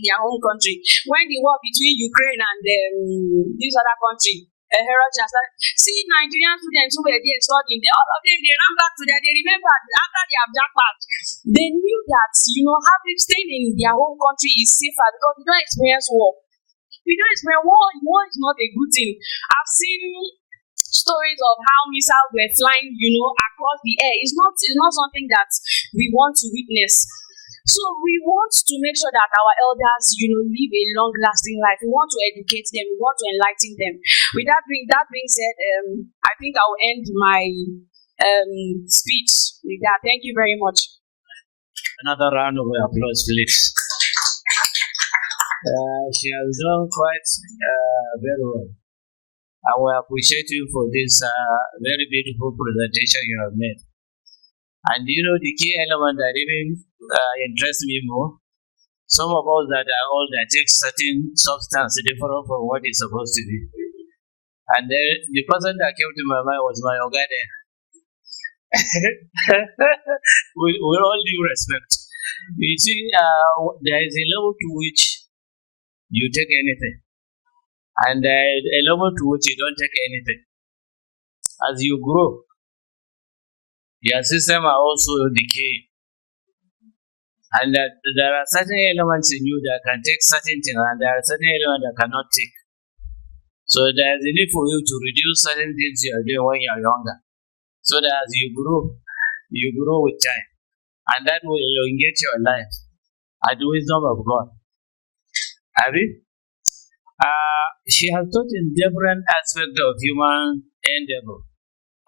their home country. When the war between Ukraine and this other country, see Nigerian students who were there studying, all of them, they ran back to there. They remember after they have jackpot, they knew that having staying in their home country is safer because we don't experience war. We don't experience war. War is not a good thing. I've seen stories of how missiles were flying, across the air. It's not something that we want to witness. So we want to make sure that our elders, live a long-lasting life. We want to educate them. We want to enlighten them. With that being said, I think I will end my speech with that. Thank you very much. Another round of applause, please. She has done quite very well. I will appreciate you for this very beautiful presentation you have made. And the key element that even interests me more, some of us that are old that take certain substance different from what it's supposed to be. And the person that came to my mind was my Ogade. with all due respect, you see, there is a level to which you take anything, and there is a level to which you don't take anything. As you grow, your system are also decaying, and that there are certain elements in you that can take certain things, and there are certain elements that cannot take. So there is a need for you to reduce certain things you are doing when you are younger, so that as you grow with time, and that will elongate your life at the wisdom of God. Abi? She has taught in different aspects of human endeavor,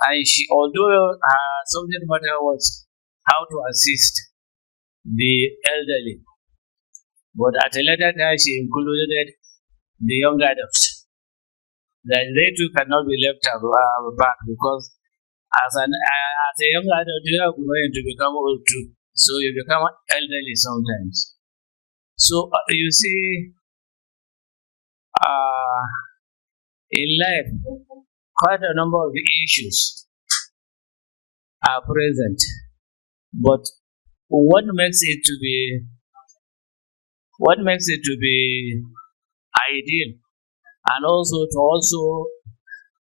and although her subject matter was how to assist the elderly, but at a later time she included the young adults, that they too cannot be left back, because as a young adult you are going to become old too, so you become elderly sometimes. So you see, in life, quite a number of issues are present, but what makes it to be ideal, and also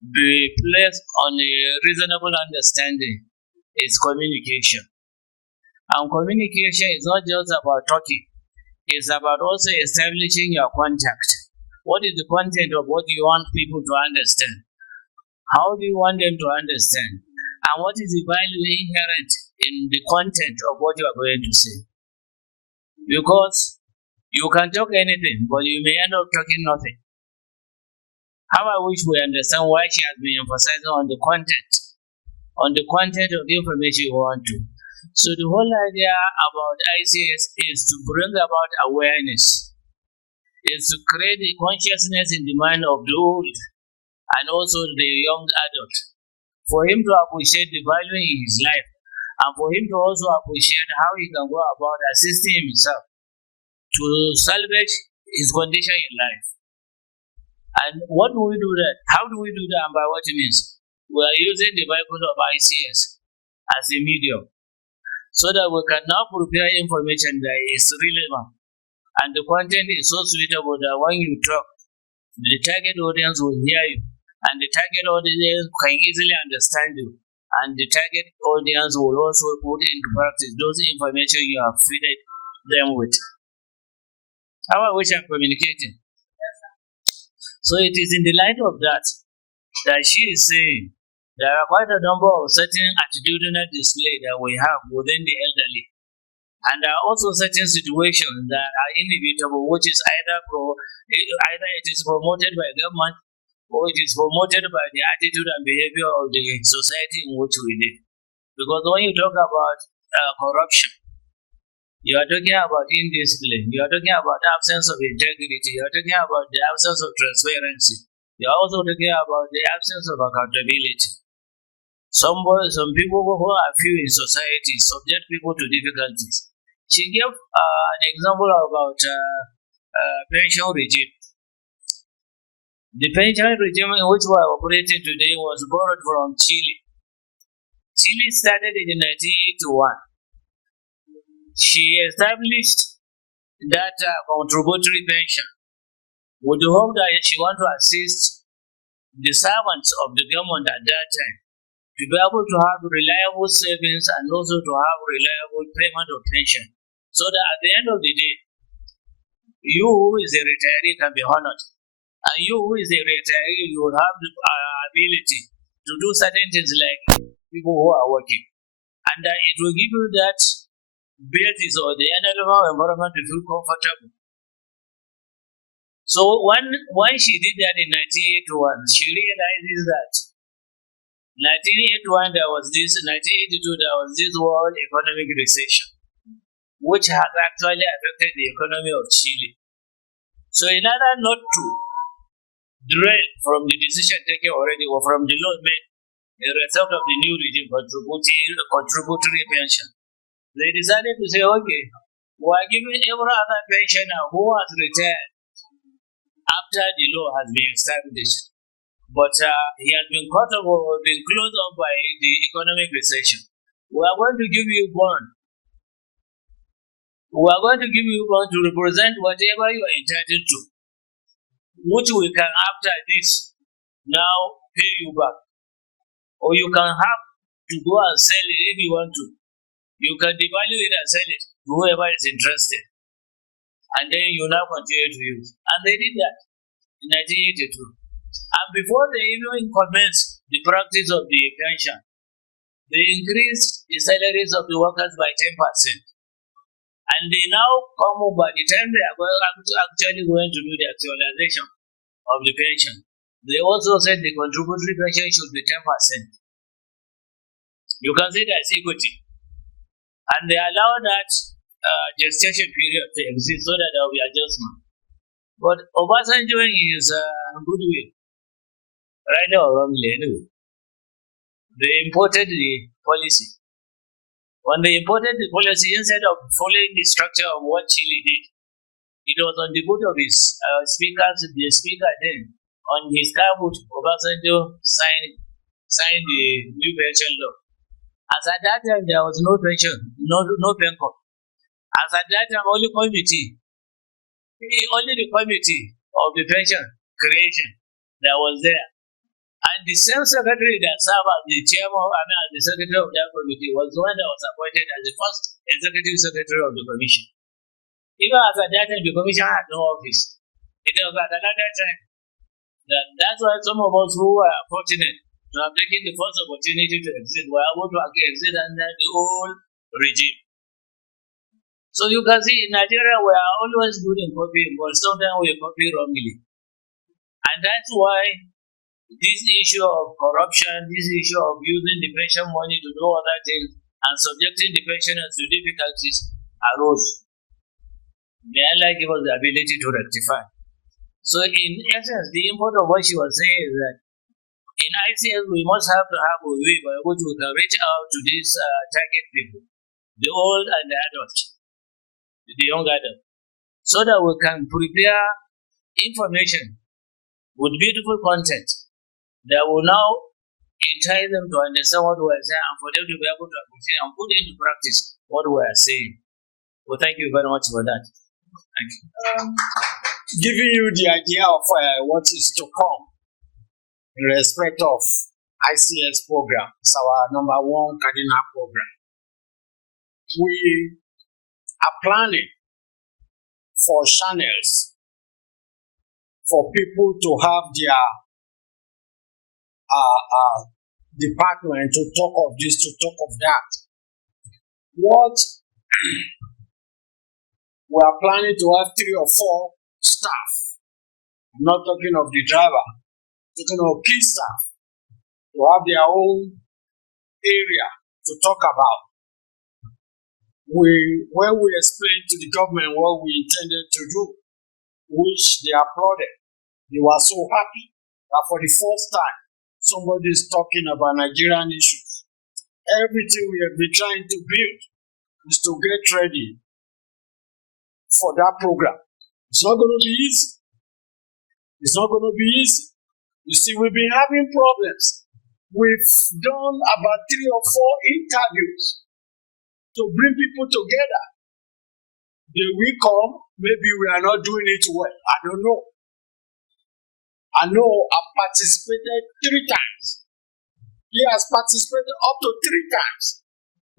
be placed on a reasonable understanding, is communication. And communication is not just about talking, it's about also establishing your contact. What is the content of what you want people to understand? How do you want them to understand? And what is the value inherent in the content of what you are going to say? Because you can talk anything, but you may end up talking nothing. How I wish we understand why she has been emphasizing on the content of the information you want to. So the whole idea about ICS is to bring about awareness, is to create a consciousness in the mind of the old and also the young adult, for him to appreciate the value in his life, and for him to also appreciate how he can go about assisting himself to salvage his condition in life. And what do we do that? How do we do that, and by what means? We are using the Bible of ICS as a medium, so that we can now prepare information that is relevant, and the content is so suitable that when you talk, the target audience will hear you, and the target audience can easily understand you, and the target audience will also put into practice those information you have fed them with. How I wish I'm communicating. So it is in the light of that she is saying there are quite a number of certain attitudinal display that we have within the elderly, and there are also certain situations that are inevitable, which is either it is promoted by government, or it is promoted by the attitude and behavior of the society in which we live. Because when you talk about corruption, you are talking about indiscipline, you are talking about the absence of integrity, you are talking about the absence of transparency, you are also talking about the absence of accountability. Some people who are few in society subject people to difficulties. She gave an example about pension regime. The pension regime in which we are operating today was borrowed from Chile. Chile started in 1981. She established that contributory pension with the hope that she wants to assist the servants of the government at that time to be able to have reliable savings and also to have reliable payment of pension, so that at the end of the day, you who is a retiree can be honored, and you who is a retiree, you will have the ability to do certain things like people who are working, and it will give you that basis or the environment to feel comfortable. So when she did that in 1981, she realizes that 1981 there was this, 1982 there was this world economic recession, which has actually affected the economy of Chile. So in order not to derail from the decision taken already or from the law made in respect of the new regime contributory pension, they decided to say, okay, we are giving every other pensioner who has retired after the law has been established but he has been caught up or been closed up by the economic recession. We are going to give you bond. We are going to give you bond to represent whatever you are entitled to, which we can after this now pay you back. Or you can have to go and sell it if you want to. You can devalue it and sell it to whoever is interested. And then you now continue to use. And they did that in 1982. And before they even commenced the practice of the pension, they increased the salaries of the workers by 10%. And they now come up by the time they are actually going to do the actualization of the pension. They also said the contributory pension should be 10%. You can see that's equity. And they allow that gestation period to exist so that there will be adjustment. But Obasanjo is goodwill. Right or wrongly, anyway. They imported the policy. When they imported the policy, instead of following the structure of what Chile did, it was on the boot of his speakers, the speaker then, on his carboot, Obasanjo signed the new pension law. As at that time, there was no pension, no PENCOM. As at that time, only the committee of the pension creation that was there. And the same secretary that served as the chairman, as the secretary of that committee was the one that was appointed as the first executive secretary of the commission. Even as at that time, the commission had no office. It was at that time. That's why some of us who were fortunate to have taken the first opportunity to exit were able to exit under the old regime. So you can see in Nigeria we are always good in copying, but sometimes we copy wrongly. And that's why this issue of corruption, this issue of using the pension money to do other things and subjecting the pensioners to difficulties arose. May Allah give us the ability to rectify. So in essence, the import of what she was saying is that in ICS we must have to have a way by which we can reach out to these target people, the old and the adult, the young adult, so that we can prepare information with beautiful content that will now entice them to understand what we are saying and for them to be able to appreciate and put into practice what we are saying. Well, thank you very much for that. Thank you. Giving you the idea of what is to come in respect of ICS program, it's our number one cardinal program. We are planning for channels for people to have their department to talk of this, to talk of that. What we are planning to have 3 or 4 staff. I'm not talking of the driver, I'm talking of key staff to have their own area to talk about. When we explained to the government what we intended to do, which they applauded, they were so happy that for the first time somebody is talking about Nigerian issues. Everything we have been trying to build is to get ready for that program. It's not going to be easy. It's not going to be easy. You see, we've been having problems. We've done about 3 or 4 interviews to bring people together. They will come, maybe we are not doing it well. I don't know. I know I've participated 3 times. He has participated up to 3 times.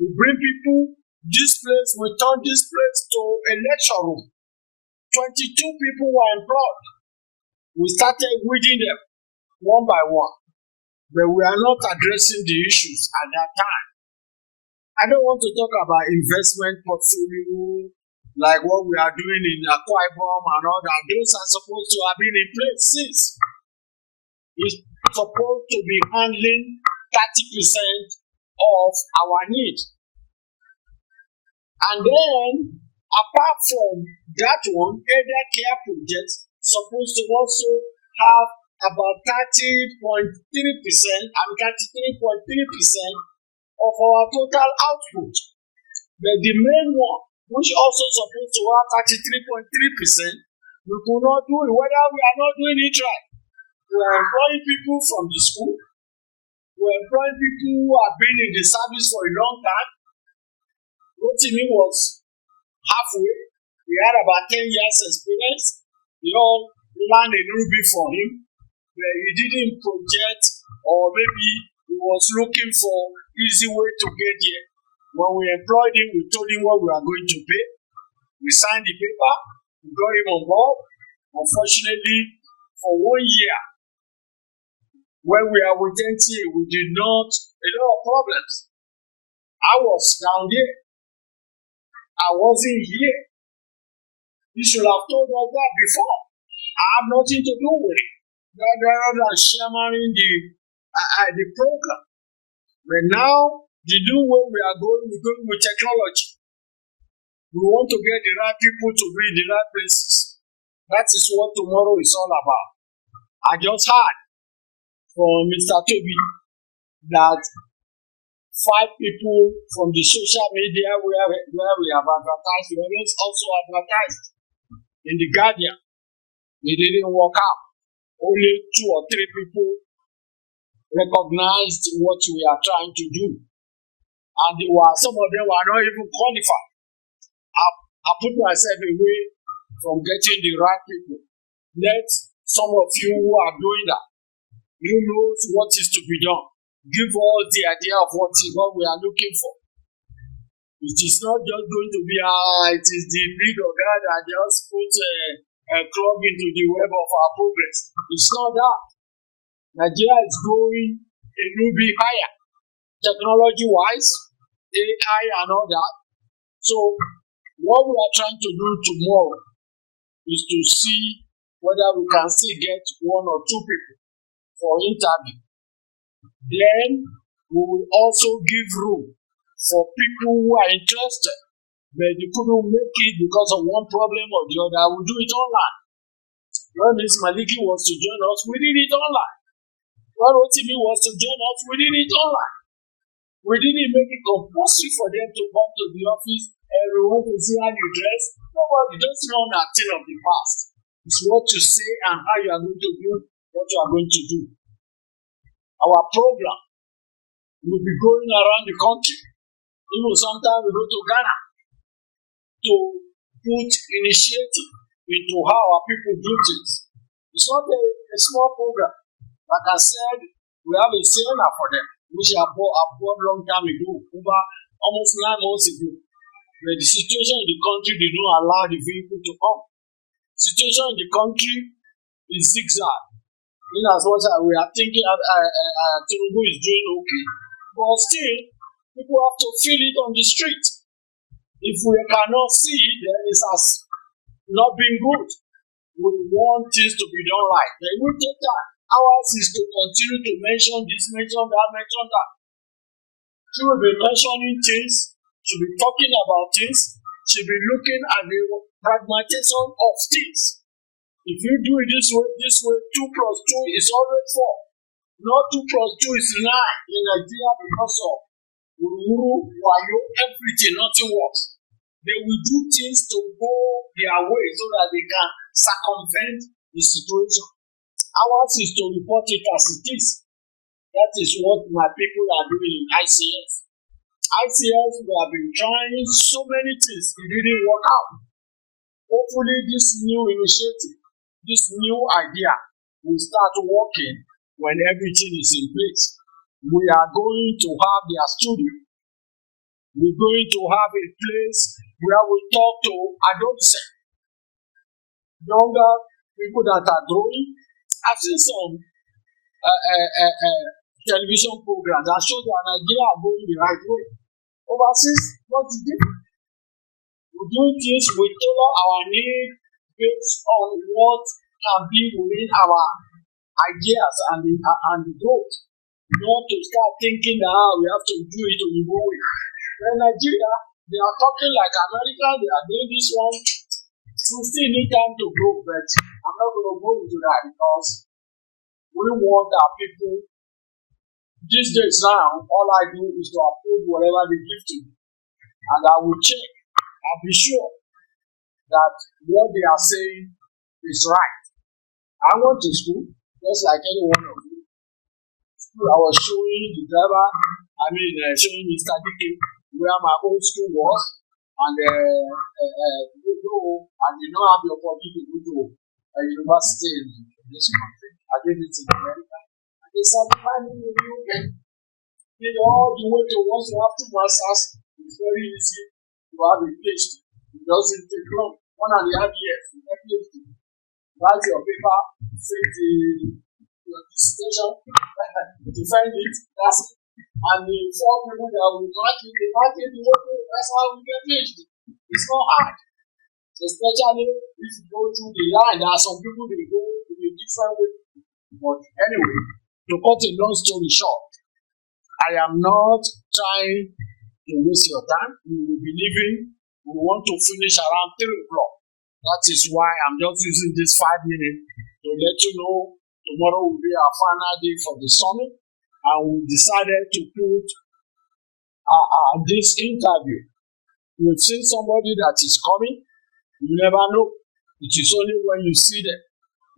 We bring people, this place, we turn this place to a lecture room. 22 people were employed. We started weeding them one by one. But we are not addressing the issues at that time. I don't want to talk about investment portfolio, like what we are doing in Akwa Ibom and all that. Those are supposed to have been in place since. We're supposed to be handling 30% of our need. And then, apart from that one, elder care projects supposed to also have about 30.3% and 33.3% of our total output. But the main one, which also supposed to have 33.3%, we could not do it, whether we are not doing it right. We're employing people from the school. We're employing people who have been in the service for a long time. Rotimi was halfway. He had about 10 years experience. We all learned a little bit from him, but he didn't project, or maybe he was looking for easy way to get here. When we employed him, we told him what we are going to pay. We signed the paper, we got him on board. Unfortunately, for 1 year, when we are with NTA, we did not, a lot of problems. I was down there. I wasn't here. You should have told us that before. I have nothing to do with it. Rather than sharing the program. But now, the new way we are going, we're going with technology. We want to get the right people to be in the right places. That is what tomorrow is all about. I just heard from Mr. Toby that 5 people from the social media where we have advertised, we also advertised in the Guardian. It didn't work out. Only 2 or 3 people recognized what we are trying to do. And some of them were not even qualified. I put myself away from getting the right people. Let some of you who are doing that, who knows what is to be done, give us the idea of what we are looking for. It is not just going to be, it is the big guy that just put a club into the web of our progress. It's not that. Nigeria is going a little bit higher, technology-wise, AI and all that. So, what we are trying to do tomorrow is to see whether we can still get 1 or 2 people for interview. Then we will also give room for people who are interested, but they couldn't make it because of one problem or the other. We'll do it online. When Ms. Maliki was to join us, we did it online. When Rotimi was to join us, we did it online. We didn't make it compulsory for them to come to the office and we want to see how you dress. Nobody doesn't know nothing of the past. It's what you say and how you are going to do what you are going to do. Our program will be going around the country. Even sometimes we go to Ghana to put initiative into how our people do things. It's not a small program. Like I said, we have a seminar for them, which I bought a long time ago, over almost 9 months ago. But the situation in the country did not allow the vehicle to come. Situation in the country is zigzag. In as much as we are thinking Tinubu is doing okay, but still, people have to feel it on the street. If we cannot see it, then it has not been good. We want things to be done right. Then we take time. Ours is to continue to mention this, mention that, mention that. She will be mentioning things, she'll be talking about things, she'll be looking at the pragmatism of things. If you do it this way, 2 plus 2 is always 4. Not 2 plus 2 is 9 in Nigeria because of wayo, everything, nothing works. They will do things to go their way so that they can circumvent the situation. Ours is to report it as it is. That is what my people are doing in ICS. ICS, we have been trying so many things, it didn't work out. Hopefully this new initiative, this new idea will start working when everything is in place. We are going to have their studio. We're going to have a place where we talk to adolescents, younger people that are growing. I've seen some television programs that show that Nigeria are going the right way. Overseas, what is it? We do things, we tailor our need based on what can be within our ideas and the growth. Not to start thinking that we have to do it on the way. In Nigeria, they are talking like America, they are doing this one. We still need time to grow, but I'm not going to go into that because we want our people. These days now, all I do is to approve whatever they give to me. And I will check and be sure that what they are saying is right. I went to school. just like any one of you. I was showing the driver, showing Mr. Dicky where my old school was, and you know, and you don't have the opportunity to go to a university in this country. I did it in America. And they said, finding in the UK, you know, the way to once you have 2 masters, it's very easy to have a PhD. It doesn't take long. 1.5 years, you get PhD. Write your paper, say your dissertation, defend it, that's it. And the 4 people that will write it, they write it, that's how we get PhD. It's not hard. Especially if you go through the line, there are some people they go in a different way. But anyway, to cut a long story short, I am not trying to waste your time. We will be leaving. We want to finish around 3 o'clock. That is why I'm just using this 5 minutes to let you know tomorrow will be our final day for the summit. And we decided to put this interview. We've seen somebody that is coming. You never know. It is only when you see them.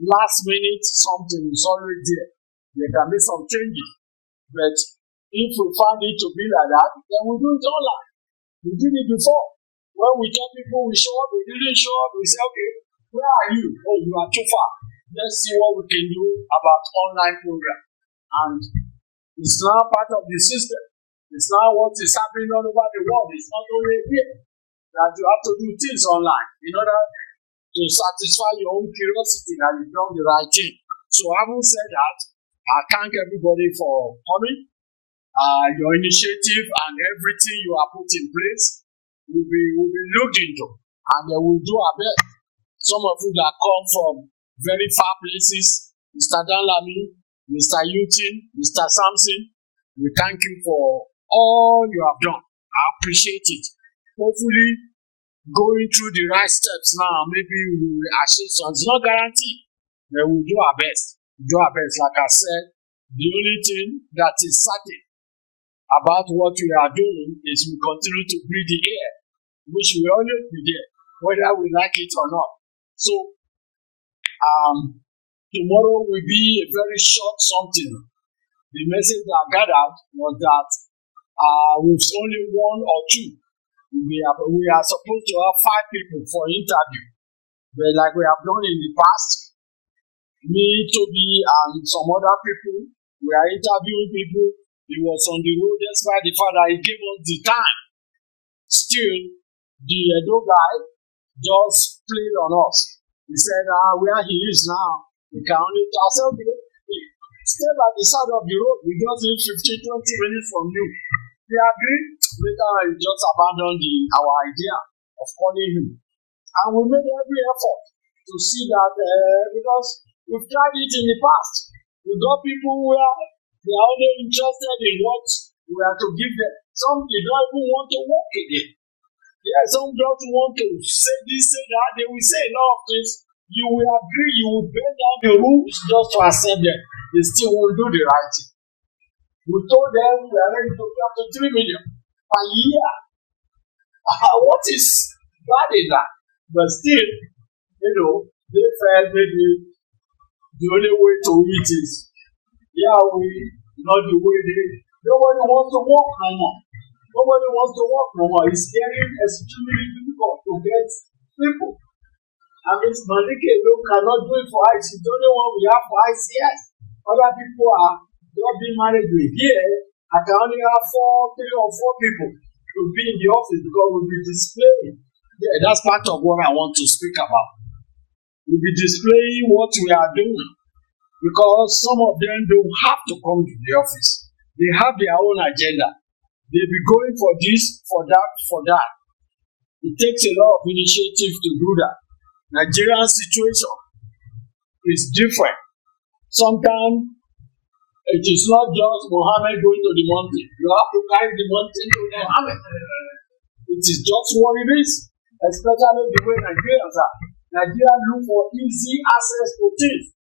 Last minute, something is already there. There can be some changes. But if we find it to be like that, then we do it online. We did it before. When we tell people we show up, we didn't show up, we say, okay, where are you? Oh, you are too far. Let's see what we can do about online program. And it's now part of the system. It's now what is happening all over the world. It's not only here that you have to do things online in order to satisfy your own curiosity that you've done the right thing. So having said that, I thank everybody for coming. Your initiative and everything you have put in place will be looked into, and they will do our best. Some of you that come from very far places, Mr. Danlami, Mr. Yutin, Mr. Samson, we thank you for all you have done. I appreciate it. Hopefully, going through the right steps now, maybe we will achieve some. It's not guaranteed, but we'll do our best. Do our best. Like I said, the only thing that is certain about what we are doing is we continue to breathe the air, which will always be there, whether we like it or not. So, tomorrow will be a very short something. The message that I gathered was that with only 1 or 2, we are supposed to have 5 people for interview. But like we have done in the past, me, Toby, and some other people, we are interviewing people. He was on the road despite the fact that he gave us the time. Still, the Edo guy just played on us. He said, where he is now, we can only tell. I said, okay, stay by the side of the road. We just need 15, 20 minutes from you. He agreed. Later, he just abandoned our idea of calling him. And we made every effort to see that, because we've tried it in the past. We got people where they are only interested in what we are to give them. Some they don't even want to work again. Yeah, some just want to say this, say that. They will say a lot of things. You will agree, you will bend down the rules just to accept them. They still won't do the right thing. We told them we are ready to pay up to 3 million per year. What is bad in that? But still, they felt maybe the only way to eat is not the way nobody wants to work no more. Nobody wants to work no more. It's getting extremely difficult to get people. Malike cannot do it for us. It's the only one we have for ICS. Other people are not being managed with. Here, I can only have 3 or 4 people to be in the office because we'll be displaying. Yeah, that's part of what I want to speak about. We'll be displaying what we are doing. Because some of them don't have to come to the office. They have their own agenda. They'll be going for this, for that, for that. It takes a lot of initiative to do that. Nigerian situation is different. Sometimes it is not just Mohammed going to the mountain. You have to carry the mountain to Mohammed. It is just what it is, especially the way Nigerians are. Nigerians look for easy access to things.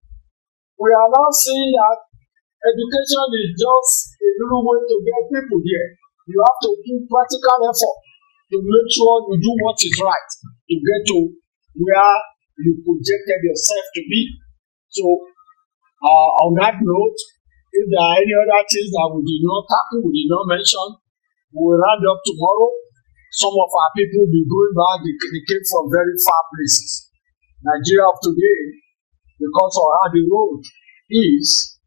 We are now seeing that education is just a little way to get people here. You have to do practical effort to make sure you do what is right to get to where you projected yourself to be. So On that note, if there are any other things that we did not tackle, we did not mention, we will round up tomorrow. Some of our people will be going back, they came from very far places. Nigeria of today, because of how the road is,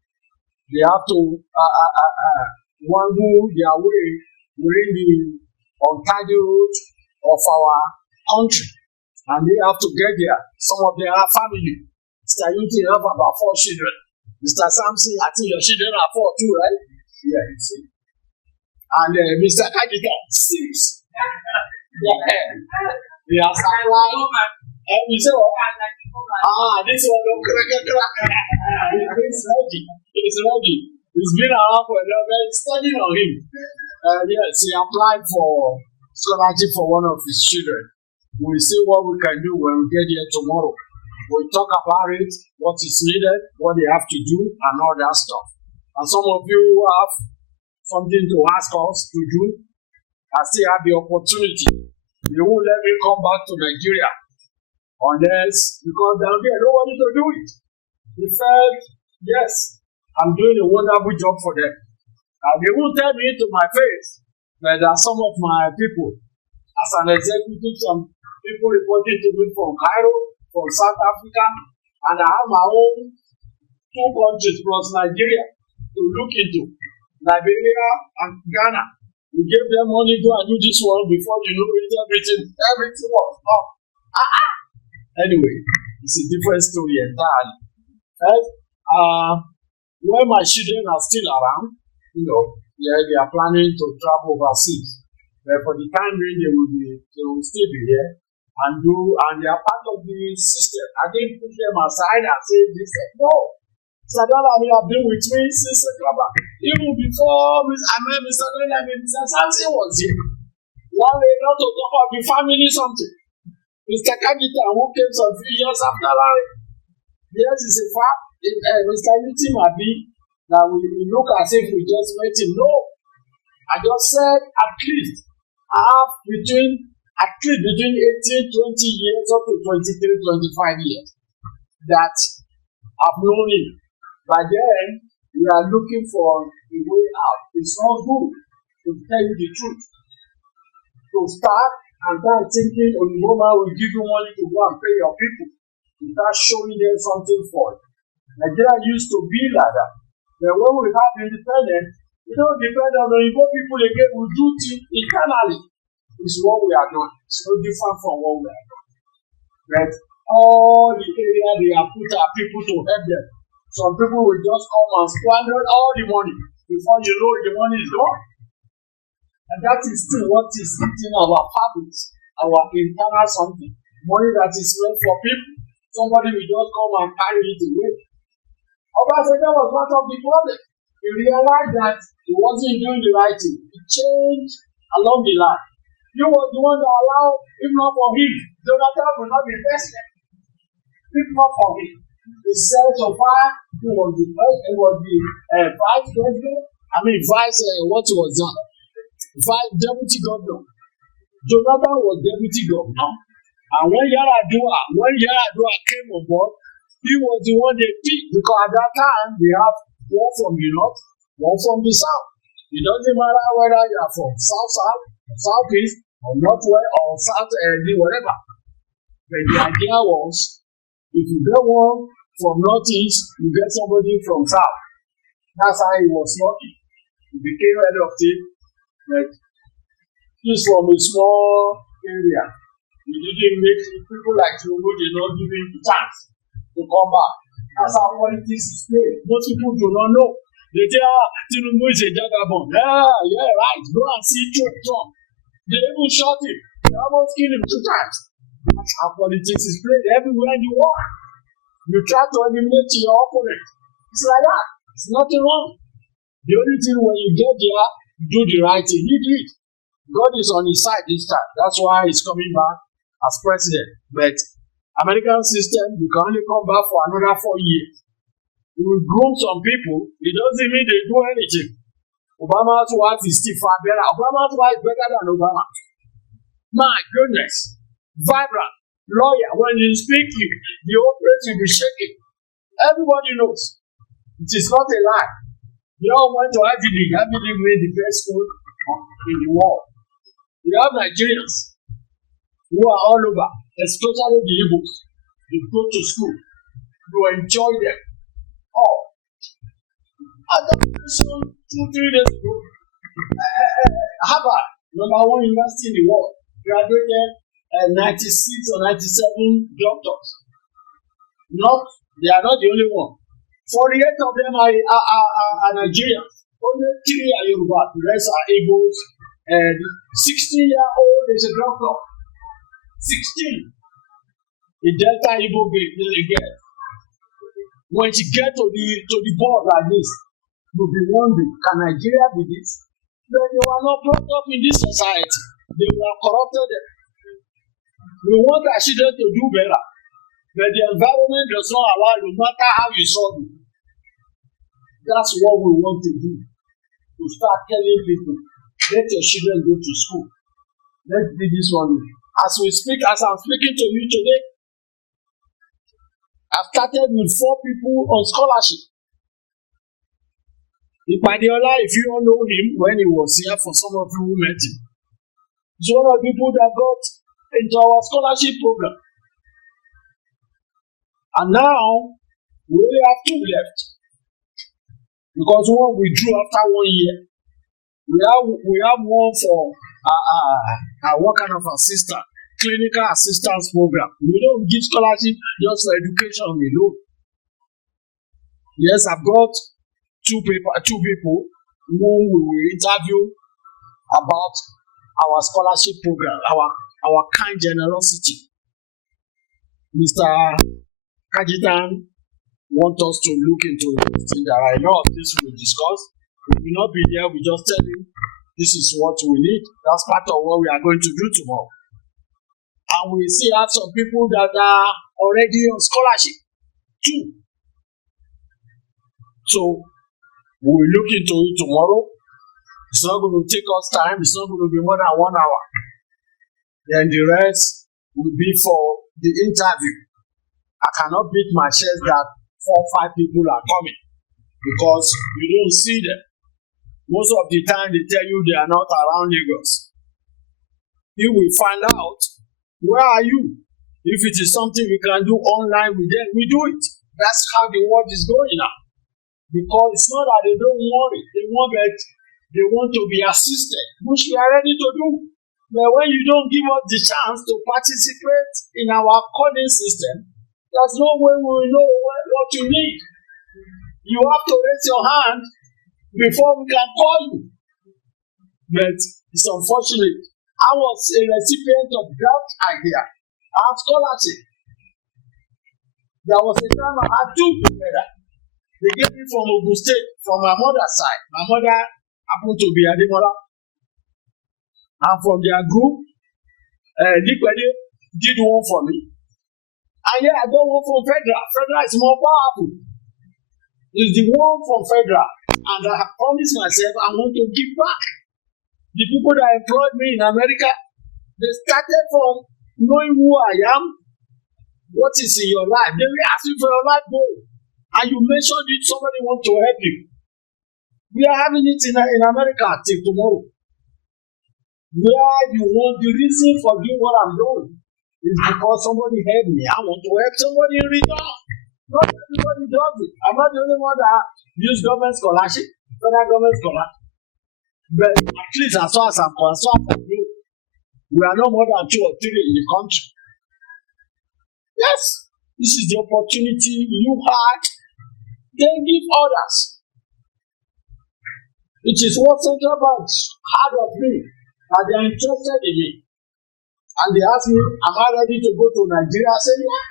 they have to wangle their way within the untidy road of our country. And they have to get there. Some of them are family. Mr. Yuti have about 4 children. Mr. Samson, I think your children are 4 too, right? Yeah, you see. And Mr. Kajika, 6. They are supplying. And we say, this one don't crack. It's ready. It's ready. It's been around for a long time. Studying on him. Yes, he applied for scholarship for one of his children. We'll see what we can do when we get here tomorrow. We'll talk about it, what is needed, what they have to do, and all that stuff. And some of you who have something to ask us to do, I still have the opportunity. They won't let me come back to Nigeria unless, because down there, nobody to do it. They felt, yes, I'm doing a wonderful job for them. And they won't tell me to my face that there are some of my people, as an executive, some people reporting to me from Cairo, from South Africa, and I have my own 2 countries plus Nigeria to look into, Liberia and Ghana. We gave them money, go and do this one before you know it, everything was off. Anyway, it's a different story entirely. Right? When my children are still around, they are planning to travel overseas. But for the time being, they will still be here and they are part of the system. I didn't put them aside and say this. No. Sadalami have been with me since September. Even before I met Mr. Dolami, Mr. Samson was here. One day not to talk about the family something. Mr. Kagita, who came some few years after Larry. Yes, it's a fact. Mr. Yuti might be that we look as if we just met him. No. I just said at least I have between 18, 20 years up to 23, 25 years that I've known him. By then, we are looking for a way out. It's not good to tell you the truth. To start and start thinking, on the moment we give you money to go and pay your people, without showing them something for it. Nigeria used to be like that. But when we have independence, we don't depend on the Igbo people again. We do things internally. It's what we are doing. It's no different from what we are doing. But all the area they have put our people to help them. Some people will just come and squander all the money. Before you know it, the money is gone. And that is still what is eating our habits, our internal something. Money that is meant for people. Somebody will just come and carry it away. Obasanjo was part of the problem. He realized that he wasn't doing the right thing. He changed along the line. He was the one that allowed, if not for him, Jonathan will not be president. If not for him. He said so far, he was the vice president. What was that? Deputy governor. Jonathan was deputy governor. And when Yaradua came on board, he was the one they picked because at that time they have one from the north, one from the south. It doesn't matter whether you are from south, southeast, or northwest, or south, whatever. But the idea was, if you get one from northeast, you get somebody from south. That's how he was lucky. He became head of state, but he's from a small area. He didn't make people like you who did not give him the chance to come back. That's how politics is played. Most people do not know. They say, Tinubu is a jagabond. Yeah, right. Go and see Trump. They even shot him. They almost killed him 2 times. That's how politics is played everywhere you walk. You try to eliminate your opponent. It's like that. It's nothing wrong. The only thing when you get there, do the right thing. He did. God is on his side this time. That's why he's coming back as president. But American system, you can only come back for another 4 years. You will groom some people. It doesn't mean they do anything. Obama's wife is still far better. Obama's wife is better than Obama. My goodness. Vibrant. Lawyer. When you speak, the whole place will be shaking. Everybody knows. It is not a lie. You all went to Ivy League. Ivy League made the best school in the world. You have Nigerians who are all over, especially the Igbos. You go to school, you enjoy them. Oh, I got mentioned 2-3 days ago. Harvard, #1 university in the world, graduated 96 or 97 doctors. They are not the only one. 48 of them are Nigerians. Only 3 are Yoruba. The rest are Igbos. And 16-year-old is a doctor. 16. The Delta Igbo girl. When she get to the board like this, you'll be wondering, can Nigeria be this? But they were not brought up in this society. They were corrupted. We want our children to do better. But the environment does not allow, no matter how you solve it. That's what we want to do. To start telling people, let your children go to school. Let's do this one. As I'm speaking to you today, I've started with 4 people on scholarship. Ipadiola, if you all know him, when he was here, for some of you who met him, he's one of the people that got into our scholarship program. And now, we only have 2 left. Because one withdrew after 1 year. We have one for what kind of assistant? Clinical assistance program. We don't give scholarship just for education alone. Yes, I've got 2 people who we will interview about our scholarship program, our kind generosity. Mr. Kajitan wants us to look into it. There are a lot of things we will discuss. We will not be there, we just tell you this is what we need. That's part of what we are going to do tomorrow. And we still have some people that are already on scholarship too. So we will look into it tomorrow. It's not going to take us time. It's not going to be more than 1 hour. Then the rest will be for the interview. I cannot beat my chest that 4 or 5 people are coming because you don't see them. Most of the time they tell you they are not around Lagos. You will find out, where are you? If it is something we can do online with them, we do it. That's how the world is going now. Because it's not that they don't want it. They want to be assisted, which we are ready to do. But when you don't give us the chance to participate in our calling system, there's no way we will know what you need. You have to raise your hand before we can call you. But it's unfortunate. I was a recipient of that idea. I have scholarship. There was a time I had 2 together. They gave me from Ogun State, from my mother's side. My mother happened to be Ademola. And from their group, Likwede did one for me. And yeah, I got one from Federal. Federal is more powerful. It's the one from Federal. And I have promised myself I want to give back. The people that employed me in America, they started from knowing who I am, what is in your life. They will ask you for your life goal. And you mentioned it, somebody wants to help you. We are having it in America till tomorrow. Where you want the reason for doing what I'm doing is because somebody helped me. I want to help somebody in return. Not everybody does it. I'm not the only one that use government scholarship, federal government scholarship. But at least as far as I'm concerned, we are no more than 2 or 3 in the country. Yes, this is the opportunity you had. Then give others. It is what central banks had of me, and they are interested in me. And they ask me, am I ready to go to Nigeria? I said, yeah,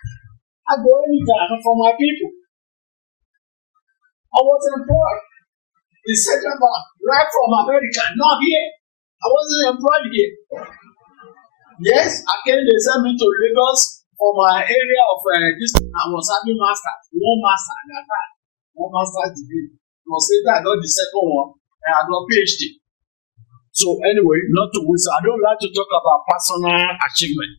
I go anytime for my people. I was employed in central bank right from America, not here. I wasn't employed here. Yes, I came, they sent me to Lagos for my area of this. I was having masters, 1 master at that time, 1 master's degree. It was later I got the second one, and I got PhD. So anyway, not to waste, I don't like to talk about personal achievement.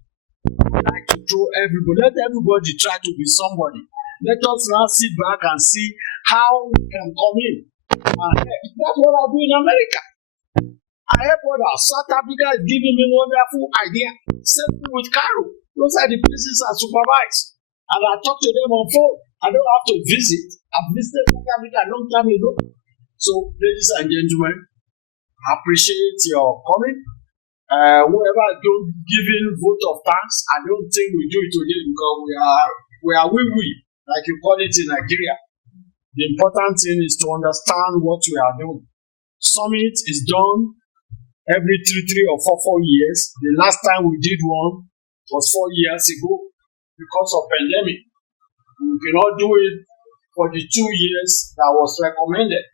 I like to throw everybody, let everybody try to be somebody. Let us now sit back and see how we can come in. That's what I do in America. I help others. South Africa is giving me wonderful idea. Same thing with Cairo. Those are the places I supervise. And I talk to them on phone. I don't have to visit. I've visited South Africa a long time ago. So, ladies and gentlemen, I appreciate your coming. Whoever don't give in vote of thanks, I don't think we do it today because we are like you call it in Nigeria. The important thing is to understand what we are doing. Summit is done every 3 or 4 years. The last time we did one was 4 years ago because of pandemic. We cannot do it for the 2 years that was recommended.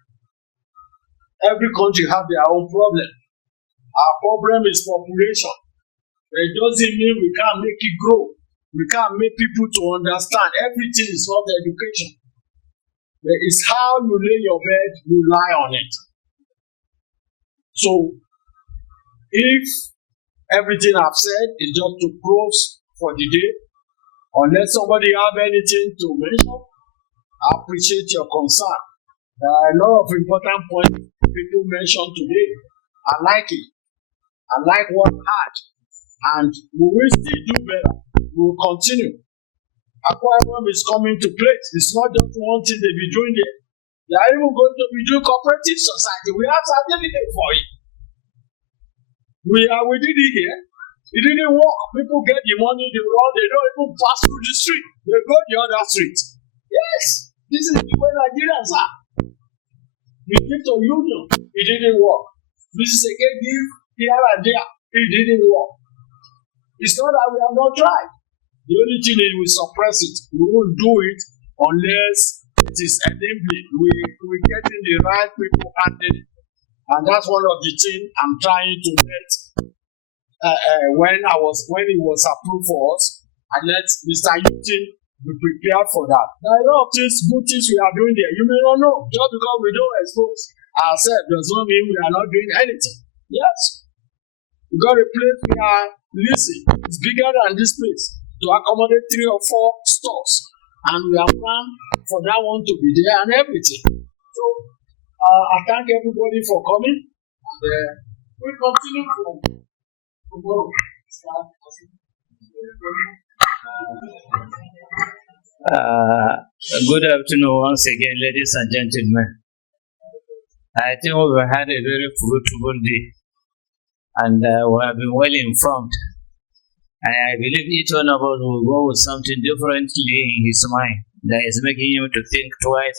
Every country have their own problem. Our problem is population. But it doesn't mean we can't make it grow. We can't make people to understand. Everything is not education. But it's how you lay your bed, you lie on it. So, if everything I've said is just to close for the day, unless somebody have anything to mention, I appreciate your concern. There are a lot of important points people mentioned today. I like it. I like what I had. And we will still do better. We will continue. Aquarium is coming to place. It's not just one thing they be doing there. They are even going to be doing cooperative society. We have certificate for it. We did it here. It didn't work. People get the money, they run, they don't even pass through the street. They go the other street. Yes, this is the way Nigerians are. We give to union, it didn't work. Mrs. Eke give here and there, it didn't work. It's not that we have not tried. The only thing is we suppress it. We won't do it unless it is enabling. We getting the right people handling it. And that's one of the things I'm trying to get when it was approved for us. And let Mr. Newton be prepared for that. There are a lot of things, good things we are doing there. You may not know. Just because we don't expose ourselves does not mean we are not doing anything. Yes. We got a place we are leasing. It's bigger than this place to accommodate 3 or 4 stores. And we have planned for that one to be there and everything. So I thank everybody for coming. And we'll continue from tomorrow. Good afternoon once again, ladies and gentlemen. I think we've had a very fruitful day, and we have been well informed. And I believe each one of us will go with something differently in his mind that is making him to think twice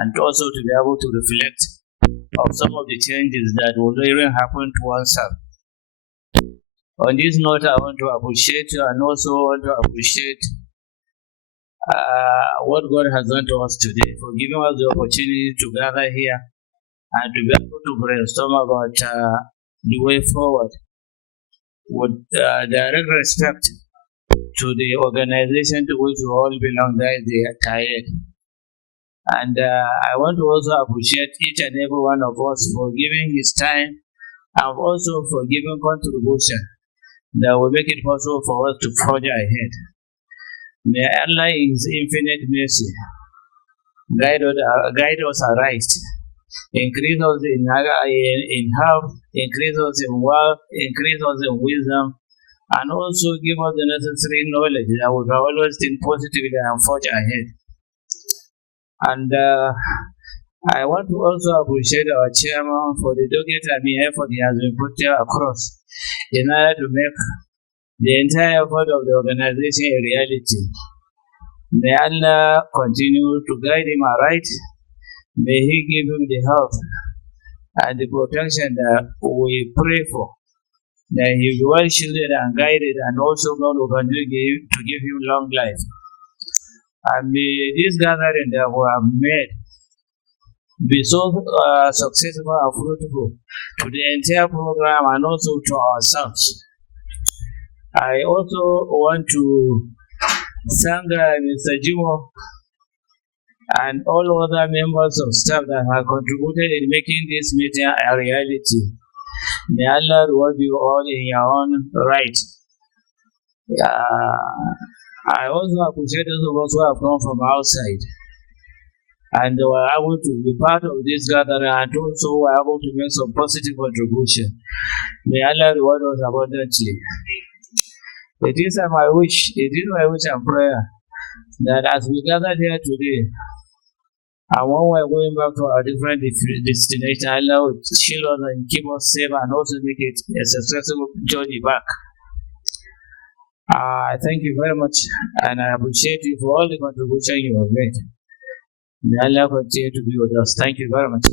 and also to be able to reflect on some of the changes that will even happen to oneself. On this note, I want to appreciate you and also want to appreciate what God has done to us today for giving us the opportunity to gather here and to be able to brainstorm about the way forward with direct respect to the organization to which we all belong, that is the TAIYAED. And I want to also appreciate each and every one of us for giving his time and also for giving contribution that will make it possible for us to forge ahead. May Allah in His infinite mercy guide us aright, increase us in health, increase us in wealth, increase us in wisdom, and also give us the necessary knowledge that we can always think positively and forge ahead. And I want to also appreciate our chairman for the dogged effort he has been put there across in order to make the entire effort of the organization a reality. May Allah continue to guide him aright. May He give him the health and the protection that we pray for. That he be well shielded and guided, and also God will continue to give him long life. And may this gathering that we have made be so successful and fruitful to the entire program and also to ourselves. I also want to thank Mr. Jimo and all other members of staff that have contributed in making this meeting a reality. May Allah reward you all in your own right. I also appreciate those of us who have come from outside. and they were able to be part of this gathering and also were able to make some positive contribution. May Allah reward us abundantly. It is my wish and prayer that as we gather here today, and when we're going back to our different destinations, Allah will shield us and keep us safe and also make it a successful journey back. I thank you very much and I appreciate you for all the contribution you have made. May Allah continue to be with us. Thank you very much.